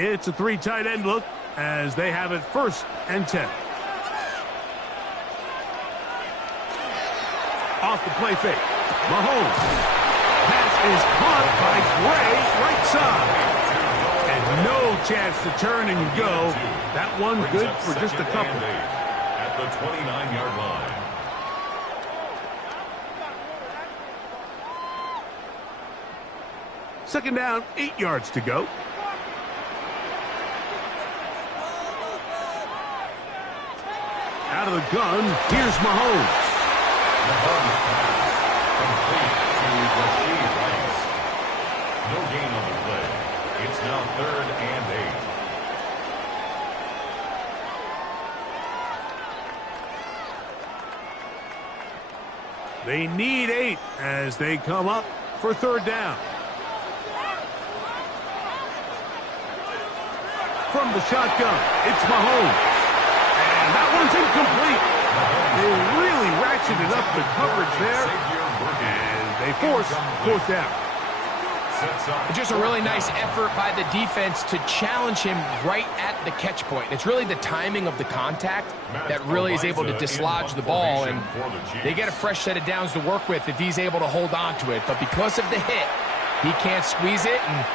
It's a 3 tight end look as they have it first and 10. Off the play fake. Mahomes. Pass is caught by Gray right side. And no chance to turn and go. That one good for just a couple. At the 29-yard line. Second down, 8 yards to go. Out of the gun, here's Mahomes. Mahomes pass complete to Rashid Rice. No gain on the play. It's now 3rd and 8. They need 8 as they come up for 3rd down. From the shotgun, it's Mahomes. And that one's incomplete. They really ratcheted up the coverage there, and they force 4th down. sets up. Just a really nice effort by the defense to challenge him right at the catch point. It's really the timing of the contact that really is able to dislodge the ball, and they get a fresh set of downs to work with if he's able to hold on to it. But because of the hit, he can't squeeze it, and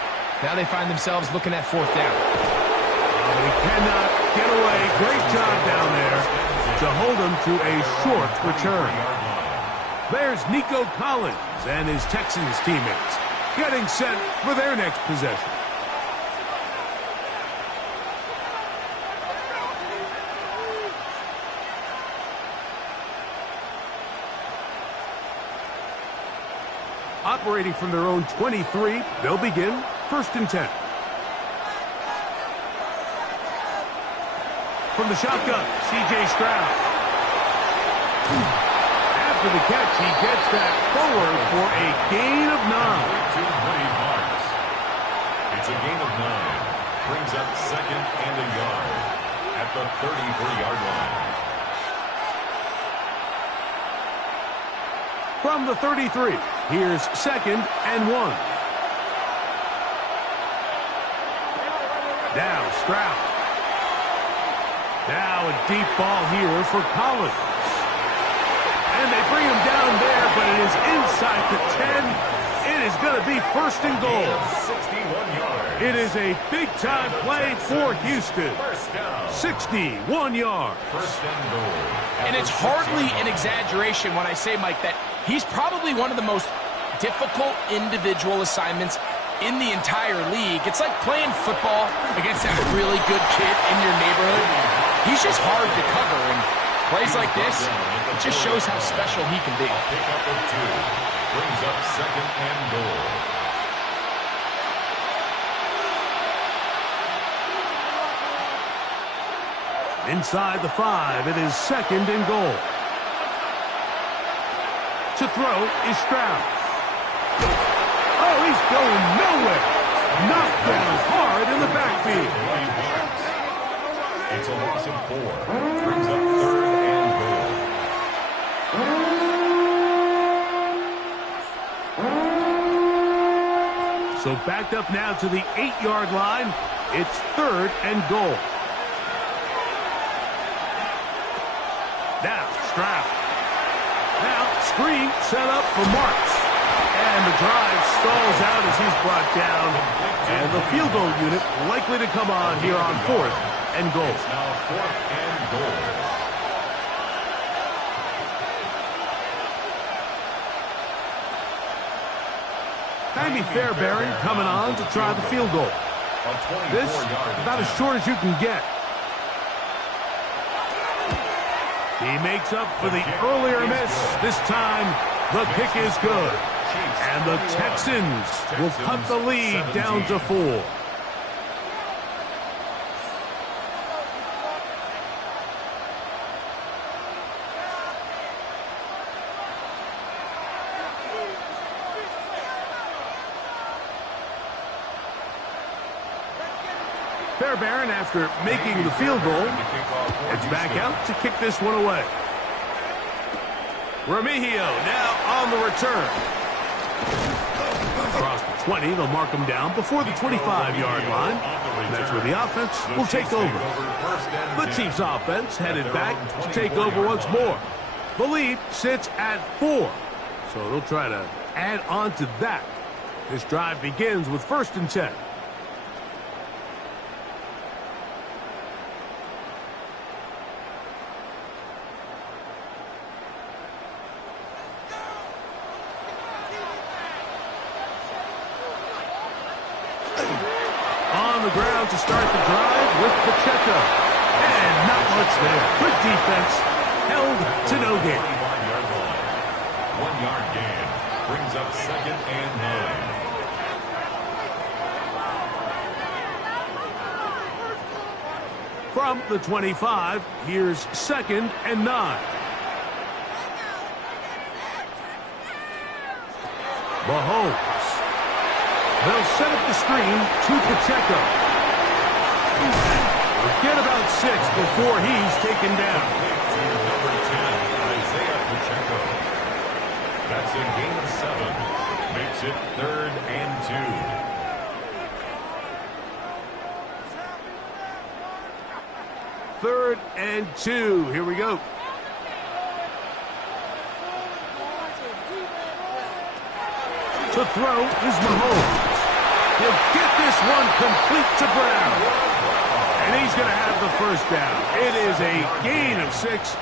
now they find themselves looking at fourth down. He cannot get away. Great job down there to hold him to a short return. There's Nico Collins and his Texans teammates getting set for their next possession. Operating from their own 23, they'll begin 1st and 10. From the shotgun, C.J. Stroud. After the catch, he gets that forward for a gain of 9. It's a gain of 9. Brings up 2nd and a yard at the 33-yard line. From the 33, here's 2nd and 1. Now Stroud. Now a deep ball here for Collins. And they bring him down there, but it is inside the 10. It is going to be 1st and goal. 61 yards. It is a big-time play for Houston. 61 yards. 1st and goal. And it's hardly an exaggeration when I say, Mike, that he's probably one of the most difficult individual assignments in the entire league. It's like playing football against that really good kid in your neighborhood. He's just hard to cover, and plays like this, it just shows how special he can be. Pick up of 2. Brings up 2nd and goal. Inside the 5, it is 2nd and goal. To throw is Stroud. Oh, he's going nowhere. Knocked down hard in the backfield. It's a loss of 4. Brings up 3rd and goal. So backed up now to the 8-yard line. It's 3rd and goal. Now Stroud. Now screen set up for Marks. And the drive stalls out as he's brought down. And the field goal unit likely to come on here on 4th and goal. It's now 4th and goal. Jaime Fairbairn coming on to try the field goal. This about as short as you can get. He makes up for the earlier miss. This time, the kick is good. And the Texans will cut the lead down to 4. Fairbairn, after making the field goal, heads back out to kick this one away. Remigio now on the return. Across the 20, they'll mark him down before the 25-yard line. And that's where the offense will take over. The Chiefs offense headed back to take over once more. The lead sits at 4. So they'll try to add on to that. This drive begins with 1st and 10. Ground to start the drive with Pacheco. And not much there. Good defense. Held to no gain. 1-yard gain. Brings up 2nd and 9. From the 25, here's 2nd and 9. Mahomes. They'll set up the screen to Pacheco. We'll get about 6 before he's taken down. Number 10, Isaiah Pacheco. That's a gain of 7. Makes it 3rd and 2. 3rd and 2. Here we go. To throw is Mahomes. He'll get this one complete to Brown. And he's going to have the first down. It is a gain of 6.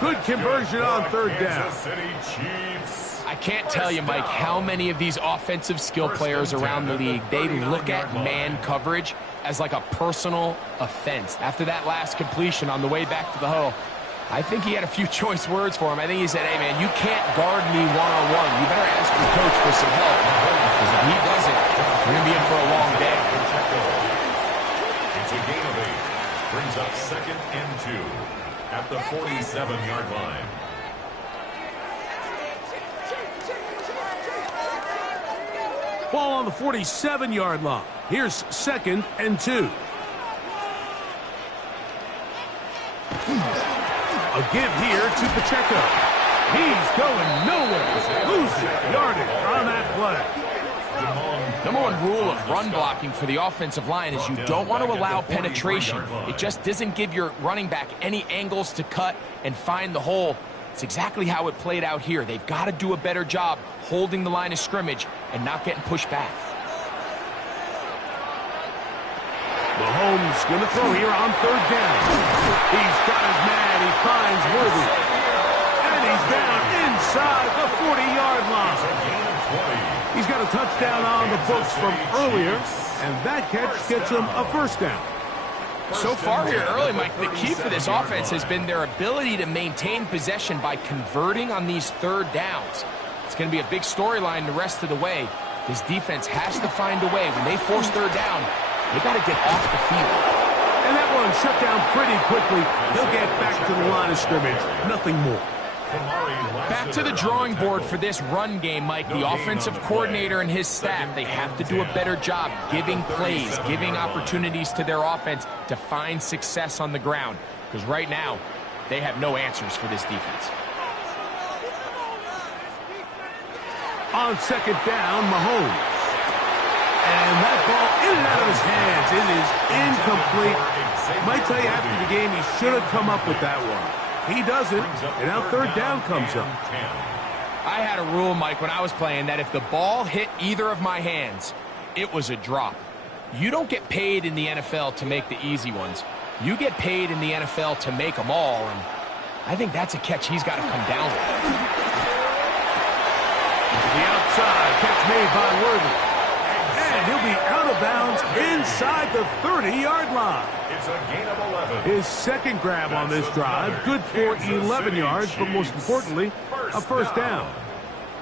Good conversion on 3rd down. City Chiefs. I can't tell you, Mike, how many of these offensive skill players around the league, they look at man coverage as like a personal offense. After that last completion on the way back to the huddle, I think he had a few choice words for him. I think he said, hey, man, you can't guard me one-on-one. You better ask your coach for some help. Because if he doesn't, we're going to be in for a long day. It's a gain of 8. Brings up 2nd and 2 at the 47-yard line. Ball on the 47-yard line. Here's 2nd and 2. A give here to Pacheco. He's going nowhere. Losing yardage on that play. Number one rule of run blocking for the offensive line is you don't want to allow penetration. It just doesn't give your running back any angles to cut and find the hole. It's exactly how it played out here. They've got to do a better job holding the line of scrimmage and not getting pushed back. Mahomes going to throw here on 3rd down. He's got his man. He finds Worthy. And he's down inside the 40-yard line. He's got a touchdown on the books from earlier, and that catch gets him a first down. So far here early, Mike, the key for this offense has been their ability to maintain possession by converting on these 3rd downs. It's going to be a big storyline the rest of the way. This defense has to find a way. When they force 3rd down, they got to get off the field. And that one shut down pretty quickly. He'll get back to the line of scrimmage. Nothing more. Back to the drawing board for this run game, Mike. The offensive coordinator and his staff, they have to do a better job giving plays, giving opportunities to their offense to find success on the ground. Because right now, they have no answers for this defense. On 2nd down, Mahomes. And that ball in and out of his hands. It is incomplete. Might tell you after the game he should have come up with that one. He doesn't, and now 3rd down comes up. I had a rule, Mike, when I was playing that if the ball hit either of my hands, it was a drop. You don't get paid in the NFL to make the easy ones. You get paid in the NFL to make them all, and I think that's a catch he's got to come down with. The outside catch made by Worthy. And he'll be out of bounds inside the 30-yard line. It's a gain of 11. His 2nd grab on this drive, good for 11 yards, but most importantly, a first down.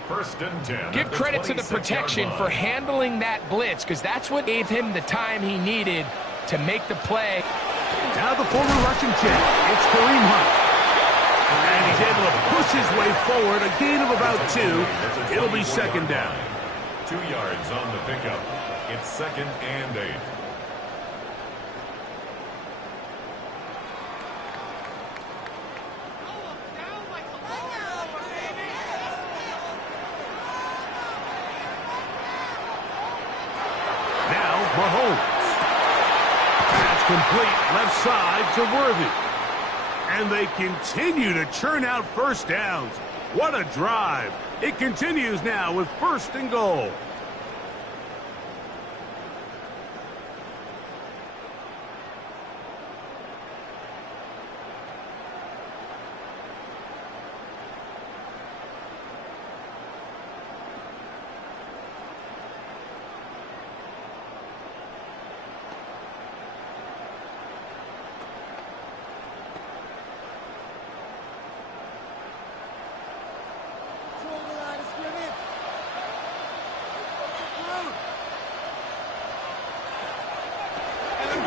1st and 10. Give credit to the protection for handling that blitz, because that's what gave him the time he needed to make the play. Now the former Russian champ, it's Kareem Hunt. And he's able to push his way forward, a gain of about 2. It'll be 2nd down. 2 yards on the pickup. It's 2nd and 8. Now Mahomes. Pass complete left side to Worthy. And they continue to churn out first downs. What a drive. It continues now with 1st and goal.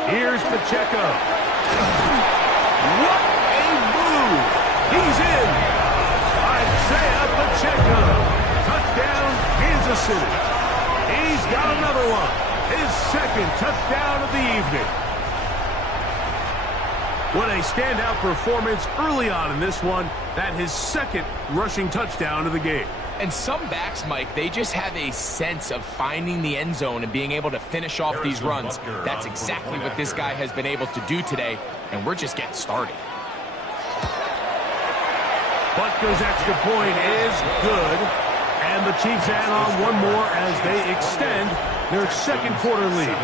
Here's Pacheco. What a move. He's in. Isaiah Pacheco. Touchdown, Kansas City. He's got another one. His 2nd touchdown of the evening. What a standout performance early on in this one. That his 2nd rushing touchdown of the game. And some backs, Mike, they just have a sense of finding the end zone and being able to finish off these runs. That's exactly what this guy has been able to do today, and we're just getting started. Butker's extra point is good, and the Chiefs add on one more as they extend their second quarter lead.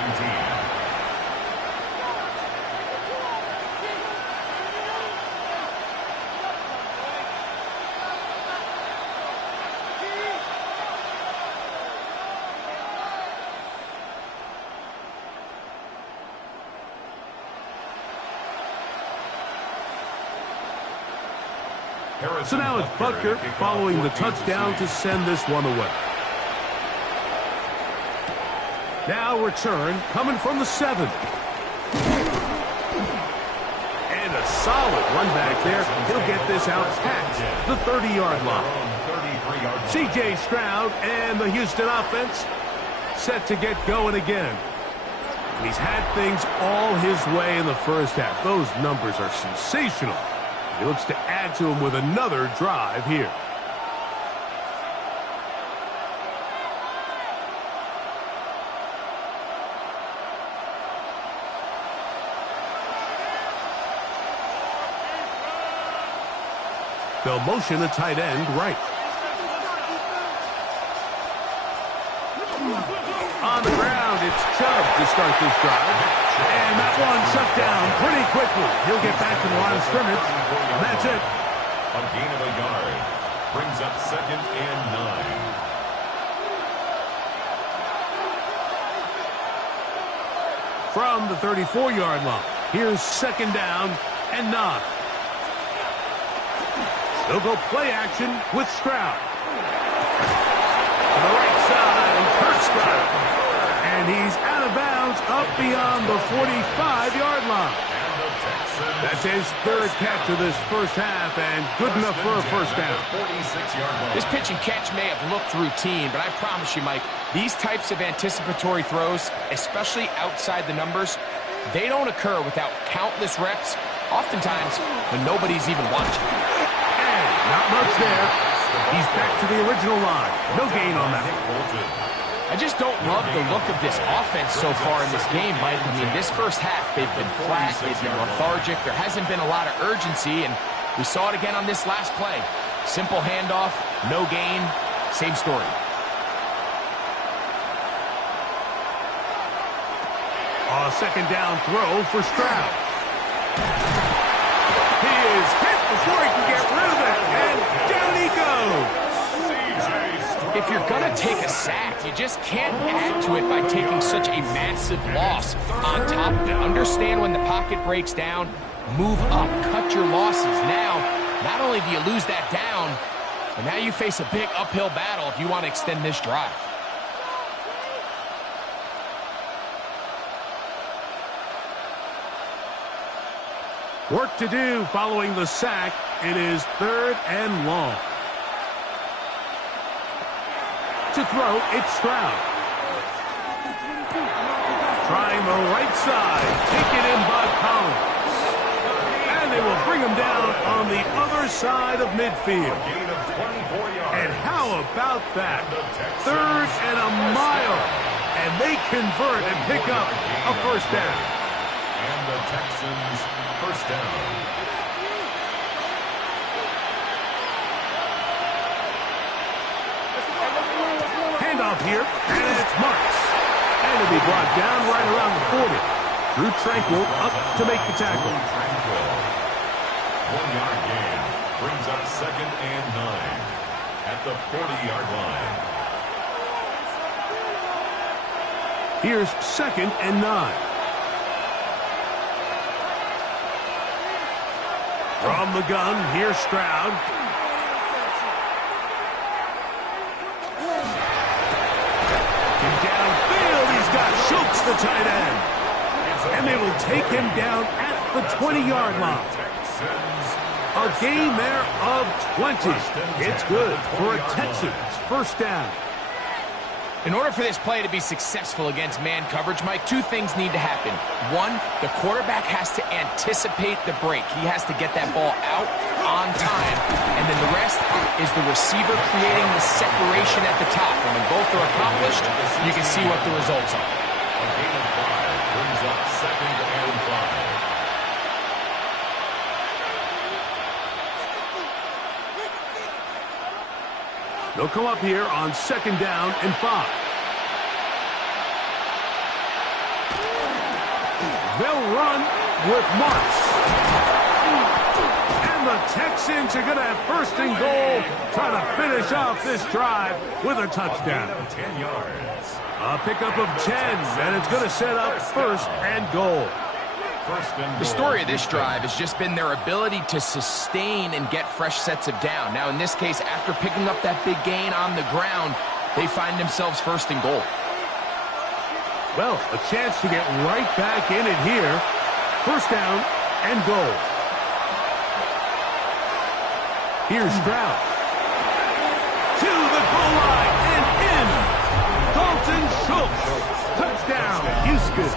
So now it's Butker following the touchdown to send this one away. Now return coming from the 7. And a solid run back there. He'll get this out past the 30-yard line. C.J. Stroud and the Houston offense set to get going again. He's had things all his way in the first half. Those numbers are sensational. He looks to add to him with another drive here. They'll motion a tight end right. On the ground, it's Chubb to start this drive. And that one shut down pretty quickly. He'll get back to the line of scrimmage, and that's it. A gain of a yard brings up 2nd and 9. From the 34-yard line, here's 2nd down and 9. They'll go play action with Stroud. To the right side, and Kurt's got it. And he's out of bounds up beyond the 45-yard line. That's his 3rd catch of this first half, and good enough for a first down. This pitch and catch may have looked routine, but I promise you, Mike, these types of anticipatory throws, especially outside the numbers, they don't occur without countless reps, oftentimes when nobody's even watching. And not much there. He's back to the original line. No gain on that. I just don't love the look of this offense so far in this game, Mike. I mean, this first half, they've been flat, they've been lethargic. There hasn't been a lot of urgency, and we saw it again on this last play. Simple handoff, no gain, same story. A 2nd down throw for Stroud. He is hit before he can get rid of it, and down he goes. If you're going to take a sack, you just can't add to it by taking such a massive loss on top of it. Understand when the pocket breaks down, move up, cut your losses. Now, not only do you lose that down, but now you face a big uphill battle if you want to extend this drive. Work to do following the sack. It is 3rd and long. To throw, it's Stroud. Trying the right side. Taken in by Collins. And they will bring him down on the other side of midfield. And how about that? 3rd and a mile. And they convert and pick up a first down. And the Texans first down. Handoff here, and it's Marks. And it'll be brought down right around the 40. Drew Tranquill up to make the tackle. 1-yard gain brings up 2nd and 9 at the 40-yard line. Here's 2nd and 9. From the gun, here's Stroud. Downfield, he's got Schultz, the tight end. And they will take him down at the 20-yard line. A gain there of 20. It's good for a Texans first down. In order for this play to be successful against man coverage, Mike, 2 things need to happen. 1, the quarterback has to anticipate the break. He has to get that ball out on time, and then the rest is the receiver creating the separation at the top. And when both are accomplished, you can see what the results are. A gain of 5 brings up 2nd and 5. They'll come up here on 2nd down and 5. They'll run with Marks. And the Texans are going to have 1st and goal, trying to finish off this drive with a touchdown. A gain of 10 yards. A pickup of 10, and it's going to set up 1st and goal. The story of this drive has just been their ability to sustain and get fresh sets of down. Now, in this case, after picking up that big gain on the ground, they find themselves 1st and goal. Well, a chance to get right back in it here. 1st down and goal. Here's Stroud. To the goal line and in. Dalton Schultz. Touchdown, Houston.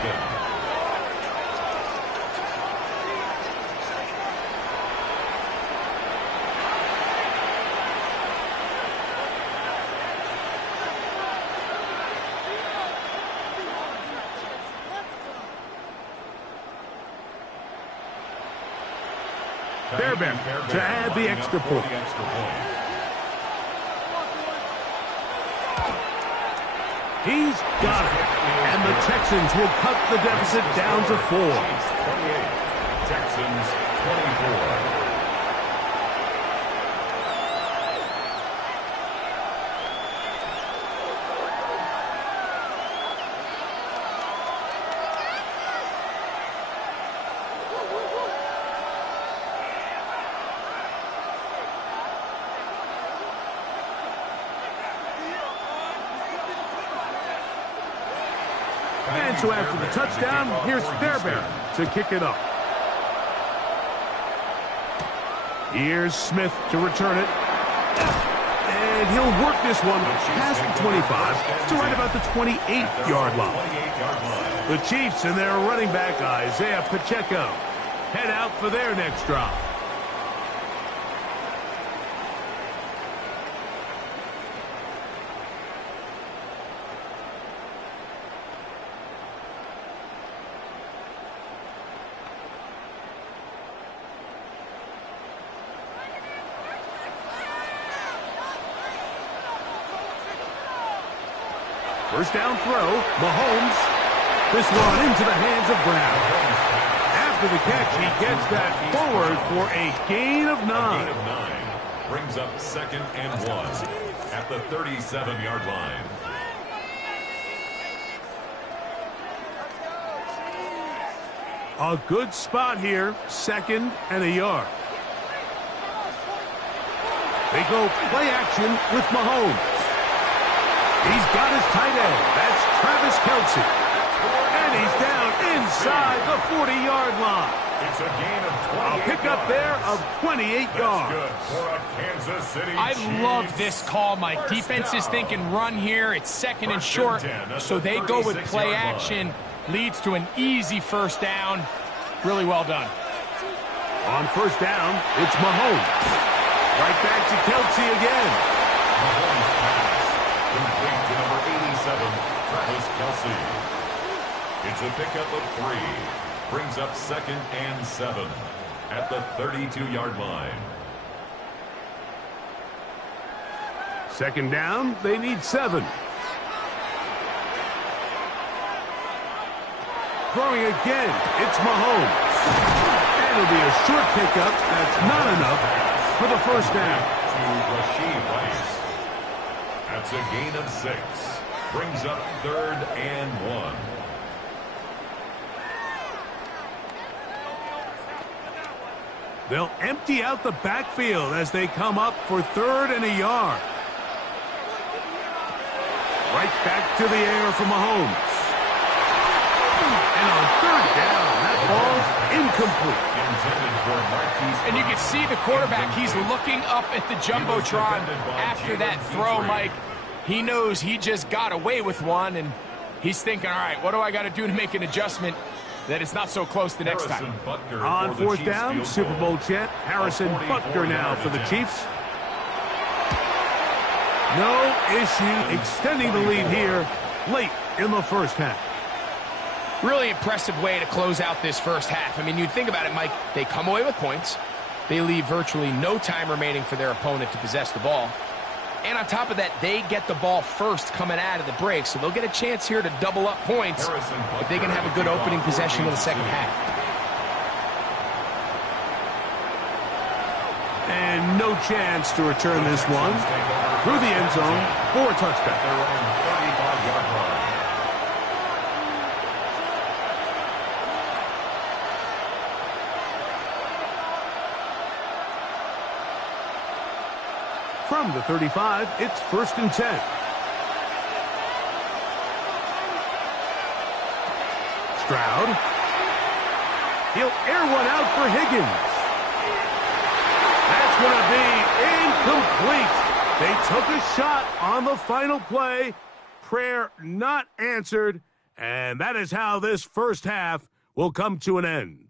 Fairbairn to add the extra point. He's got it. And the Texans will cut the deficit down to 4. 28. Texans 24. And so after the touchdown, here's Fairbairn to kick it up. Here's Smith to return it. And he'll work this one past the 25 to right about the 28-yard line. The Chiefs and their running back, Isaiah Pacheco, head out for their next drive. First down throw, Mahomes. This one into the hands of Brown. After the catch, he gets that forward for a gain of 9. A gain of 9 brings up 2nd and 1 at the 37-yard line. A good spot here, 2nd and a yard. They go play action with Mahomes. He's got his tight end. That's Travis Kelce. And he's down inside the 40-yard line. It's a gain of 28 A pickup there of 28 yards. Good for a Kansas City I Chiefs. love this call, Mike. Defense is thinking run here. It's 2nd and short, so they go with play action. Leads to an easy 1st down. Really well done. On 1st down, it's Mahomes. Right back to Kelce again. Mahomes pass. Complete to number 87, Travis Kelce. It's a pickup of 3. Brings up 2nd and 7 at the 32-yard line. 2nd down, they need 7. Throwing again, it's Mahomes. And it'll be a short pickup. That's not enough for the 1st down. To Rashee Rice. That's a gain of 6. Brings up 3rd and 1. They'll empty out the backfield as they come up for 3rd and a yard. Right back to the air for Mahomes. And on 3rd down, that ball's incomplete. And you can see the quarterback, he's looking up at the Jumbotron after that throw, Mike. He knows he just got away with one, and he's thinking, all right, what do I got to do to make an adjustment? that it's not so close the next time. On fourth down, Super Bowl champ Harrison Butker now for the Chiefs. No issue extending the lead here late in the first half. Really impressive way to close out this first half. I mean, you think about it, Mike, they come away with points. They leave virtually no time remaining for their opponent to possess the ball. And on top of that, they get the ball first coming out of the break, so they'll get a chance here to double up points if they can have a good opening possession in the second half. And no chance to return this one through the end zone for a touchdown. From the 35, it's 1st and 10. Stroud. He'll air one out for Higgins. That's going to be incomplete. They took a shot on the final play. Prayer not answered. And that is how this first half will come to an end.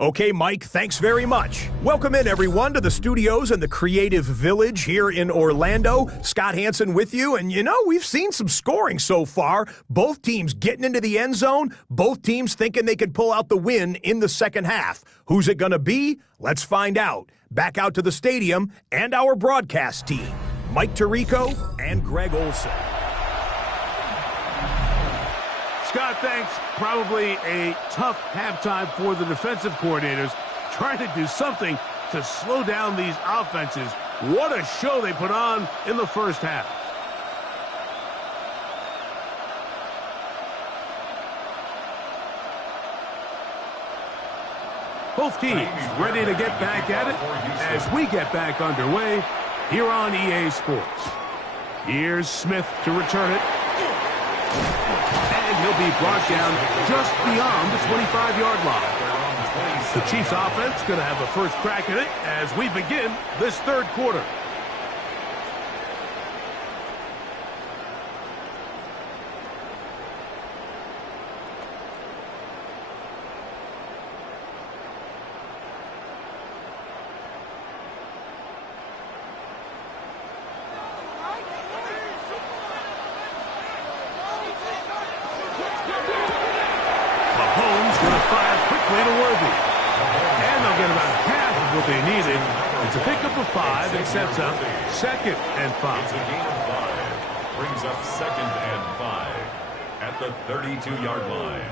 Okay, Mike, thanks very much. Welcome in, everyone, to the studios in the Creative Village here in Orlando. Scott Hansen with you, and we've seen some scoring so far. Both teams getting into the end zone, both teams thinking they could pull out the win in the second half. Who's it going to be? Let's find out. Back out to the stadium and our broadcast team, Mike Tirico and Greg Olson. Scott, thanks. Probably a tough halftime for the defensive coordinators, trying to do something to slow down these offenses. What a show they put on in the first half. Both teams ready to get back at it as we get back underway here on EA Sports. Here's Smith to return it. And he'll be brought down just beyond the 25-yard line. The Chiefs offense going to have a first crack at it as we begin this third quarter. Sets up 2nd and 5. It's a gain of 5. Brings up 2nd and 5 at the 32-yard line.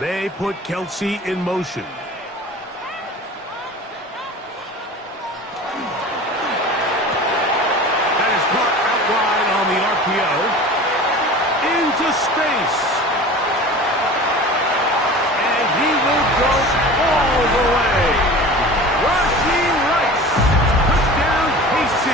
They put Kelsey in motion. That is caught out wide on the RPO. Into space. And he will go all the way. Rashee Rice. Touchdown, KC.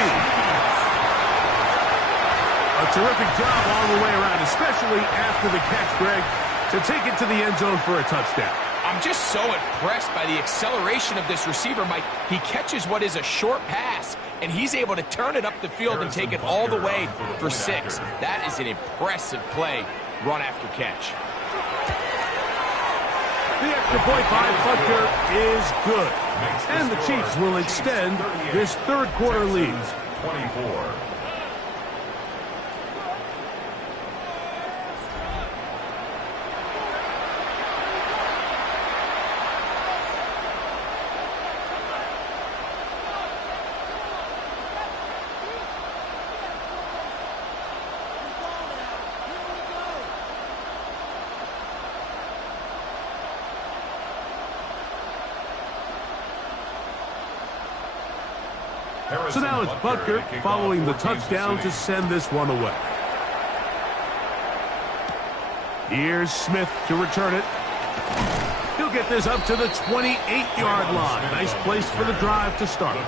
A terrific job all the way around, especially after the catch, Greg, to take it to the end zone for a touchdown. I'm just so impressed by the acceleration of this receiver, Mike. He catches what is a short pass, and he's able to turn it up the field and take it all the way for 6. That is an impressive play, run after catch. The extra point by Butker is good. And the Chiefs will extend this third quarter lead. 24. So now it's Butker following the touchdown to send this one away. Here's Smith to return it. He'll get this up to the 28-yard line. Nice place for the drive to start.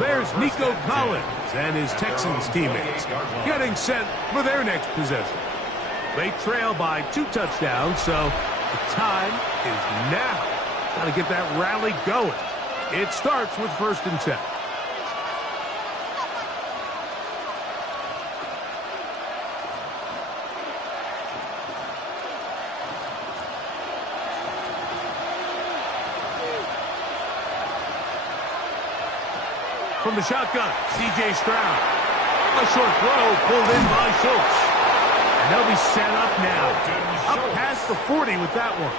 There's Nico Collins and his Texans teammates getting set for their next possession. They trail by 2 touchdowns, so the time is now. Got to get that rally going. It starts with 1st and 10. From the shotgun, C.J. Stroud. A short throw pulled in by Schultz. And they'll be set up now. Up past the 40 with that one.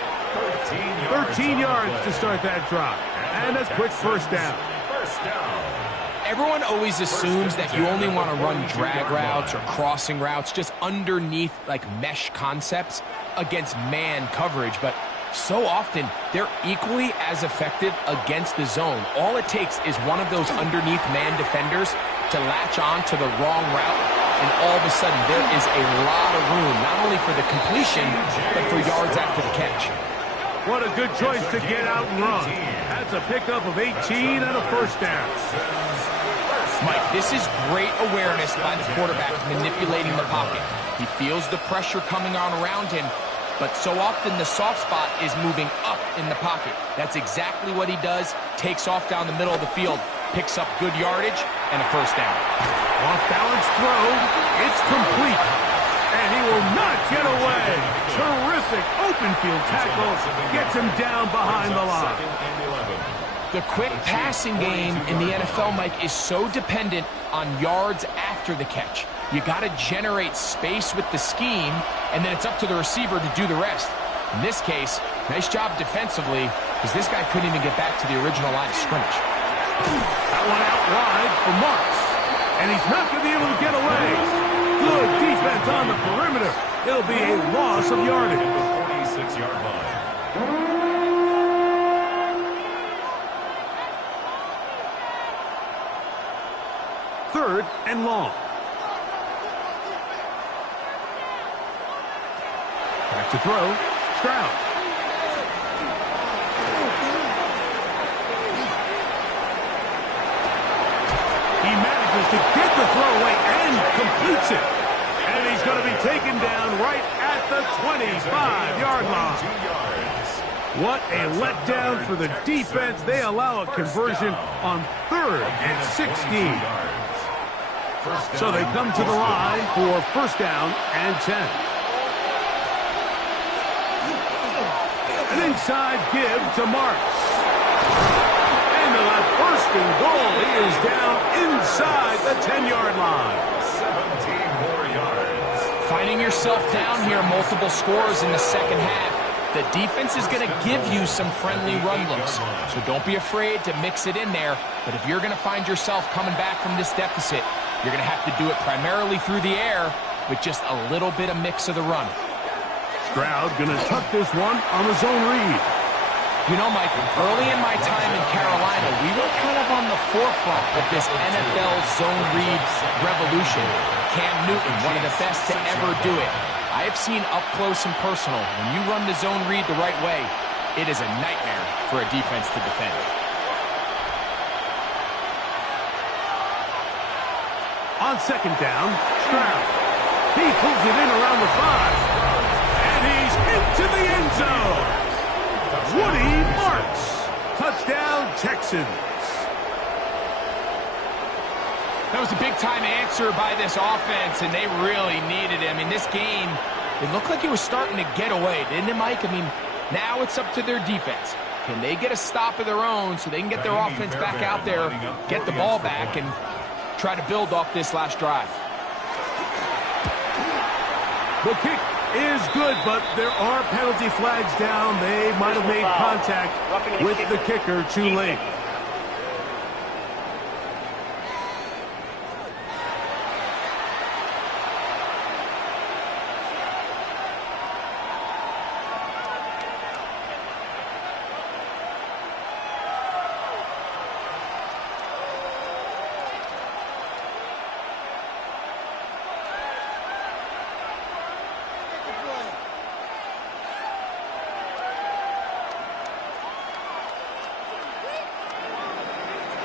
13 yards to start that drive. And a quick first down. Everyone always assumes that you only want to run drag routes or crossing routes just underneath like mesh concepts against man coverage, but so often they're equally as effective against the zone. All it takes is one of those underneath man defenders to latch on to the wrong route, and all of a sudden there is a lot of room, not only for the completion, but for yards after the catch. What a good choice to get out and run. That's a pickup of 18 and a first down. Mike, this is great awareness by the quarterback manipulating the pocket. He feels the pressure coming on around him, but so often the soft spot is moving up in the pocket. That's exactly what he does. Takes off down the middle of the field, picks up good yardage, and a first down. Off-balance throw. It's complete. And he will not get away. Terrific open field tackle. Gets him down behind the line. The quick passing game in the NFL, Mike, is so dependent on yards after the catch. You got to generate space with the scheme, and then it's up to the receiver to do the rest. In this case, nice job defensively, because this guy couldn't even get back to the original line of scrimmage. That one out wide for Marks. And he's not going to be able to get away. Good defense on the perimeter. It'll be a loss of yardage. 46-yard line. 3rd and long. Back to throw. Stroud. He manages to get the throw away and completes it. And he's going to be taken down right at the 25-yard line. What a letdown for the defense. They allow a conversion on 3rd and 16. So they come to the line for first down and 10. An inside give to Marks. And they'll have first and goal. He is down inside the 10-yard line. 17 more yards. Finding yourself down here, multiple scores in the second half. The defense is going to give you some friendly run looks, so don't be afraid to mix it in there. But if you're going to find yourself coming back from this deficit, you're going to have to do it primarily through the air with just a little bit of mix of the run. Stroud going to tuck this one on the zone read. You know, Mike, early in my time in Carolina, we were kind of on the forefront of this NFL zone read revolution. Cam Newton, one of the best to ever do it. I have seen up close and personal, when you run the zone read the right way, it is a nightmare for a defense to defend. On second down, Stroud. He pulls it in around the 5. And he's into the end zone. Woody Marks. Touchdown, Texans. That was a big-time answer by this offense, and they really needed it. I mean, this game, it looked like it was starting to get away, didn't it, Mike? I mean, now it's up to their defense. Can they get a stop of their own so they can get their offense back out there, get the ball back, and try to build off this last drive? The kick is good, but there are penalty flags down. They might have made contact with the kicker too late.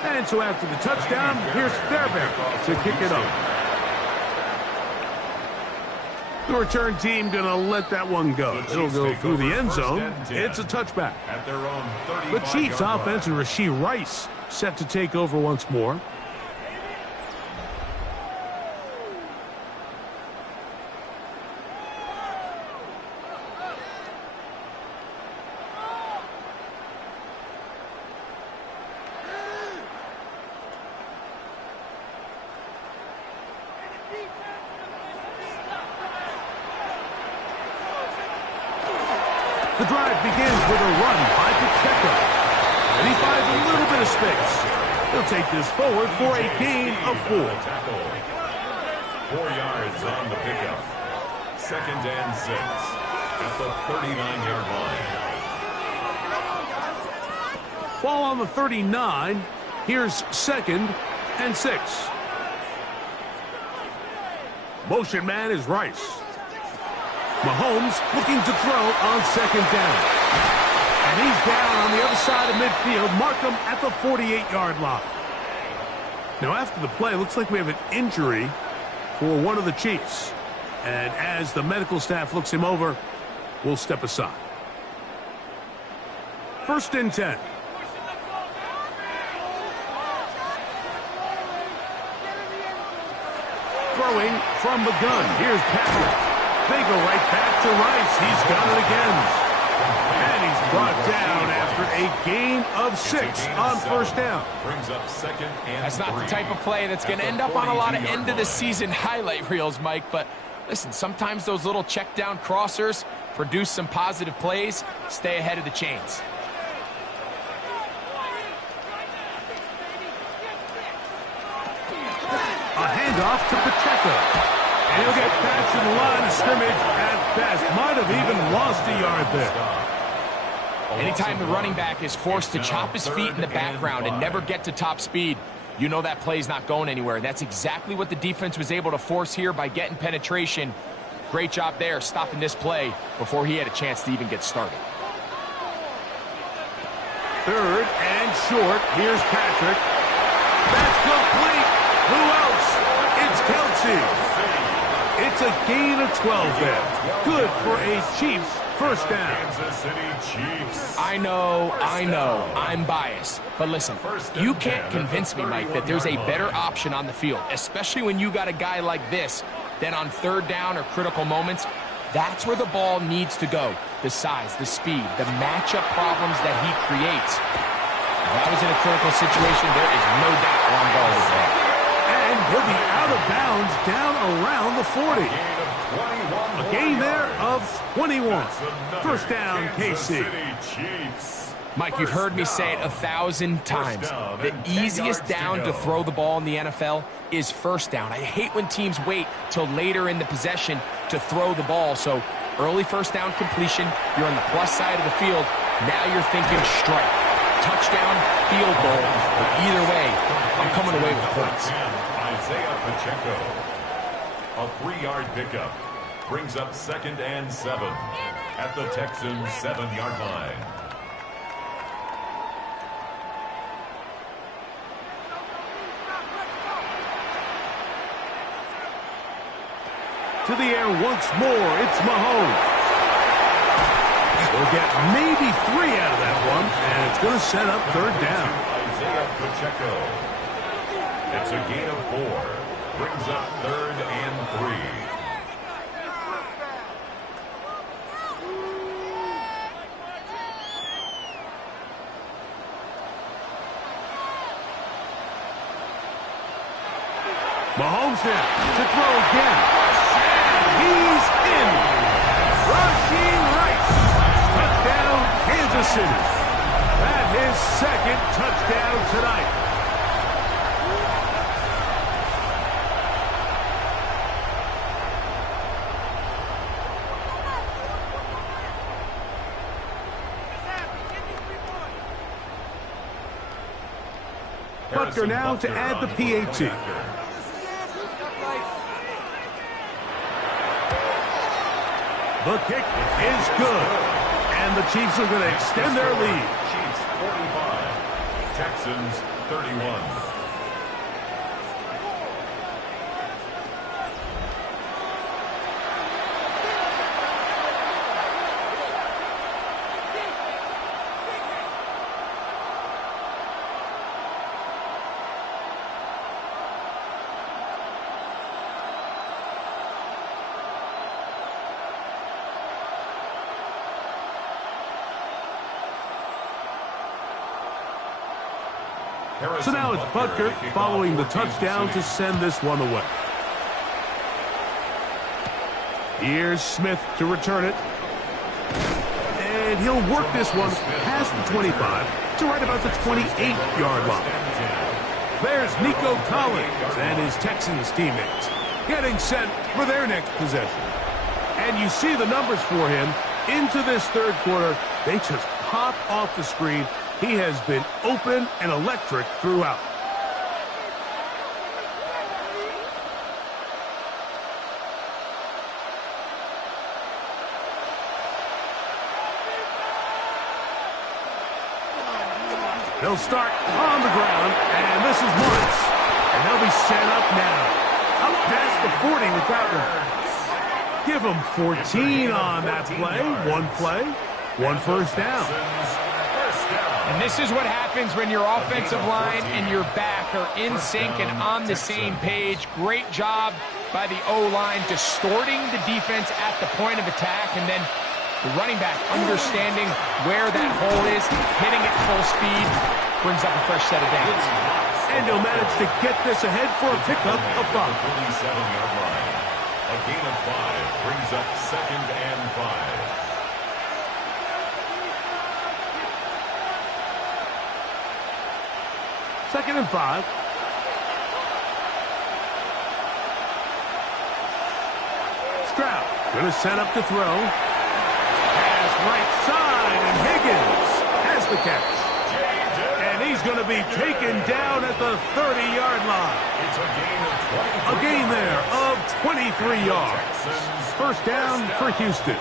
And so after the touchdown, here's Fairbairn to kick it off. The return team going to let that one go. It'll go through the end zone. It's a touchback. At their own The Chiefs 35-yard offense and Rashee Rice set to take over once more. The drive begins with a run by Pacheco. And he finds a little bit of space. He'll take this forward for a gain of 4. 4 yards on the pickup. 2nd and 6 at the 39-yard line. Ball on the 39. Here's 2nd and 6. Motion man is Rice. Mahomes looking to throw on 2nd down. And he's down on the other side of midfield. Mark him at the 48-yard line. Now after the play, looks like we have an injury for one of the Chiefs. And as the medical staff looks him over, we'll step aside. 1st and 10. Throwing from the gun. Here's Patrick. They go right back to Rice. He's got it again. And he's brought down after a gain of 6 on 1st down. Brings up 2nd and That's not the 3 type of play that's going to end up on a lot of end-of-the-season highlight reels, Mike. But listen, sometimes those little check-down crossers produce some positive plays. Stay ahead of the chains. A handoff to Pacheco. And he'll get back to the line of scrimmage at best. Might have even lost a yard there. Anytime the running back is forced to chop his feet in the background and never get to top speed, you know that play's not going anywhere. And that's exactly what the defense was able to force here by getting penetration. Great job there, stopping this play before he had a chance to even get started. 3rd and short. Here's Patrick. That's complete. Who else? It's Kelsey. It's a gain of 12 there. Good for a Chiefs 1st down. Kansas City Chiefs. I know, I'm biased. But listen, you can't convince me, Mike, that there's a better option on the field, especially when you got a guy like this, than on 3rd down or critical moments. That's where the ball needs to go. The size, the speed, the matchup problems that he creates. If I was in a critical situation, there is no doubt where I'm going with that. And he'll be out of bounds down around the 40. A gain there of 21. 1st down, KC. Mike, you've heard me say it 1,000 times. The easiest down to throw the ball in the NFL is 1st down. I hate when teams wait till later in the possession to throw the ball. So early 1st down completion, you're on the plus side of the field. Now you're thinking strike. Touchdown, field goal. But either way, I'm coming away with points. Isaiah Pacheco. A 3-yard pickup. Brings up 2nd and 7 at the Texans 7-yard line. To the air once more. It's Mahomes. We'll get maybe 3 out of that one, and it's going to set up 3rd down. Isaiah Pacheco. It's a gain of 4. Brings up 3rd and 3. Mahomes now to throw again. He's in. Rashee Rice. Touchdown, Kansas City. That's his 2nd touchdown tonight. Butker now to add the PAT. The kick is good. And the Chiefs are going to extend their lead. Chiefs 45. Texans 31. So now it's Butker following the touchdown to send this one away. Here's Smith to return it. And he'll work this one past the 25 to right about the 28-yard line. There's Nico Collins and his Texans teammates getting set for their next possession. And you see the numbers for him into this third quarter. They just pop off the screen. He has been open and electric throughout. They'll start on the ground, and this is Morris. And they'll be set up now. Up past the 40 with that one. Give them 14 on that play, one first down. And this is what happens when your offensive line and your back are in sync and on the same page. Great job by the O-line distorting the defense at the point of attack, and then the running back understanding where that hole is, hitting it full speed, brings up a fresh set of downs. And he'll manage to get this ahead for a pickup of 5. 47-yard line. A gain of 5 brings up 2nd and 5. Second and 5. Stroud going to set up to throw. Pass right side, and Higgins has the catch. And he's going to be taken down at the 30-yard line. It's a gain there of 23 yards. First down for Houston.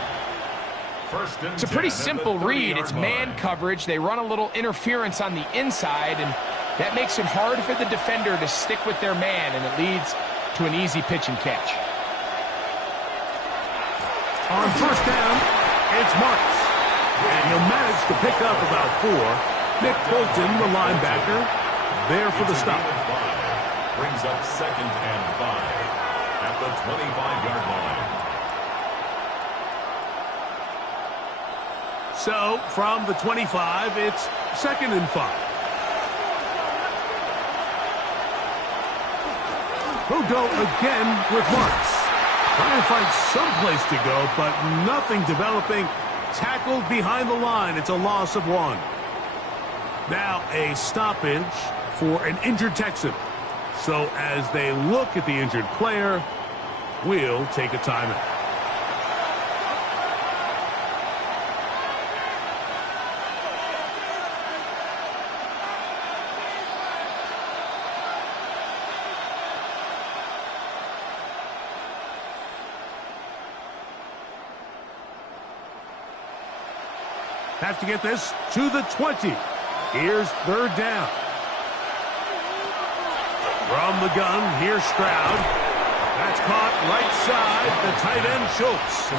It's a pretty simple read. It's man coverage. They run a little interference on the inside, and that makes it hard for the defender to stick with their man, and it leads to an easy pitch and catch. On first down, it's Marks. And he'll manage to pick up about 4. Nick Bolton, the linebacker, there for the stop. Brings up 2nd and 5 at the 25-yard line. So, from the 25, it's 2nd and 5. He'll go again with Marks. Trying to find some place to go, but nothing developing. Tackled behind the line. It's a loss of 1. Now a stoppage for an injured Texan. So as they look at the injured player, we'll take a timeout. Have to get this to the 20. Here's third down. From the gun, here's Stroud. That's caught right side, the tight end Schultz.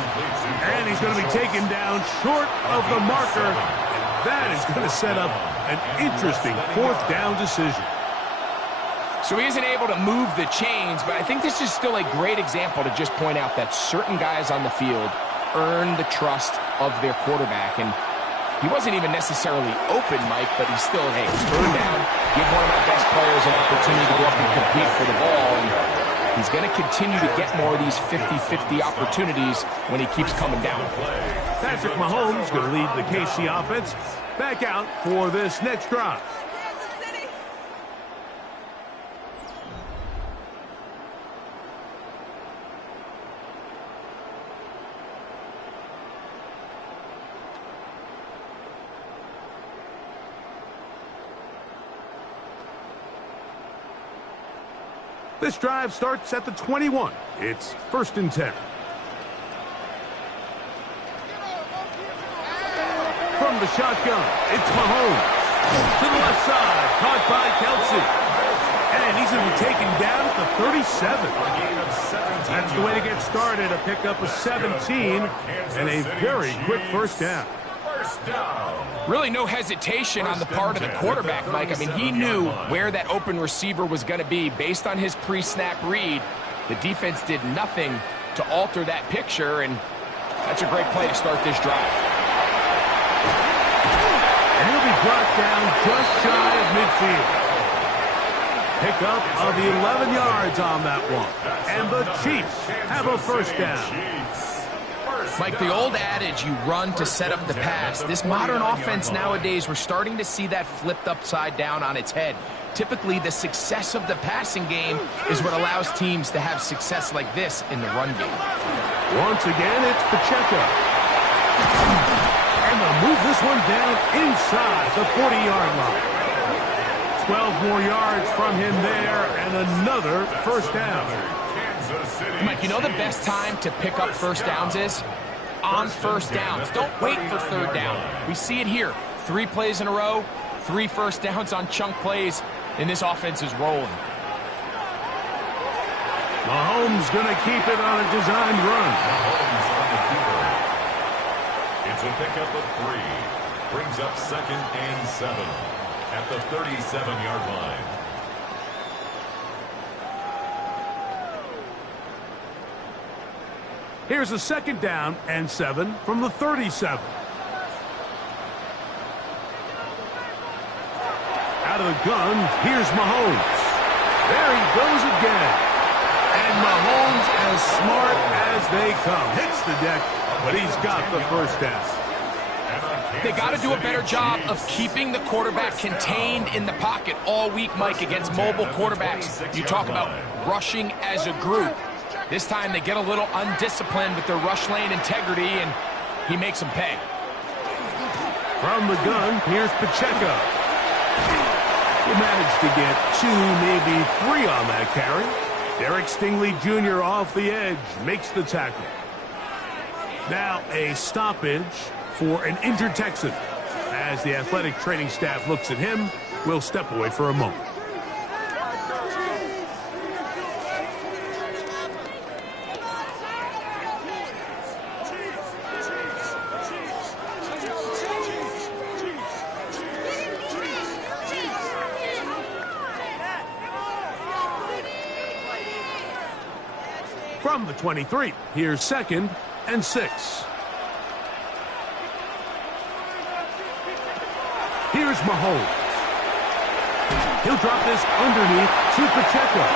And he's going to be taken down short of the marker. And that is going to set up an interesting fourth down decision. So he isn't able to move the chains, but I think this is still a great example to just point out that certain guys on the field earn the trust of their quarterback. And he wasn't even necessarily open, Mike, but he's still, hey, turn down, give one of my best players an opportunity to go up and compete for the ball. And he's going to continue to get more of these 50-50 opportunities when he keeps coming down. Patrick Mahomes going to lead the KC offense back out for this next drive. This drive starts at the 21. It's 1st and 10. From the shotgun, it's Mahomes. To the left side, caught by Kelsey. And he's going to be taken down at the 37. That's the way to get started, a pickup of 17 and a very quick first down. Really no hesitation on the part of the quarterback, Mike. I mean, he knew where that open receiver was going to be based on his pre-snap read. The defense did nothing to alter that picture, and that's a great play to start this drive. And he'll be brought down just shy of midfield. Pickup of 11 yards on that one. And the Chiefs have a first down. Mike, the old adage, you run to set up the pass. This modern offense nowadays, we're starting to see that flipped upside down on its head. Typically, the success of the passing game is what allows teams to have success like this in the run game. Once again, it's Pacheco. And they'll move this one down inside the 40-yard line. 12 more yards from him there, and another first down. Mike, you know the best time to pick up first downs is? On first downs. Don't wait for third down. We see it here. 3 plays in a row, 3 first downs on chunk plays, and this offense is rolling. Mahomes going to keep it on a designed run. Mahomes on the keeper. It's a pickup of 3. Brings up 2nd and 7 at the 37-yard line. Here's a 2nd down and 7 from the 37. Out of the gun, here's Mahomes. There he goes again. And Mahomes, as smart as they come, hits the deck, but he's got the first down. They got to do a better job of keeping the quarterback contained in the pocket all week, Mike, against mobile quarterbacks. You talk about rushing as a group. This time they get a little undisciplined with their rush lane integrity, and he makes them pay. From the gun, here's Pacheco. He managed to get 2, maybe 3 on that carry. Derek Stingley Jr. off the edge makes the tackle. Now a stoppage for an injured Texan. As the athletic training staff looks at him, we'll step away for a moment. From the 23, here's 2nd and 6. Here's Mahomes. He'll drop this underneath to Pacheco.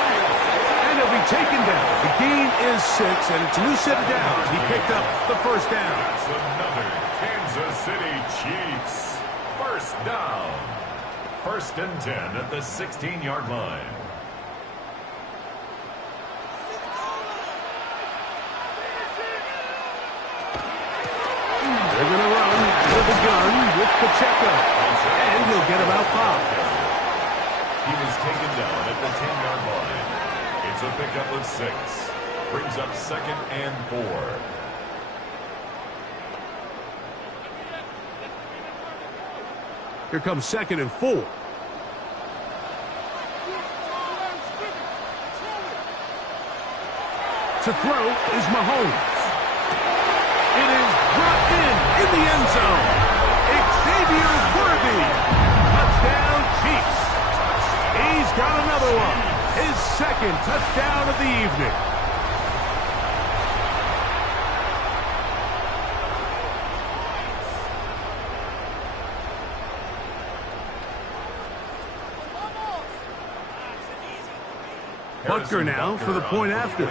And he'll be taken down. The gain is 6, and it's a new set of downs. He picked up the first down. That's another Kansas City Chiefs first down. 1st and 10 at the 16-yard line. They're going to run with the gun with Pacheco. And he'll get about 5. He was taken down at the 10-yard line. It's a pickup of 6. Brings up 2nd and 4. Here comes 2nd and 4. To throw is Mahomes. It is brought in the end zone. Xavier Worthy. Touchdown, Chiefs. He's got another one. His 2nd touchdown of the evening. Butker now for the point after.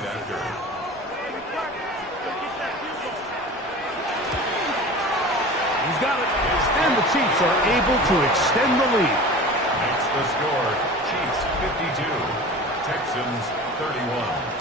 He's got it. And the Chiefs are able to extend the lead. Makes the score. Chiefs 52. Texans 31.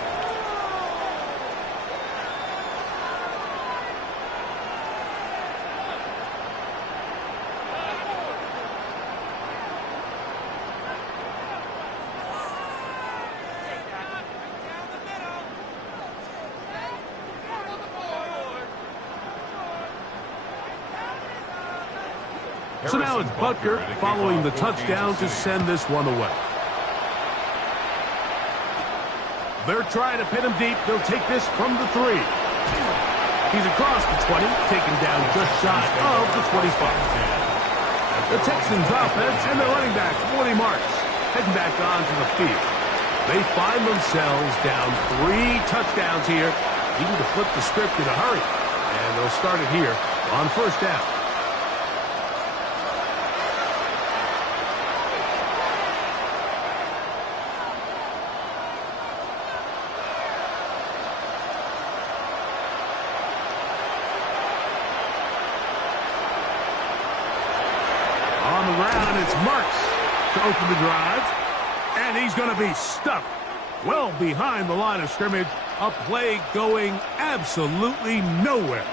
So now it's Butker following the touchdown to send this one away. They're trying to pin him deep. They'll take this from the 3. He's across the 20, taken down just shy of the 25. The Texans offense and their running back, Woody Marks, heading back onto the field. They find themselves down 3 touchdowns here, needing to flip the script in a hurry. And they'll start it here on first down. smarts to open the drive. And he's going to be stuffed well behind the line of scrimmage. A play going absolutely nowhere.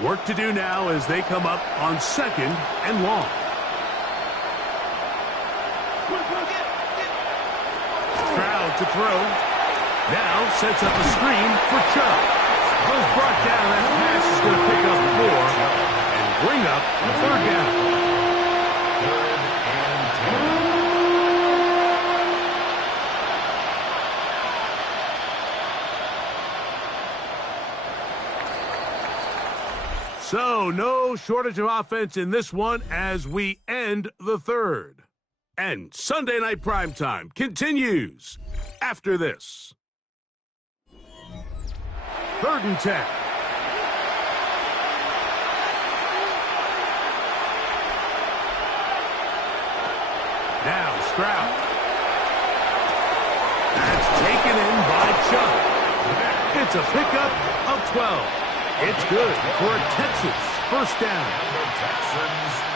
Work to do now as they come up on 2nd and long. Stroud to throw. Now sets up a screen for Chubb. Was brought down. That pass is going to pick up 4 and bring up a 3rd down. 3rd and 10. So, no shortage of offense in this one as we end the 3rd. And Sunday Night Primetime continues after this. 3rd and 10. Now Stroud. That's taken in by Chubb. It's a pickup of 12. It's good for a Texans first down.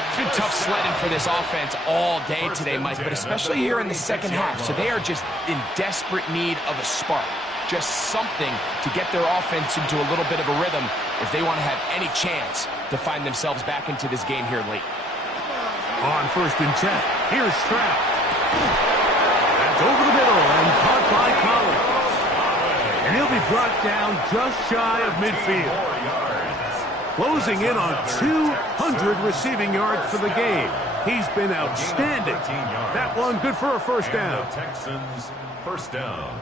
It's been tough sledding for this offense all day today, Mike, but especially here in the second half. So they are just in desperate need of a spark, just something to get their offense into a little bit of a rhythm if they want to have any chance to find themselves back into this game here late. On 1st and 10, here's Stroud. That's over the middle and caught by Collins. And he'll be brought down just shy of midfield. Closing in on 200 receiving yards for the game. He's been outstanding. That one good for a first down. Texans first down.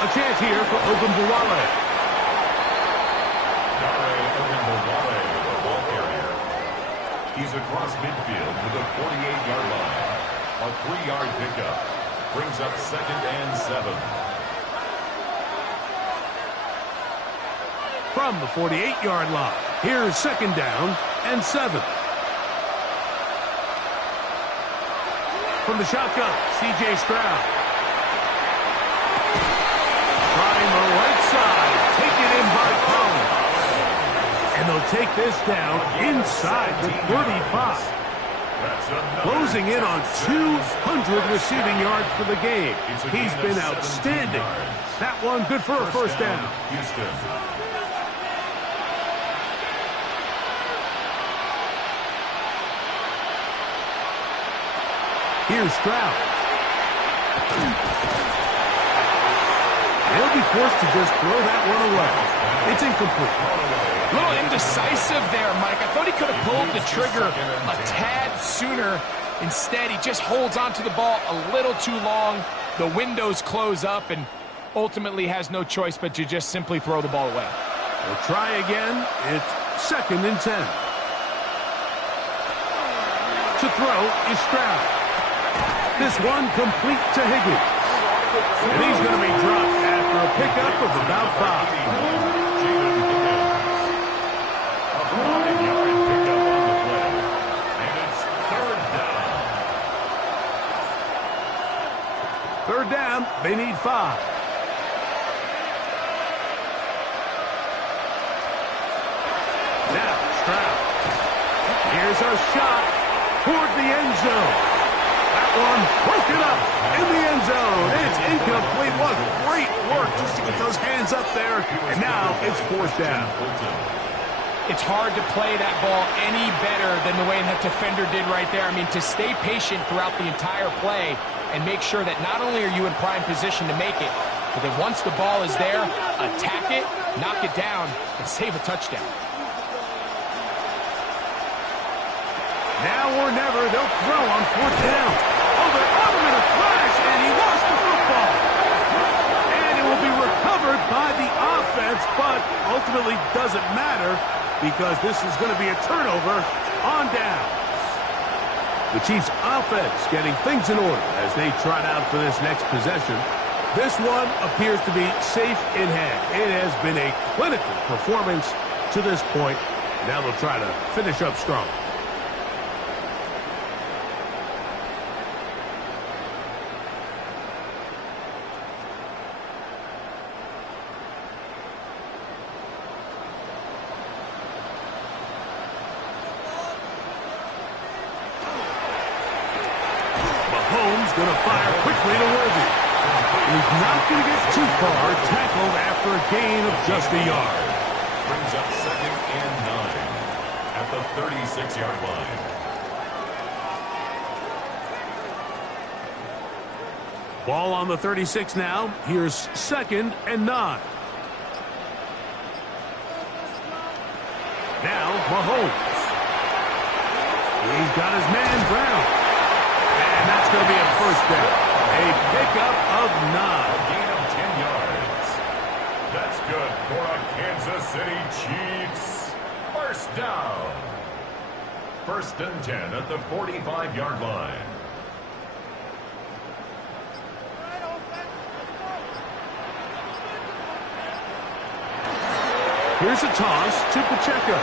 A chance here for Ogunbowale. He's across midfield to the 48-yard line. A 3-yard pickup brings up 2nd and 7. From the 48-yard line, here's 2nd down and 7. From the shotgun, C.J. Stroud. Trying the right side, taken in by Collins. And they'll take this down inside the 35. Closing in on 200 receiving yards for the game. He's been outstanding. That one good for a first down. Houston. Here's Stroud. They'll be forced to just throw that one away. It's incomplete. A little indecisive there, Mike. I thought he could have pulled the trigger a tad sooner. Instead, he just holds onto the ball a little too long. The windows close up and ultimately has no choice but to just simply throw the ball away. We'll try again. It's 2nd and 10. To throw is Stroud. This one complete to Higgins. And he's going to be dropped after a pickup of about 5. Third down, they need 5. Now, Stroud. Here's a shot toward the end zone. That one broken up in the end zone. It's incomplete. What great work just to get those hands up there. And now it's 4th down. It's hard to play that ball any better than the way that defender did right there. I mean, to stay patient throughout the entire play and make sure that not only are you in prime position to make it, but that once the ball is there, attack it, knock it down, and save a touchdown. Now or never, they'll throw on 4th down. Oh, they're on him in a flash, and he lost the football. And it will be recovered by the offense, but ultimately doesn't matter because this is going to be a turnover on downs. The Chiefs' offense getting things in order as they trot out for this next possession. This one appears to be safe in hand. It has been a clinical performance to this point. Now they'll try to finish up strong. Mahomes going to fire quickly to Worthy. He's not going to get too far, tackled after a gain of just a yard. Brings up 2nd and 9 at the 36-yard line. Ball on the 36 now. Here's 2nd and 9. Now Mahomes. He's got his man Brown. And that's going to be a first down. A pickup of 9. A gain of 10 yards. That's good for a Kansas City Chiefs. First down. 1st and 10 at the 45-yard line. Here's a toss to Pacheco.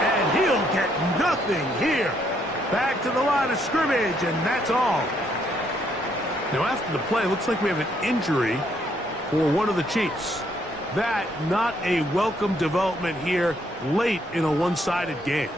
And he'll get nothing here. Back to the line of scrimmage, and that's all. Now, after the play, looks like we have an injury for one of the Chiefs. That not a welcome development here late in a one-sided game.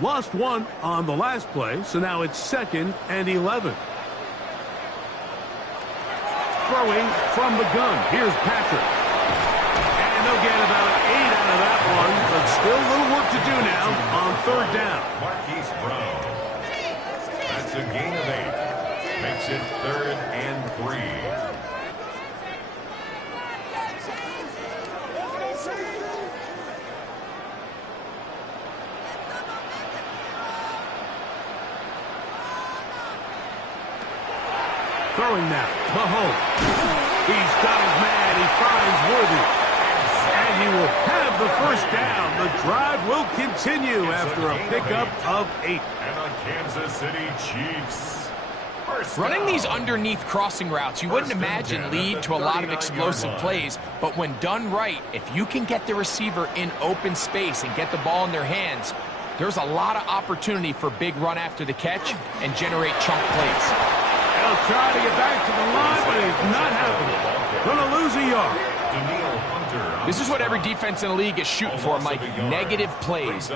Lost one on the last play, so now it's 2nd and 11. Throwing from the gun. Here's Patrick. And they'll get about 8 out of that one, but still a little work to do now on 3rd down. Marquise Brown. That's a gain of 8. Makes it 3rd and 3. Throwing now, Mahomes. He's got his man. He finds Worthy. And he will have the first down. The drive will continue after a pickup of 8. And a Kansas City Chiefs. Running these underneath crossing routes, you wouldn't imagine lead to a lot of explosive plays, but when done right, if you can get the receiver in open space and get the ball in their hands, there's a lot of opportunity for big run after the catch and generate chunk plays. They'll try to get back to the line, but it's not happening. Going to lose a yard. This is what every defense in the league is shooting for, Mike. Negative plays.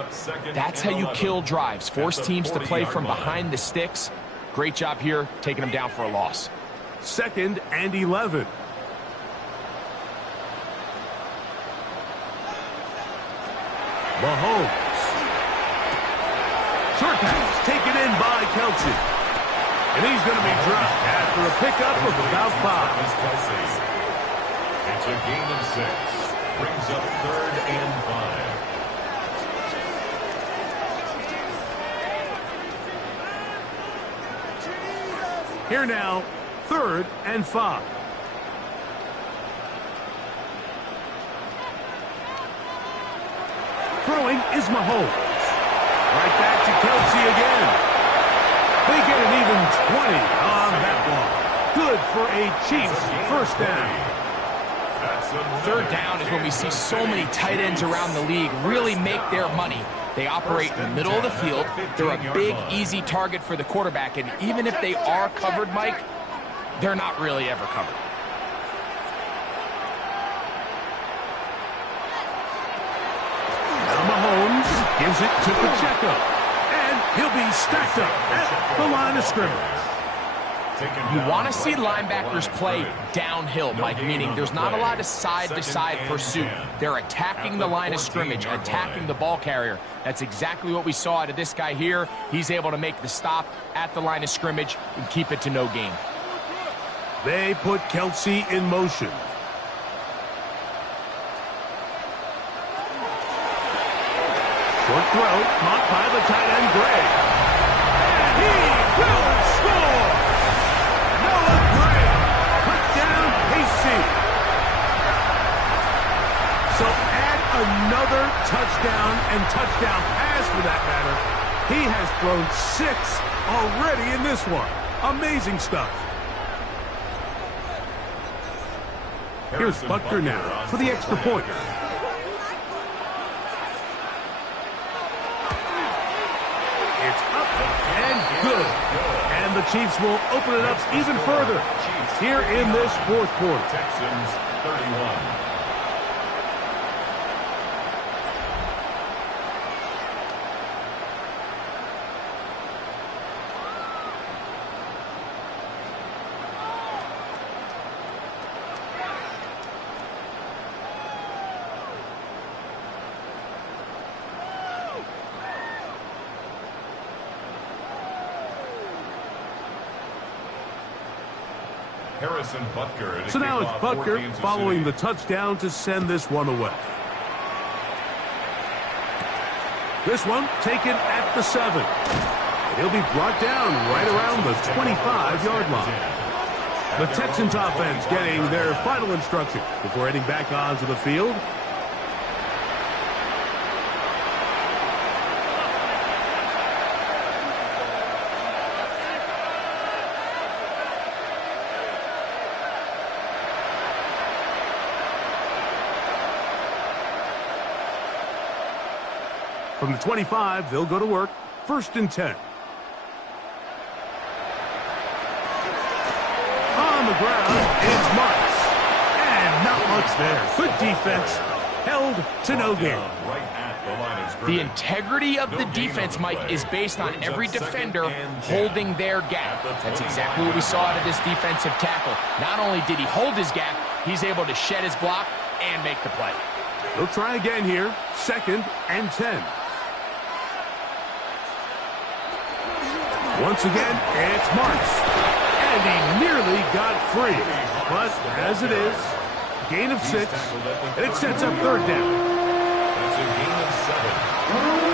That's how you kill drives. Force teams to play from behind the sticks. Great job here, taking them down for a loss. 2nd and 11. Mahomes. Short pass taken in by Kelsey. And he's going to be dropped after a pickup of about 5. It's a gain of 6. Brings up 3rd and 5. Here now, 3rd and 5. Throwing is Mahomes. Right back to Kelsey again. They get an even 20 on that one. Good for a Chiefs first down. 3rd down is when we see so many tight ends around the league really make their money. They operate in the middle of the field. They're a big, easy target for the quarterback, and even if they are covered, Mike, they're not really ever covered. Now Mahomes gives it to Pacheco. He'll be stacked up at the line of scrimmage. You want to see linebackers play downhill, Mike, meaning there's not a lot of side-to-side pursuit. They're attacking the line of scrimmage, attacking the ball carrier. That's exactly what we saw out of this guy here. He's able to make the stop at the line of scrimmage and keep it to no gain. They put Kelsey in motion. Short throw, caught by the tight end, Gray. And he will score! Noah Gray, touchdown, KC. So add another touchdown and touchdown pass for that matter. He has thrown 6 already in this one. Amazing stuff. Here's Butker now for the extra point. It's up and good. And the Chiefs will open it up even further here in this fourth quarter. Texans 31. So now it's Butker following the touchdown to send this one away. This one taken at the 7. He'll be brought down right around the 25-yard line. The Texans offense getting their final instruction before heading back onto the field. From the 25, they'll go to work. 1st and 10. On the ground, it's Marks. And not much there. Good defense. Held to no gain. The integrity of the defense, Mike, is based on every defender holding their gap. That's exactly what we saw out of this defensive tackle. Not only did he hold his gap, he's able to shed his block and make the play. They'll try again here. 2nd and 10. Once again, it's Marks. And he nearly got free. But as it is, gain of 6, and it sets up 3rd down. That's a gain of 7.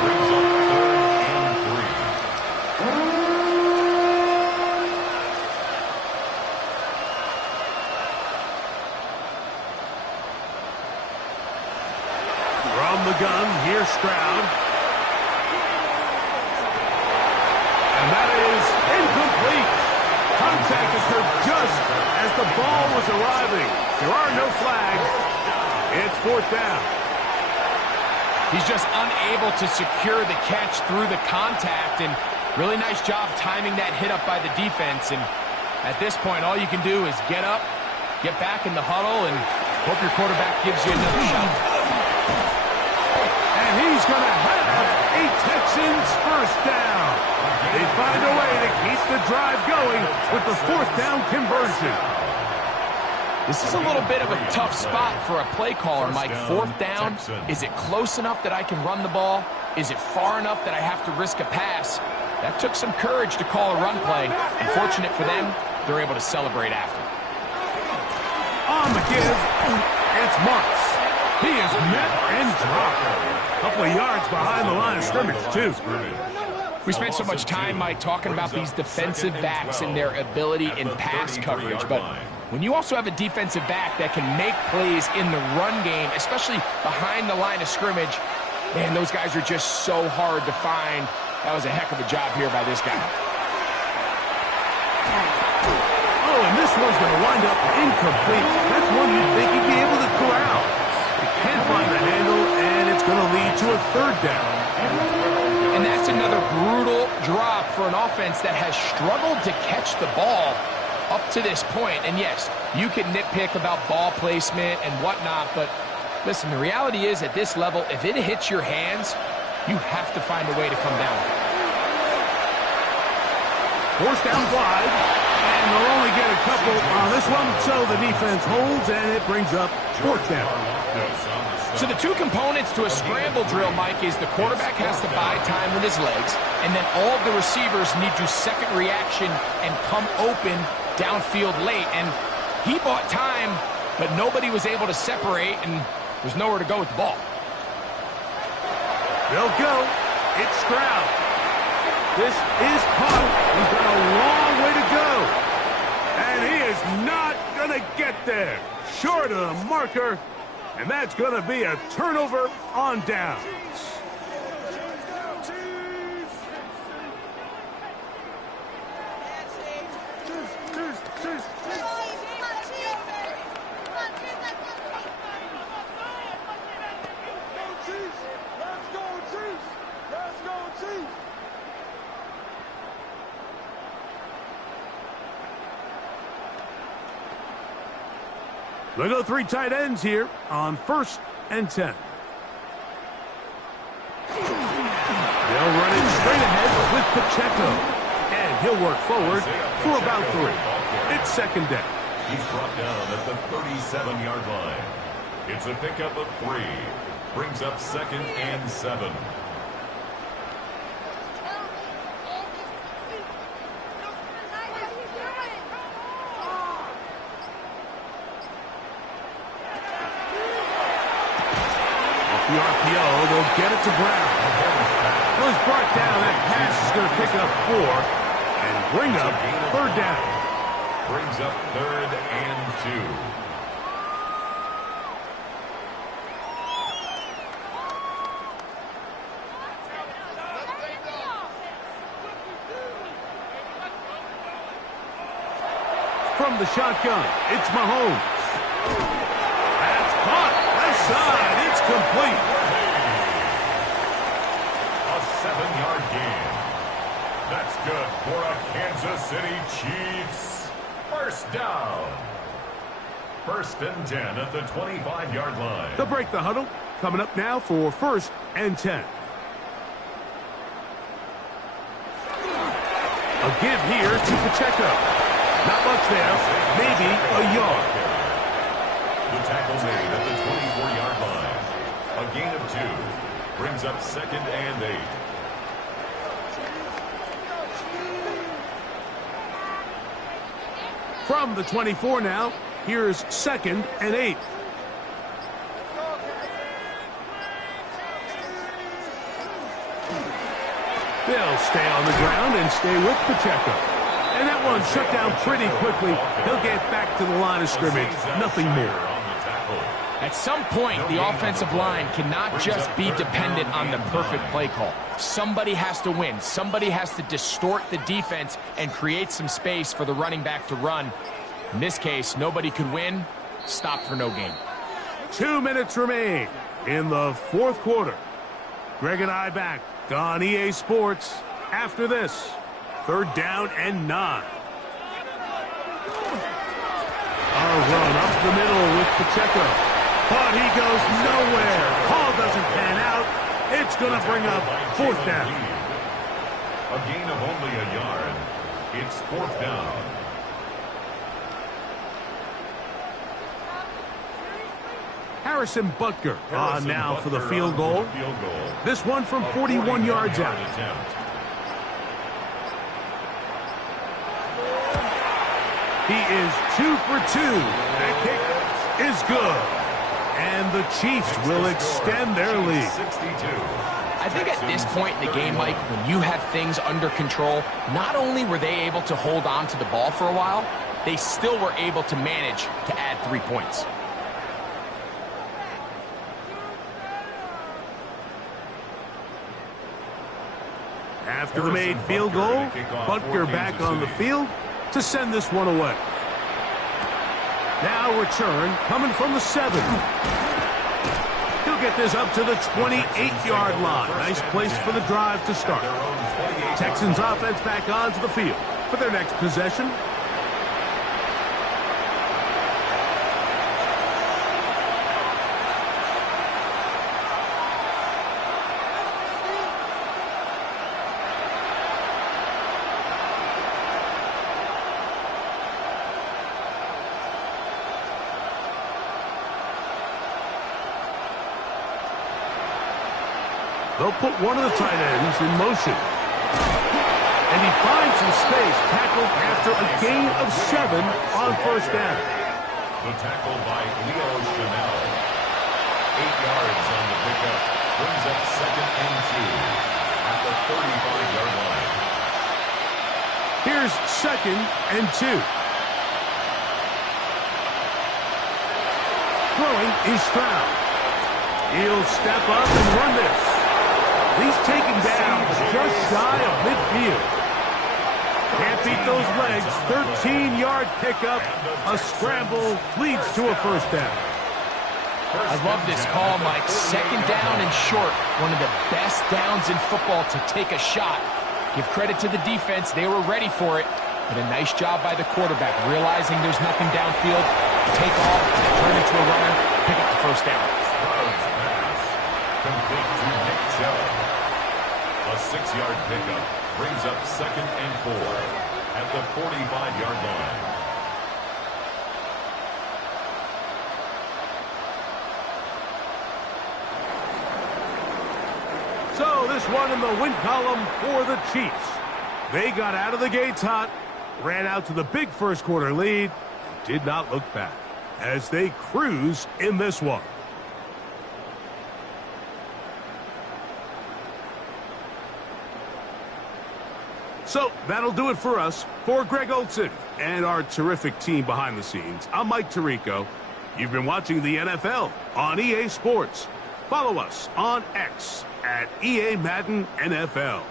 Brings up 3rd and 3. From the gun, here's Stroud. And that is incomplete. Contact occurred just as the ball was arriving. There are no flags. It's 4th down. He's just unable to secure the catch through the contact, and really nice job timing that hit up by the defense. And at this point, all you can do is get up, get back in the huddle, and hope your quarterback gives you another shot. And he's going to have a Texans 1st down. They find a way to keep the drive going with the 4th down conversion. This is a little bit of a tough spot for a play caller, Mike. 4th down, is it close enough that I can run the ball? Is it far enough that I have to risk a pass? That took some courage to call a run play. Unfortunate for them, they're able to celebrate after. On the give, it's Marks. He is met and dropped. A couple of yards behind the line of scrimmage, too. We spent so much time, Mike, talking about these defensive backs and their ability in pass coverage, but when you also have a defensive back that can make plays in the run game, especially behind the line of scrimmage, man, those guys are just so hard to find. That was a heck of a job here by this guy. Oh, and this one's going to wind up incomplete. That's one you'd think he'd be able to corral. He can't find the handle, and it's going to lead to a 3rd down. And that's another brutal drop for an offense that has struggled to catch the ball up to this point. And yes, you can nitpick about ball placement and whatnot, but listen, the reality is at this level, if it hits your hands, you have to find a way to come down. Forced down wide, and they'll only get a couple on this one, so the defense holds, and it brings up 4th down. So the two components to a scramble drill, Mike, is the quarterback has to buy time with his legs, and then all of the receivers need to second reaction and come open downfield late. And he bought time, but nobody was able to separate, and there's nowhere to go with the ball. They'll go. It's Stroud. This is caught. He's got a long way to go. And he is not going to get there. Short of the marker. And that's going to be a turnover on downs. They go 3 tight ends here on 1st and 10. They'll run it straight ahead with Pacheco. And he'll work forward for about 3. It's 2nd down. He's brought down at the 37-yard line. It's a pickup of 3. Brings up 2nd and 7. The RPO, they'll get it to Brown. Well, he's brought down. That pass is going to pick up 4 and bring up 3rd down. Brings up 3rd and 2. From the shotgun, it's Mahomes. That's caught. Left side. It's complete. A 7-yard gain. That's good for a Kansas City Chiefs. 1st down. 1st and 10 at the 25-yard line. They'll break the huddle. Coming up now for 1st and 10. A give here to Pacheco. Not much there. Maybe a yard. The tackle made at the 24-yard line. A gain of 2. Brings up 2nd and 8. From the 24 now, here's 2nd and 8. They'll stay on the ground and stay with Pacheco. And that one shut down pretty quickly. He'll get back to the line of scrimmage. Nothing more. At some point, the offensive line cannot just be dependent on the perfect play call. Somebody has to win. Somebody has to distort the defense and create some space for the running back to run. In this case, nobody could win. Stop for no gain. 2 minutes remain in the 4th quarter. Greg and I back on EA Sports after this. 3rd down and 9. A run up the middle with Pacheco. But he goes nowhere. Call doesn't pan out. It's going to bring up 4th down. A gain of only a yard. It's 4th down. Harrison Butker on now for the field goal. This one from 41 yards out. He is 2 for 2. That kick is good. And the Chiefs will extend their lead. I think at this point in the game, Mike, when you have things under control, not only were they able to hold on to the ball for a while, they still were able to manage to add 3 points. After the made field goal, Butker back on the field to send this one away. Now return coming from the 7. He'll get this up to the 28-yard line. Nice place for the drive to start. Texans offense back onto the field for their next possession. They'll put one of the tight ends in motion. And he finds some space, tackled after a gain of 7 on 1st down. The tackle by Leo Chanel. 8 yards on the pickup. brings up 2nd and 2 at the 35-yard line. Here's 2nd and 2. Throwing is Stroud. He'll step up and run this. He's taken down just shy of midfield. Can't beat those legs. 13-yard pickup. A scramble leads to a first down. I love this call, Mike. 2nd down and short. One of the best downs in football to take a shot. Give credit to the defense. They were ready for it. But a nice job by the quarterback, realizing there's nothing downfield. Take off, turn into a runner, pick up the first down. Pass complete to Nick Chubb. A 6-yard pickup brings up 2nd and 4 at the 45-yard line. So this one in the win column for the Chiefs. They got out of the gates hot, ran out to the big first quarter lead, and did not look back as they cruise in this one. So that'll do it for us. For Greg Olson and our terrific team behind the scenes, I'm Mike Tirico. You've been watching the NFL on EA Sports. Follow us on X at EA Madden NFL.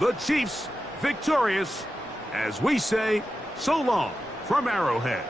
The Chiefs victorious as we say so long from Arrowhead.